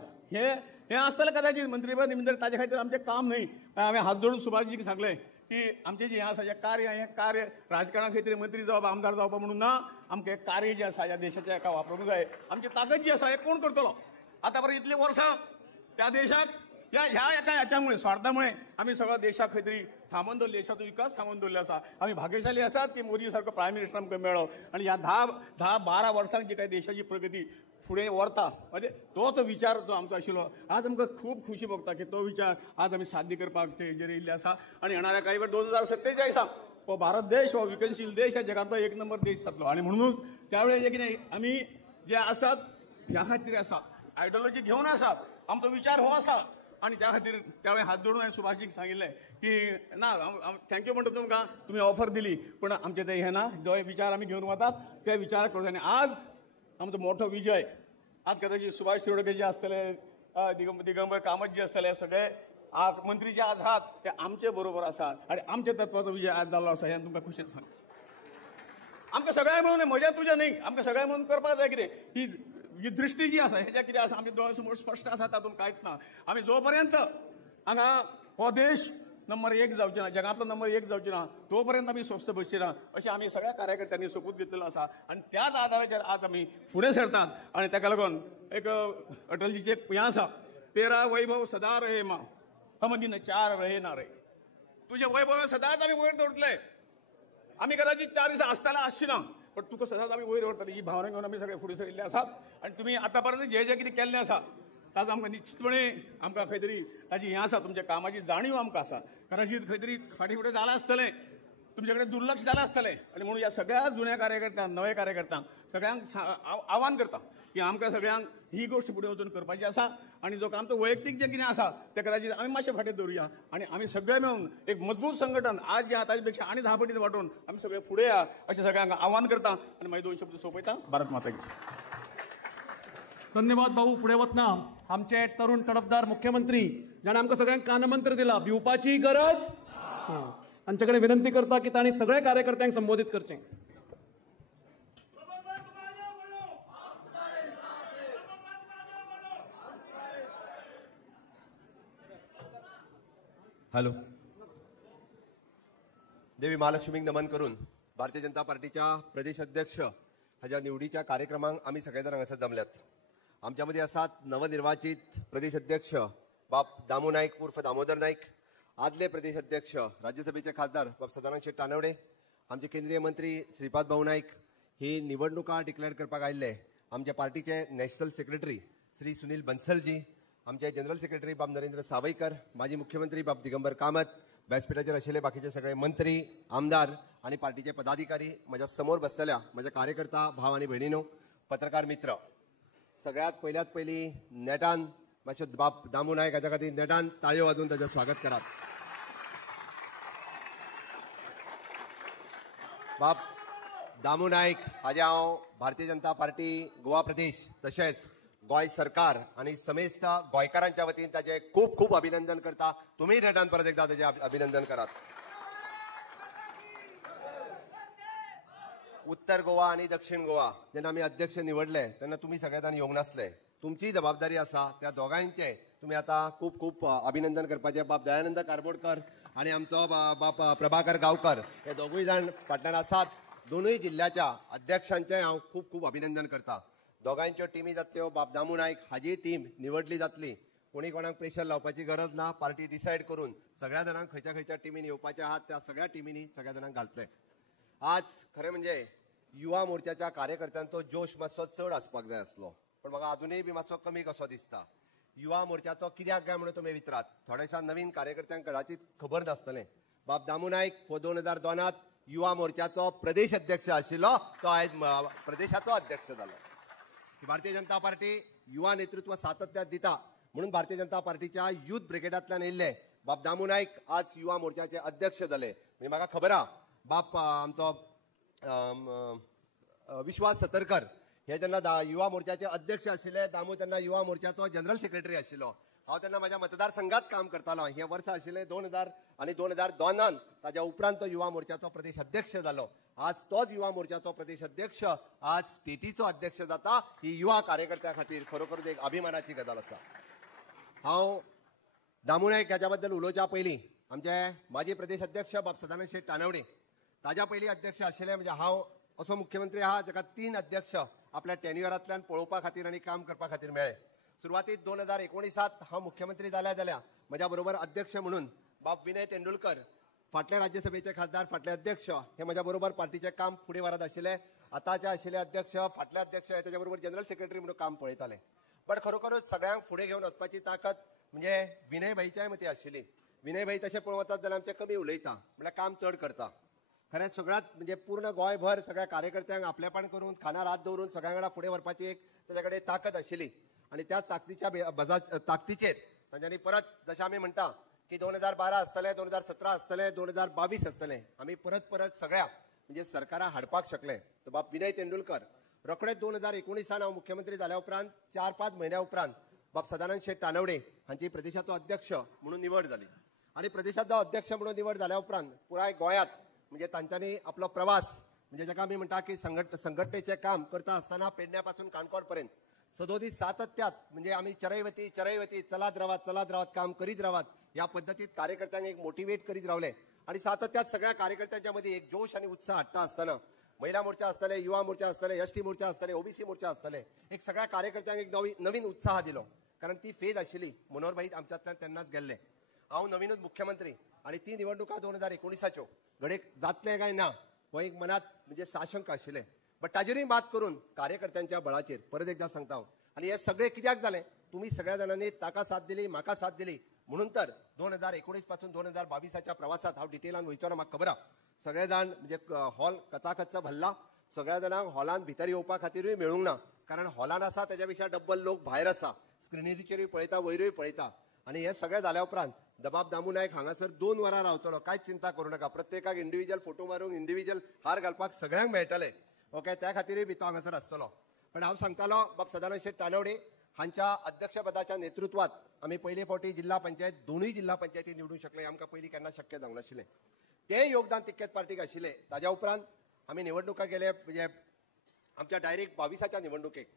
हे आसतलें कदाचित मंत्रीपद निमित्त ताचे खातीर आमचें काम न्हय. हांवें हात जोडून सुभाषजीक सांगलें की आमचें जें आसा हें कार्य राजकारणाक खंय तरी मंत्री जावप, आमदार जावपा म्हणून ना. आमकां हें कार्य जें आसा ह्या देशाचें हेका वापरूंक जाय. आमची ताकद जी आसा हें कोण करतलो? आतां पर्यंत इतलीं वर्सां त्या देशाक ह्याच्यामुळे स्वार्थामुळे आमी सगळ्या देशाक खंय तरी थांबोवन दवरले, देशाचो विकास थांबोवन दवरलो आसा. आमी भाग्यशाली आसात की मोदी सारको प्रायम मिनिस्टर आमकां मेळ्ळो आनी ह्या 10-12 वर्सांक जी काही देशाची प्रगती फुडें व्हरता म्हणजे तोच विचार जो आमचो आशिल्लो आज आमकां खूब खुशी भोगता की तो विचार आज आमी साध्य करपाक हेजेर येयल्ले आसा. आनी येणाऱ्या काही वेळ 2047 हो भारत देश हो विकसनशील देश ह्या जगांतलो 1 नंबर देश जातलो. आनी म्हणून त्यावेळेस जे कितें आमी जे आसात ह्या खातीर आसात आयडियोलॉजी घेवन आसात, आमचो विचार हो आसा. आणि त्या खातीर त्यावेळेस हात जोडून हांवें सुभाषजीक सांगिल्लें की ना थँक्यू म्हणटा तुमकां तुमी ऑफर दिली पण आमचें तें हें ना, जो विचार आमी घेवन वतात ते विचार करून. आनी आज आमचो मोठो विजय आज कदाचित सुभाष शिरोडकर जे आसतले, दिगंबर कामत जे आसतले, सगळे आज मंत्री जे आज आहात ते आमचे बरोबर आसात आनी आमच्या तत्वाचो विजय आज जाल्लो आसा हें तुमकां खुशेन सांग. आमकां सगळ्या मेळून म्हज्या तुजें न्ही, आमकां सगळ्या मेळून करपाक जाय कितें ही दृष्टी जी आसा हेच्या कितें आसा आमच्या दोळ्या समोर स्पश्ट आसा, तातूंत कांयच ना. आमी जो पर्यंत हांगा हो देश नंबर 1 जावचे ना, जगांतलो नंबर 1 जावचे ना, तो पर्यंत आमी स्वस्थ बसचे ना अशें आमी सगळ्या कार्यकर्त्यांनी सोपूत घेतलेलो आसा. आनी त्याच आदाराचेर आज आमी फुडें सरतात. आनी ताका लागून एक अटलजीचें एक हें आसा, तेरा वैभव सदा रहे मा हम दिन 4 रहे ना रे. तुजें वैभव सदांच आमी वयर दवरतले. आमी कदाचित 4 दिसां आसताना आसची ना पण तुका सदांच आमी वयर व्हरतले. ही भावना घेवन आमी सगळे फुडें सरिल्ले आसात. आनी तुमी आतां पर्यंत जे कितें केल्लें आसा ताजो आमकां निश्चितपणे आमकां खंय तरी ताजी हें आसा, तुमच्या कामाची जाणीव आमकां आसा. कदाचित खंय तरी फाटीं फुडें जालां आसतलें, तुमचे कडेन दुर्लक्ष जालां आसतलें. आनी म्हणून ह्या सगळ्या जुन्या कार्यकर्त्यांक, नवे कार्यकर्त्यांक सगळ्यांक आव्हान करता की आमकां सगळ्यांक ही गोश्ट फुडें वचून करपाची आसा. आनी जो आमचो वैयक्तीक जें कितें आसा तें कदाचित आमी मातशें फाटीं दवरुया आनी आमी सगळे मेळून एक मजबूत संघटन आज जे आहा ताचे पेक्षा आनी 10 पटीन वांटून आमी सगळे फुडें या अशें सगळ्यांक आव्हान करता. आनी मागीर 2 शब्द सोंपयता. भारत माता की धन्यवाद भाऊ. फुडें वतना आमचे तरुण तडफदार मुख्यमंत्री जाणें आमकां सगळ्यांक कानमंत्र दिला, भिवपाची गरज. तांचे कडेन विनंती करता की तांणी सगळे कार्यकर्त्यांक संबोधीत करचें. हॅलो. देवी महालक्ष्मीक नमन करून भारतीय जनता पार्टीच्या प्रदेश अध्यक्ष हाच्या निवडीच्या कार्यक्रमांक आम्ही सगळे जाण हांगासर जमल्यात. आमच्यामध्ये आसात नवनिर्वाचित प्रदेश अध्यक्ष बाप दामू नाईक उर्फ दामोदर नाईक, आदले प्रदेश अध्यक्ष राज्यसभेचे खासदार बाप सदानंद शेट तानवडे, आमचे केंद्रीय मंत्री श्रीपाद भाऊ नाईक, ही निवडणुका डिक्लेअर करपाक आयिल्ले आमच्या पार्टीचे नॅशनल सेक्रेटरी श्री सुनील बन्सलजी, आमचे जनरल सेक्रेटरी बाब नरेंद्र सावयकर, माजी मुख्यमंत्री बाब दिगंबर कामत, व्यासपीठाचेर आशिल्ले बाकीचे सगळे मंत्री, आमदार आणि पार्टीचे पदाधिकारी, माझ्या समोर बसलेल्या माझे कार्यकर्ता भाव आणि भयणीनो, पत्रकार मित्र, सगळ्यात पयली नेटान मातशे बाप दामू नायक हाच्या खातीर नेटान ताळयो वाजून ताचें स्वागत करात. बाप दामू नायक हाजे हांव भारतीय जनता पार्टी गोवा प्रदेश तशेंच गोंय सरकार आणि समेस्त गोंयकारांच्या वतीन ताचे खूप खूप अभिनंदन करता. तुम्ही नेटान परत एकदा ताचे अभिनंदन करात. उत्तर गोवा आणि दक्षिण गोवा जेन्ना आमी अध्यक्ष निवडले तेन्ना तुम्ही सगळे जाण येवंक नासले. तुमची जबाबदारी आसा त्या दोगांयचे तुम्ही आता खूप खूप अभिनंदन करपाचे. बाप दयानंद कारबोडकर आणि आमचो बाप प्रभाकर गांवकर हे दोगूय जाण फाटल्यान आसात. दोनूय जिल्ह्याच्या अध्यक्षांचे हांव खूप खूप अभिनंदन करता. दोगांच्यो टिमी जातल्यो. बाप दामू नायक हाजी टीम निवडली जातली. कोणी कोणाक प्रेशर लावपाची गरज ना. पार्टी डिसायड करून सगळ्या जाणांक खंयच्या खंयच्या टिमीन येवपाचे आहात त्या सगळ्या टिमींनी सगळ्या जाणांक घातले. आज खरें म्हणजे युवा मोर्चाच्या कार्यकर्त्यांचो जोश मातसो चड आसपाक जाय आसलो, पण म्हाका अजूनय बी मातसो कमी कसो दिसता. युवा मोर्चाचो कित्याक काय म्हणून तुमी विचारात. थोड्याशा नवीन कार्यकर्त्यांक कदाचित खबर नासतलें. बाप दामू नायक 2002 युवा मोर्चाचो प्रदेश अध्यक्ष आशिल्लो, तो आयज प्रदेशाचो अध्यक्ष जालो. भारतीय जनता पार्टी युवा नेतृत्व सातत्य दिता म्हणून भारतीय जनता पार्टीच्या युथ ब्रिगेडांतल्यान येयल्ले बाप दामू नायक आज युवा मोर्चाचे अध्यक्ष जाले. म्हणजे म्हाका खबर आहा बाप आमचो विश्वास सतरकर हे जेन्ना युवा मोर्चाचे अध्यक्ष आशिल्ले, दामू तेन्ना युवा मोर्चाचो जनरल सेक्रेटरी आशिल्लो. हांव तेन्ना म्हाज्या मतदारसंघात काम करतालो. हे वर्स आशिल्ले 2000 आणि 2002 ताच्या उपरांत तो युवा मोर्चाचो प्रदेश अध्यक्ष जालो. आज तोच युवा मोर्चाचो प्रदेश अध्यक्ष आज स्टेटीचो अध्यक्ष जाता. ही युवा कार्यकर्त्यां खातीर खरोखरच एक अभिमानाची गजाल आसा. हांव दामू नायक हाच्या बद्दल उलोवच्या पयलीं आमचे माजी प्रदेश अध्यक्ष बाब सदानंद शेट तानवडे ताज्या पयलीं अध्यक्ष आशिल्ले. म्हणजे हांव असो मुख्यमंत्री आहा जाका 3 अध्यक्ष आपल्या टेन्युअरांतल्यान पळोवपा खातीर आनी काम करपा खातीर मेळ्ळे. सुरवातीक 2019 हांव मुख्यमंत्री जाल्या म्हज्या बरोबर अध्यक्ष म्हणून बाब विनय तेंडुलकर, फाटले राज्यसभेचे खासदार, फाटले अध्यक्ष हे म्हज्या बरोबर पार्टीचे काम फुडें व्हरत आशिल्ले. आतांचे आशिल्ले अध्यक्ष, फाटले अध्यक्ष हे ताच्या बरोबर जनरल सेक्रेटरी म्हणून काम पळयताले. पण खरोखरच सगळ्यांक फुडें घेवन वचपाची ताकद म्हणजे विनय भाईच्याय मती आशिल्ली. विनय भाई तशें पळोवंक वतात जाल्यार आमचे कमी उलयता, म्हळ्यार काम चड करता. खरें सगळ्यात म्हणजे पूर्ण गोंयभर सगळ्या कार्यकर्त्यांक आपलेपण करून खानार हात दवरून सगळ्यां वांगडा फुडें व्हरपाची एक ताचे कडेन ताकद आशिल्ली. आणि त्या ताकदीचेर तांच्यांनी परत जशें आमी म्हणटा की 2012 आसतलें, 2017 आसतलें, 2022 आसतलें, आमी परत सगळ्या म्हणजे सरकाराक हाडपाक शकले. तर बाप विनय तेंडुलकर रोखडेच 2019 हांव मुख्यमंत्री जाल्या उपरांत 4-5 म्हयन्या उपरांत बाप सदानंद शेट तानवडे हांची प्रदेशाचो अध्यक्ष म्हणून निवड जाली. आणि प्रदेशाचो अध्यक्ष म्हणून निवड जाल्या उपरांत पुराय गोंयांत म्हणजे तांच्यांनी आपलो प्रवास म्हणजे जाका आमी म्हणटा की संघटनेचें काम करता आसतना पेडण्या पासून काणकोण पर्यंत सदोदीत सातत्यात म्हणजे आमी चरैवती चलत रावात काम करीत रावात ह्या पद्दतीत कार्यकर्त्यांक एक मोटिवेट करीत रावले. आणि सातत्यात सगळ्या कार्यकर्त्यांच्या मध्ये एक जोश आणि उत्साह हाडटा आसतना महिला मोर्चा आसतले, युवा मोर्चा आसतले, एसटी मोर्चा आसतले, ओबीसी मोर्चा आसतले, एक सगळ्या कार्यकर्त्यांक एक नवीन उत्साह दिलो. कारण ती फेज आशिल्ली. मनोहर भाई आमच्यातल्यान तेन्नाच गेल्ले. हांव नवीनच मुख्यमंत्री आणि ती निवडणुका 2019च्यो घडे जातले काय ना हो एक मनात म्हणजे साशंक आशिल्ले. बट ताजेरूय मात करून कार्यकर्त्यांच्या बळाचेर परत एकदा सांगता आणि हे सगळे कित्याक जालें, तुम्ही सगळ्या जाणांनी ताका साथ दिली, म्हाका साथ दिली म्हणून तर 2019 पासून 2022च्या प्रवासात हांव डिटेलान वयचो ना. म्हाका खबर आहा सगळे जाण म्हणजे हॉल कचाकच भरला. सगळ्या जाणांक हॉलान भितर येवपा खातीरूय मेळूंक ना. कारण हॉलान आसा तेज्या पेक्षा डब्बल लोक भायर आसा, स्क्रिनीचेरूय पळयता, वयरूय पळयता. आणि हे सगळें जाल्या उपरांत बाप दामू नायक हांगासर 2 वरां रावतलो. कांयच चिंता करूं नाका. प्रत्येकाक इंडिव्हिज्युअल फोटो मारूंक, इंडिव्हिज्युअल हार घालपाक सगळ्यांक मेळटले. ओके, त्या खातीरूय बी तो हांगासर आसतलो. पण हांव सांगतालो बाप सदानंद शेट तानवडे हांच्या अध्यक्षपदाच्या नेतृत्वात आमी पयले फावटी जिल्हा पंचायत दोनूय जिल्हा पंचायती निवडूंक शकले. आमकां पयलीं केन्ना शक्य जावंक नाशिल्लें. तें योगदान तितकेच पार्टीक आशिल्लें. ताज्या उपरांत आमी निवडणुका गेले म्हणजे आमच्या डायरेक्ट 22च्या निवडणुकेक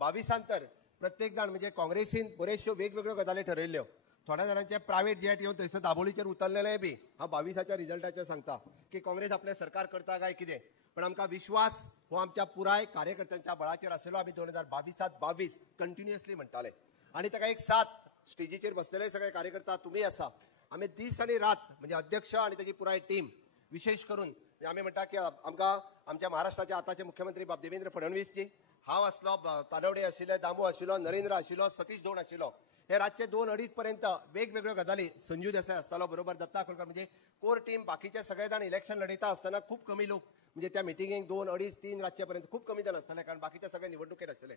22 तर प्रत्येक जाण म्हणजे काँग्रेसीन बऱ्योचश्यो वेगवेगळ्यो गजाली ठरयल्ल्यो. थोड्या जाणांचे प्रायव्हेट जेट येऊन थंयसर दाबोळीचेर उतरलेले बी हांव 22च्या रिजल्टाचेर सांगता की काँग्रेस आपले सरकार करता काय कितें, पण आमकां विश्वास हो आमच्या पुराय कार्यकर्त्यांच्या बळाचेर आशिल्लो. आमी 2022 कंटिन्युअसली म्हणटाले आणि ताका एक साथ स्टेजीचेर बसलेले सगळे कार्यकर्ता तुमी आसा. आमी दीस आनी रात म्हणजे अध्यक्ष आणि ताची पुराय टीम विशेष करून आमी म्हणटा की आमकां आमच्या महाराष्ट्राचे आताचे मुख्यमंत्री बाब देवेंद्र फडणवीस जी, हांव आसलो, तानवडे आशिल्ले, दामू आशिल्लो, नरेंद्र आशिल्लो, सतीश धोण आशिल्लो, हे रातचे 2-2:30 पर्यंत वेगवेगळ्यो गजाली, संजू देसाय आसतालो बरोबर, दत्ता कोलकर, म्हणजे कोर टीम, बाकीचे सगळे जाण इलेक्शन लढयता आसतना खूप कमी लोक म्हणजे त्या मिटिंगेक 2-2:30-3 रातचे पर्यंत खूप कमी जाण आसताले, कारण बाकीचे सगळे निवडणुकेत आशिल्ले.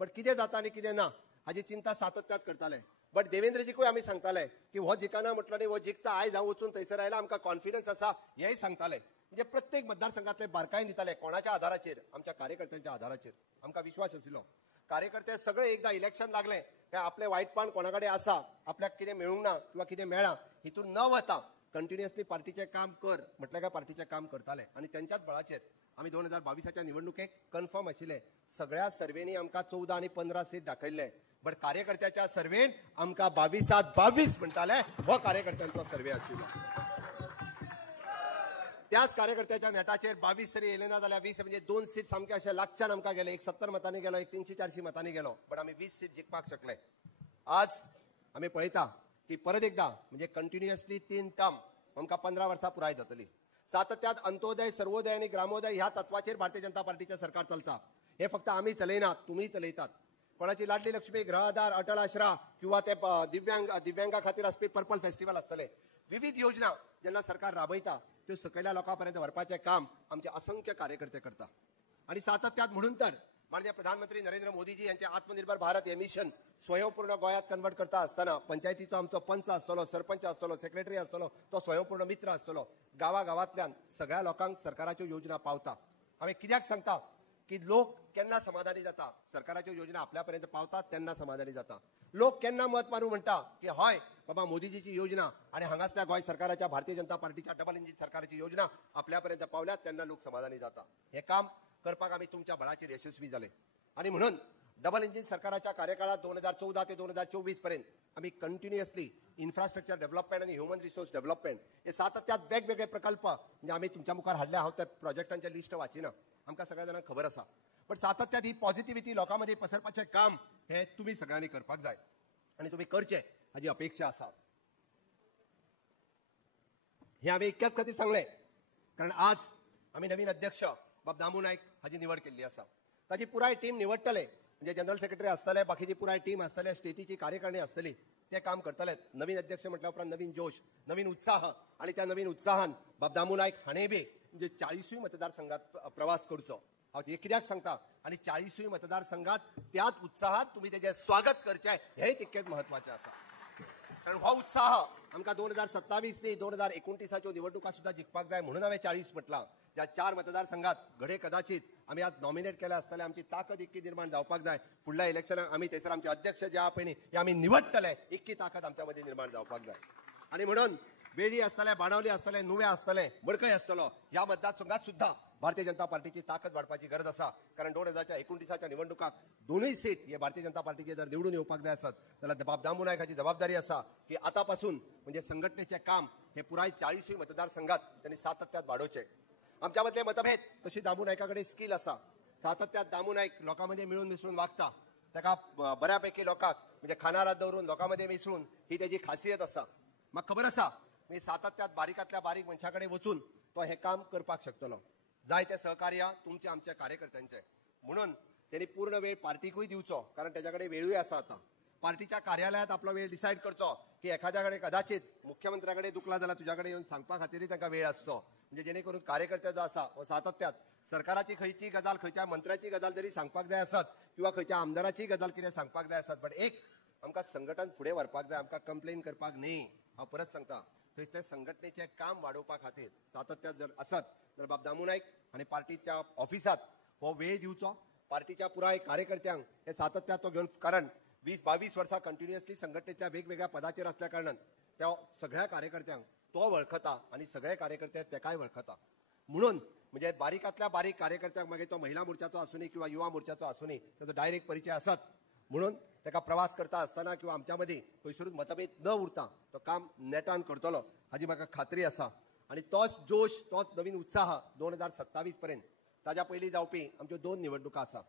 पण कितें जाता आनी कितें ना हाची चिंता सातत्यात करताले. बट देवेंद्रजीकूय आमी सांगताले की हो जिकाना म्हटलं न्ही, हो जिखता, आयज हांव वचून थंयसर आयला, आमकां कॉन्फिडन्स आसा हेंय सांगताले. म्हणजे प्रत्येक मतदारसंघातले बारकायेन दिताले, कोणाच्या आधाराचेर, आमच्या कार्यकर्त्यांच्या आधाराचेर आमकां विश्वास आशिल्लो. कार्यकर्ते सगळे एकदा इलेक्शन लागले काय आपले वायटपण कोणा कडेन आसा, आपल्याक कितें मेळूंक ना किंवा कितें मेळ्ळा हितून न वता कंटिन्युअसली पार्टीचें काम कर म्हटलें काय पार्टीचें काम करताले. आणि त्यांच्याच बळाचेर आमी 2022च्या निवडणुकेक कन्फर्म आशिल्ले. सगळ्या सर्वेनी आमकां 14 आनी 15 सीट दाखयल्ले, बट कार्यकर्त्याच्या सर्वेन आमकां 22 म्हणटाले. हो कार्यकर्त्यांचो सर्वे आशिल्लो. त्याच कार्यकर्त्याच्या नेटाचेर 22 तरी येले ना जाल्यार 20 म्हणजे 2 सीट सामके अशे लागच्यान आमकां गेले. एक 70 मतांनी गेलो, एक 300-400 मतांनी गेलो, बट आमी 20 सीट जिखपाक शकले. आज आमी पळयता की परत एकदा म्हणजे कंटिन्युअसली 3 टर्म आमकां 15 वर्सां पुराय जातली. सातत्यात अंत्योदय, सर्वोदय आणि ग्रामोदय ह्या तत्वाचेर भारतीय जनता पार्टीचे सरकार चलता. हे फक्त आमी चलयनात, तुम्ही चलयतात. कोणाची लाडली लक्ष्मी, गृह आधार, अटल आश्रा किंवा ते दिव्यांगा खातीर आसपी पर्पल फेस्टिवल आसतले, विविध योजना जेन्ना सरकार राबयता त्यो सकयल्या लोकांपर्यंत व्हरपाचें काम आमचे असंख्य कार्यकर्ते करता. आणि सातत्यात म्हणून तर माननीय प्रधानमंत्री नरेंद्र मोदीजी यांचे आत्मनिर्भर भारत हे मिशन स्वयंपूर्ण गोयात कन्वर्ट करता असताना पंचायतीचो आमचो पंच आसतलो, सरपंच आसतलो, सेक्रेटरी आसतलो, तो स्वयंपूर्ण मित्र आसतलो. गावागावांतल्यान सगळ्या लोकांक सरकाराच्यो योजना पावता. हांवें कित्याक सांगता की लोक केन्ना समाधानी जाता, सरकाराच्यो योजना आपल्यापर्यंत पावतात तेन्ना समाधानी जाता. लोक केन्ना मत मारू म्हणटा की हय बाबा मोदीजीची योजना आणि हांगासल्या गोंय सरकाराच्या भारतीय जनता पार्टीच्या डबल इंजिन सरकाराची योजना आपल्यापर्यंत पावल्यात तेन्ना लोक समाधानी जाता. हे काम करपाक आमी तुमच्या बळाचेर यशस्वी जाले. आणि म्हणून डबल इंजिन सरकाराच्या कार्यकाळात 2014 ते 2024 पर्यंत आम्ही कंटिन्युअसली इन्फ्रास्ट्रक्चर डेव्हलपमेंट आणि ह्युमन रिसोर्स डेव्हलपमेंट हे सातत्यात वेगवेगळे प्रकल्प म्हणजे आम्ही तुमच्या मुखार हाडले आहोत. त्या प्रोजेक्टांचे लिस्ट वाचिना, आमकां सगळ्या जाणांक खबर आसा. पण सातत्यात ही पॉझिटिव्हिटी लोकांमध्ये पसरपाचें काम हे तुम्ही सगळ्यांनी करपाक जाय आणि तुम्ही करचे हाची अपेक्षा आसा. हे आम्ही इतक्याच खातीर सांगले कारण आज आम्ही नवीन अध्यक्ष बाब दामू नायक हाची निवड केल्ली आसा. ताची पुराय टीम निवडटले म्हणजे जनरल सेक्रेटरी आसतले, बाकीची पुराय टीम आसतले, स्टेटीची कार्यकारिणी आसतली, ते काम करतले. नवीन अध्यक्ष म्हटल्या उपरांत नवीन जोश, नवीन उत्साह आणि त्या नवीन उत्साहान बाब दामू नायक हाणें बी म्हणजे 40 मतदारसंघात प्रवास करचो. हांव हे कित्याक सांगता आणि 40 मतदारसंघात त्याच उत्साहात तुम्ही त्याचे स्वागत करचे हे तितकेच महत्वाचे आसा. कारण हो उत्साह आमकां 2027 नी 2029च्यो निवडणुका सुद्धा जिखपाक जाय म्हणून हांवें 40 म्हटलां. ज्या 4 मतदारसंघात घडे कदाचित आम्ही आज नॉमिनेट केले आसतले आमची ताकद इतकी निर्माण जावपाक जाय. फुडल्या इलेक्शनाक आम्ही थंयसर आमचे अध्यक्ष जे आहा पळय न्ही हे आमी निवडटले, इतकी ताकद आमच्या मध्ये निर्माण जावपाक जाय. आणि म्हणून बेडी आसतले, बाणावली आसतले, नुवे आसतले, मडकय आसतलो, ह्या मतदारसंघात सुद्धा भारतीय जनता पार्टीची ताकद वाडपाची गरज आसा. कारण 2029च्या निवडणुकाक दोनूय सीट हे भारतीय जनता पार्टीचे जर निवडून येवपाक जाय आसत जाल्यार बाब दामू नायकाची जबाबदारी आसा की आतापासून म्हणजे संघटनेचे काम हे पुराय 40 मतदारसंघात त्यांनी सातत्यात वाडोवचे. आमच्या मधले मतभेद तशी दामू नायकाकडे स्किल आसा. सातत्यात दामू नायक लोकांमध्ये मिळून मिसळून वागता. ताका बऱ्यापैकी लोकांक म्हणजे खानारात दवरून लोकांमध्ये मिसळून ही त्याची खासियत आसा. म्हाका खबर आसा मी सातत्यात बारीकातल्या बारीक मनशाकडे वचून तो हे काम करपाक शकतलो. जाय ते सहकार्य तुमचे आमच्या कार्यकर्त्यांचे. म्हणून त्यांनी पूर्ण वेळ पार्टीकूय दिवचो कारण त्याच्याकडे वेळूय आसा. आता पार्टीच्या कार्यालयात आपलो वेळ डिसाईड करचो की एखाद्याकडे कदाचित मुख्यमंत्र्याकडे दुखला जाल्यार तुझ्याकडे येऊन सांगपा खातीरय ताका वेळ आसचो. म्हणजे जेणेकरून कार्यकर्ते जो आसा हो सातत्यात सरकाराची खंयची गजाल, खंयच्या मंत्र्याची गजाल जरी सांगपाक जाय आसत किंवा खंयच्या आमदाराची गजाल कितें सांगपाक जाय आसत, बट एक आमकां संघटन फुडें व्हरपाक जाय, आमकां कंप्लेन करपाक न्ही. हांव परत सांगता थंय संघटनेचें काम वाडोवपा खातीर सातत्यात जर आसत तर बाब दामू नायक आनी पार्टीच्या ऑफिसात हो वेळ दिवचो. पार्टीच्या पुराय कार्यकर्त्यांक हे सातत्यात तो घेवन, कारण 20-22 वर्सां कंटिन्युअसली संघटनेच्या वेगवेगळ्या पदाचेर असल्या कारणान त्या सगळ्या कार्यकर्त्यांक तो वळखता आणि सगळे कार्यकर्ते तेकाय वळखता. म्हणून म्हणजे बारीकातल्या बारीक कार्यकर्त्यांक मागीर तो महिला मोर्चाचो आसूनी किंवा युवा मोर्चाचो आसूनी ताचो डायरेक्ट परिचय आसत. म्हणून ताका प्रवास करता आसतना किंवा आमच्या मदीं खंयसरूच मतभेद न उरता तो काम नेटान करतलो हाची म्हाका खात्री आसा आनी तोच जोश तोच नवीन उत्साह 2027 पर्यंत ताज्या पयलीं जावपी आमच्यो 2 निवडणुका आसा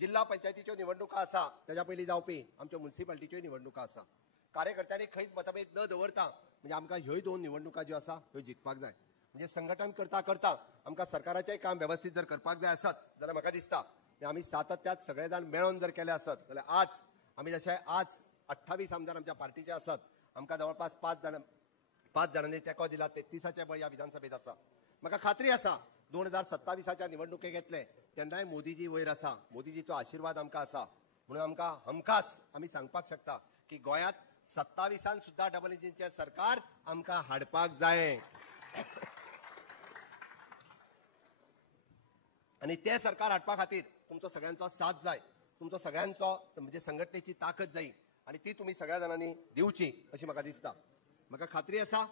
जिल्हा पंचायतीच्यो निवडणुका आसा ताज्या पयलीं जावपी आमच्यो म्युनिसिपालिटीच्यो निवडणुका आसा कार्यकर्त्यांनी खंयच मतभेद न दवरता म्हणजे आमकां ह्योय 2 निवडणुका ज्यो आसा ह्यो जिखपाक जाय म्हणजे संघटन करता करता आमकां सरकाराचें काम वेवस्थीत जर करपाक जाय आसत जाल्यार म्हाका दिसता आमी सातत्यात सगळे जाण मेळोन जर केले आसत जाल्यार आज आमी जशे आज 28 आमदार आमच्या पार्टीचे आसात आमकां जवळपास 5 जाणांनी तेंको दिला 33चे बळ ह्या विधानसभेत आसा म्हाका खात्री आसा 2027च्या निवडणुकेक येतले तेन्नाय मोदीजी वयर आसा मोदीजीचो आशिर्वाद आमकां आसा म्हणून आमकां हमखास आमी सांगपाक शकता की गोंयांत 27 सुद्धा डबल इंजिनचे सरकार आमकां हाडपाक जाय आणि ते सरकार हाडपा खातीर तुमचो सगळ्यांचो साथ जाय तुमचो सगळ्यांचो म्हणजे संघटनेची ताकद जाय आणि ती तुम्ही सगळ्या जाणांनी दिवची अशी म्हाका दिसता म्हाका खात्री आसा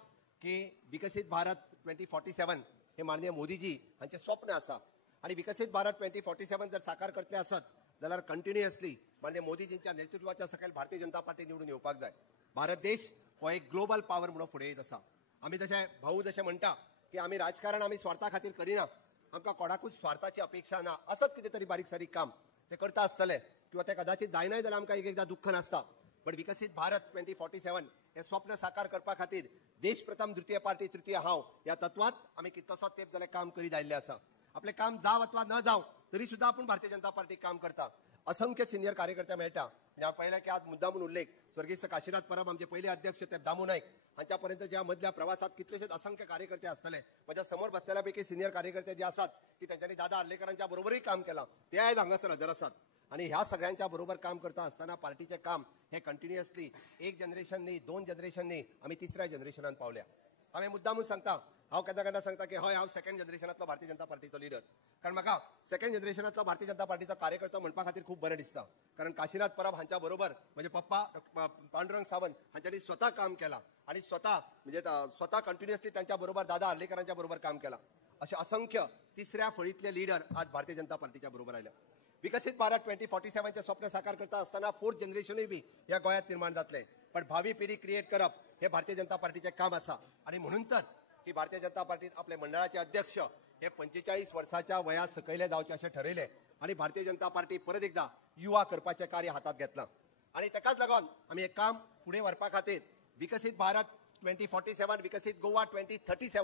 की विकसित भारत 2047 हे माननीय मोदीजी हांचे स्वप्न आसा आणि विकसित भारत 2047 जर साकार करतले आसत जाल्यार कंटिन्युअसली माननीय मोदीजींच्या नेतृत्वाच्या सकयल भारतीय जनता पार्टी निवडून येवपाक जाय भारत देश हो एक ग्लोबल पॉवर म्हणून फुडें येत आसा आमी जशे भाऊ जशे म्हणटा की आमी राजकारण आमी स्वार्था खातीर करिना आमकां कोणाकूच स्वार्थाची अपेक्षा ना असत कितें तरी बारीक सारीक काम ते करता आसतले किंवा ते कदाचित जायनाय जाल्यार आमकां एकदा दुख्ख नासता पण विकसित भारत 2047 हे स्वप्न साकार करपा खातीर देश प्रथम द्वितीय पार्टी तृतीय हांव या तत्वात आमी कितलोसोच तेंप जाल्यार काम करीत आयिल्ले आसा आपले काम जाव अथवा न जाव तरी सुद्धा आपूण भारतीय जनता पार्टी काम करता असंख्य सिनियर कार्यकर्ते मेळटा म्हणजे पळयलें की आज मुद्दामून उल्लेख स्वर्गीय काशीनाथ परब आमचे पहिले अध्यक्ष ते दामू नायक हांच्या पर्यंत ज्या मधल्या प्रवासात कितलेशेच असंख्य कार्यकर्ते असतले माझ्या समोर बसलेल्यापैकी सिनियर कार्यकर्ते जे असतात की त्यांनी दादा आर्लेकरांच्या बरोबरही काम केला ते आज हांगासर हजर असतात आणि ह्या सगळ्यांच्या बरोबर काम करता असताना पार्टीचे काम हे कंटिन्युअसली एक जनरेशन न्ही 2 जनरेशन न्ही आम्ही 3ऱ्या जनरेशनात पावल्या हांवें मुद्दामून सांगता हांव केन्ना सांगता की हय हांव 2nd जनरेशनातलो भारतीय जनता पार्टीचो लिडर कारण म्हाका 2nd जनरेशनातलो भारतीय जनता पार्टीचो कार्यकर्तो म्हणपा खातीर खूब बरें दिसता कारण काशीनाथ परब हांच्या बरोबर म्हणजे पप्पा पांडुरंग सावंत हांच्यांनी स्वता काम केला आणि स्वता कंटिन्युअसली त्यांच्या बरोबर दादा आर्लेकरांच्या बरोबर काम केला असे असंख्य 3ऱ्या फळीतले लिडर आज भारतीय जनता पार्टीच्या बरोबर आयल्या विकसित भारत 2047 चे स्वप्न साकार करता असताना 4th जनरेशनूय बी ह्या गोंयांत निर्माण जातले पण भावी पिढी क्रिएट करप हे भारतीय जनता पार्टीचे काम आसा आणि म्हणून तर की भारतीय जनता पार्टीत आपले मंडळाचे अध्यक्ष हे 45 वर्षाच्या वया सकयले जावचे असे ठरयले आणि भारतीय जनता पार्टी परत एकदा युवा करपाचे कार्य हातात घेतला आणि ताकाच लागून आम्ही एक काम पुढे व्हरपा खातीर विकसित भारत 2047 विकसित गोवा 2037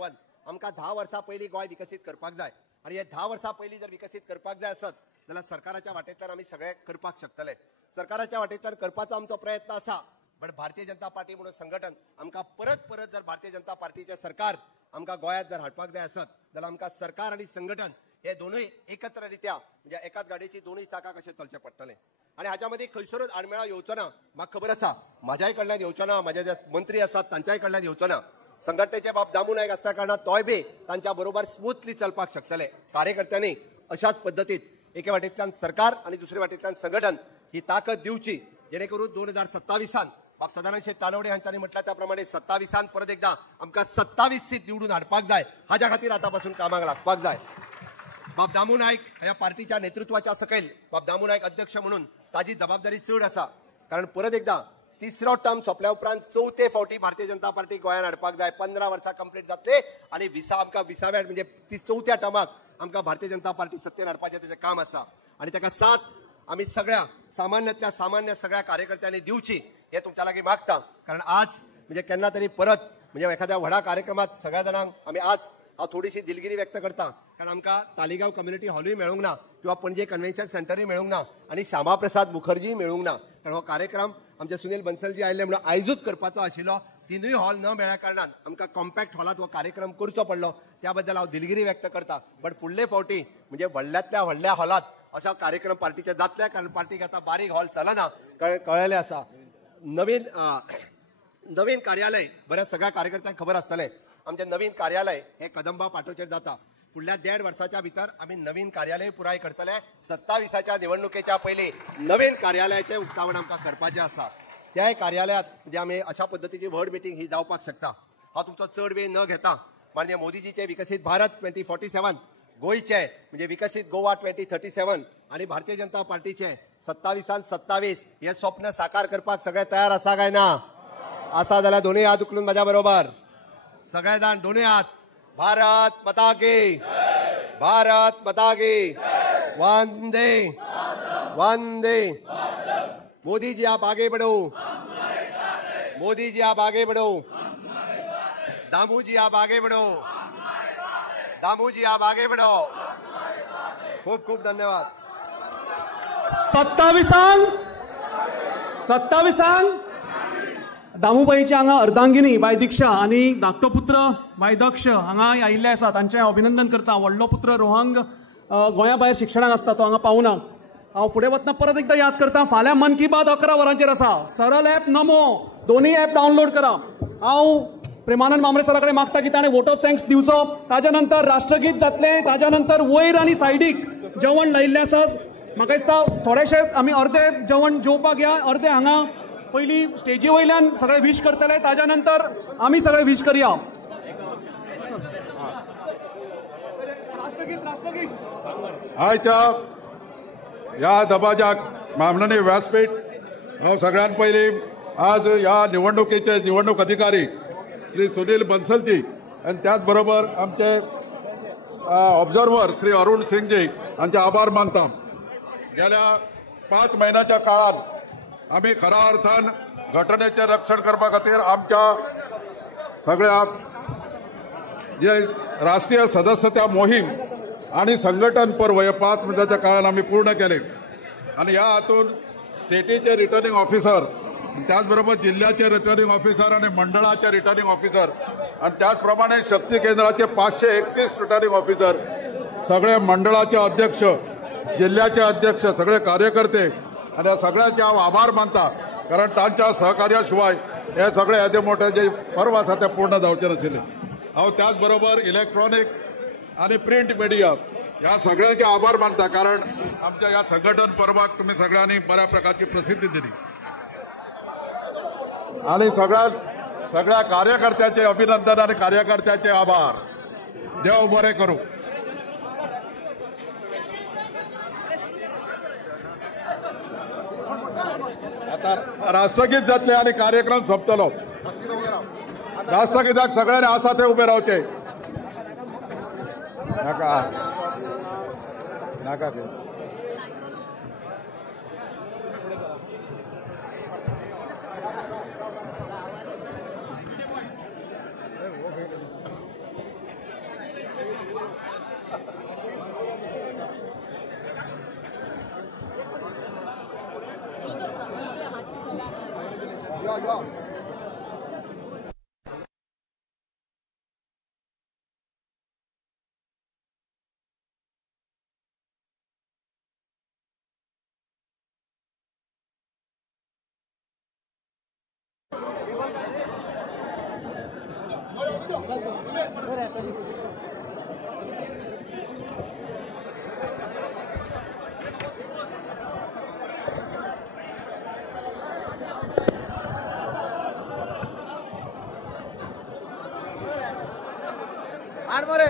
आमकां 10 वर्सां पयलीं गोंय विकसित करपाक जाय आणि हे 10 वर्सां पयलीं जर विकसित करपाक जाय आसत जाल्यार सरकाराच्या वाटेंतल्यान आमी सगळे करपाक शकतले सरकाराच्या वाटेंतल्यान करपाचो आमचो प्रयत्न आसा पण भारतीय जनता पार्टी म्हणून संघटन आमकां परत जर भारतीय जनता पार्टीचे सरकार आमकां गोंयांत जर हाडपाक जाय आसत जाल्यार आमकां सरकार आणि संघटन हे दोनूय एकत्र रित्या म्हणजे एकाच गाडयेची दोनूय चाकां कशें चलचें पडटलें आणि हाच्या मध्ये खंयसरूच आडमेळा येवचो ना म्हाका खबर आसा म्हाज्याय कडल्यान येवचो ना म्हाजे जे मंत्री आसात तांच्याय कडल्यान येवचो ना संघटनेचे बाब दामू नायक आसल्या कारणान तोय बी तांच्या बरोबर स्मूथली चलपाक शकतले कार्यकर्त्यांनी अशाच पद्दतीत एके वाटेंतल्यान सरकार आणि दुसरे वाटेंतल्यान संघटन ही ताकद दिवची जेणे करून 2027 बाब सदानंद शेठ तानवडे हांच्यांनी म्हटल्या त्या प्रमाणे 27 परत एकदा आमकां 27 सीट निवडून हाडपाक जाय हाच्या खातीर आतापासून कामाक लागपाक जाय बाब दामू नायक ह्या पार्टीच्या नेतृत्वाच्या सकयल बाब दामू नायक अध्यक्ष म्हणून ताजी जबाबदारी चड आसा कारण परत एकदा 3रो टर्म सोंपल्या उपरांत 4थे फावटी भारतीय जनता पार्टी गोंयांत हाडपाक जाय 15 वर्सां कंप्लीट जातले आणि आमकां 20व्या म्हणजे 4थ्या टर्माक आमकां भारतीय जनता पार्टी सत्तेर हाडपाचें तेजें काम आसा आणि ताका साथ आमी सगळ्या सामान्यातल्या सामान्य सगळ्या कार्यकर्त्यांनी दिवची हे तुमच्या लागीं मागता कारण आज म्हणजे केन्ना तरी परत म्हणजे एखाद्या व्हडा कार्यक्रमात सगळ्या जाणांक आमी आज हांव थोडीशी दिलगिरी व्यक्त करता कारण आमकां तालिगांव कम्युनिटी हॉलूय मेळूंक ना किंवा पणजे कन्व्हेन्शन सेंटरूय मेळूंक ना आणि श्यामा प्रसाद मुखर्जी मेळूंक ना कारण हो कार्यक्रम आमचे सुनील बन्सलजी आयिल्ले म्हणून आयजूच करपाचो आशिल्लो तिनूय हॉल न मेळ्ळ्या कारणान आमकां कॉम्पॅक्ट हॉलात हो कार्यक्रम करचो पडलो त्या बद्दल हांव दिलगिरी व्यक्त करता बट फुडले फावटी म्हणजे व्हडल्या हॉलात अशा कार्यक्रम पार्टीचे जातले कारण पार्टीक आता बारीक हॉल चलना कळलेले आसा नवीन कार्यालय बऱ्याच सगळ्या कार्यकर्त्यांक खबर आसतलें आमचे नवीन कार्यालय हे कदंबा पाटोचेर जाता फुडल्या 1.5 वर्साच्या भितर आमी नवीन कार्यालय पुराय करतले 27च्या निवडणुकेच्या पयलीं नवीन कार्यालयाचें उक्तावण आमकां करपाचें आसा त्याय कार्यालयात म्हणजे आमी अशा पद्दतीची व्हड मिटींग ही जावपाक शकता हांव तुमचो चड वेळ न घेता माननीय मोदीजीचे विकसित भारत 2047 गोंयचे म्हणजे विकसित गोवा 2037 आणि भारतीय जनता पार्टीचे 27 27 हे स्वप्न साकार करपाक सगळे तयार आसा काय ना? आसा जाल्यार दोन्ही हात उखलून माझ्या बरोबर सगळे जाण दोन्ही हात. भारत माता की, भारत माता की, वंदे वंदे. मोदी जी आप आगे बढ़ो, मोदी जी आप आगे बढ़ो, दामू जी आप आगे बढ़ो, दामू जी आप आगे बढ़ो. खूप खूप धन्यवाद. 27 दामूबाईची हांगा अर्धांगिनी बाय दिक्षा आणि धाकटो पुत्र बाय दक्ष हांगा आयिल्ले आसा. तांचें अभिनंदन करता. व्हडलो पुत्र रोहांग गोंया भायर शिक्षणाक आसता, तो हांगा पावना. हांव फुडें वतना परत एकदां याद करता, फाल्यां मन की बात 11 वरांचेर आसा. सरल ॲप नमो दोन्ही ॲप डावनलोड करा. हांव प्रेमानंद मांबरे सरा कडेन मागता की ताणें वोट ऑफ थँक्स दिवचो. ताज्या नंतर राष्ट्रगीत जातलें. ताज्या नंतर वयर आनी सायडीक जेवण लायिल्लें आसा. म्हाका दिसता थोडेशे आमी अर्दे जेवण जेवपाक या, अर्दे हांगा पयलीं स्टेजी वयल्यान सगळे विश करतले. ताज्या नंतर आमी सगळे विश करया. आयच्या ह्या दबाज्याक मामनानी व्यासपीठ हांव सगळ्यात पयलीं आज ह्या निवडणुकीचे निवडणूक अधिकारी श्री सुनील बन्सलजी आणि त्याच बरोबर आमचे ऑब्झर्वर श्री अरुण सिंगजी हांचे आभार मानता. गेल्या 5 महिन्याच्या काळात आम्ही खऱ्या अर्थान घटनेचे रक्षण करपा खातीर आमच्या सगळ्या जे राष्ट्रीय सदस्यता मोहीम आणि संघटन पर्व हे 5 महिन्याच्या काळात आम्ही पूर्ण केले. आणि ह्या हातून स्टेटीचे रिटर्निंग ऑफिसर, त्याचबरोबर जिल्ह्याचे रिटर्निंग ऑफिसर आणि मंडळाचे रिटर्निंग ऑफिसर आणि त्याचप्रमाणे शक्ती केंद्राचे 531 रिटर्निंग ऑफिसर, सगळे मंडळाचे अध्यक्ष, जिल्ह्याचे अध्यक्ष, सगळे कार्यकर्ते आणि या सगळ्यांचे हांव आभार मानता. कारण तांच्या सहकार्याशिवाय हे सगळे येदे मोठे जे पर्व आसा ते पूर्ण जावचे नाशिल्ले. हांव त्याचबरोबर इलेक्ट्रॉनिक आणि प्रिंट मिडिया या सगळ्यांचे आभार मानता. कारण आमच्या या संघटन पर्वाक तुम्ही सगळ्यांनी बऱ्या प्रकारची प्रसिद्धी दिली. आणि सगळ्या कार्यकर्त्यांचे अभिनंदन आणि कार्यकर्त्यांचे आभार. देव बरे करू. आता राष्ट्रगीत जातले आणि कार्यक्रम सोंपतलो. राष्ट्रगीताक सगळ्यांनी आसा ते उभे रावचे. नाका नाका आठ बरे.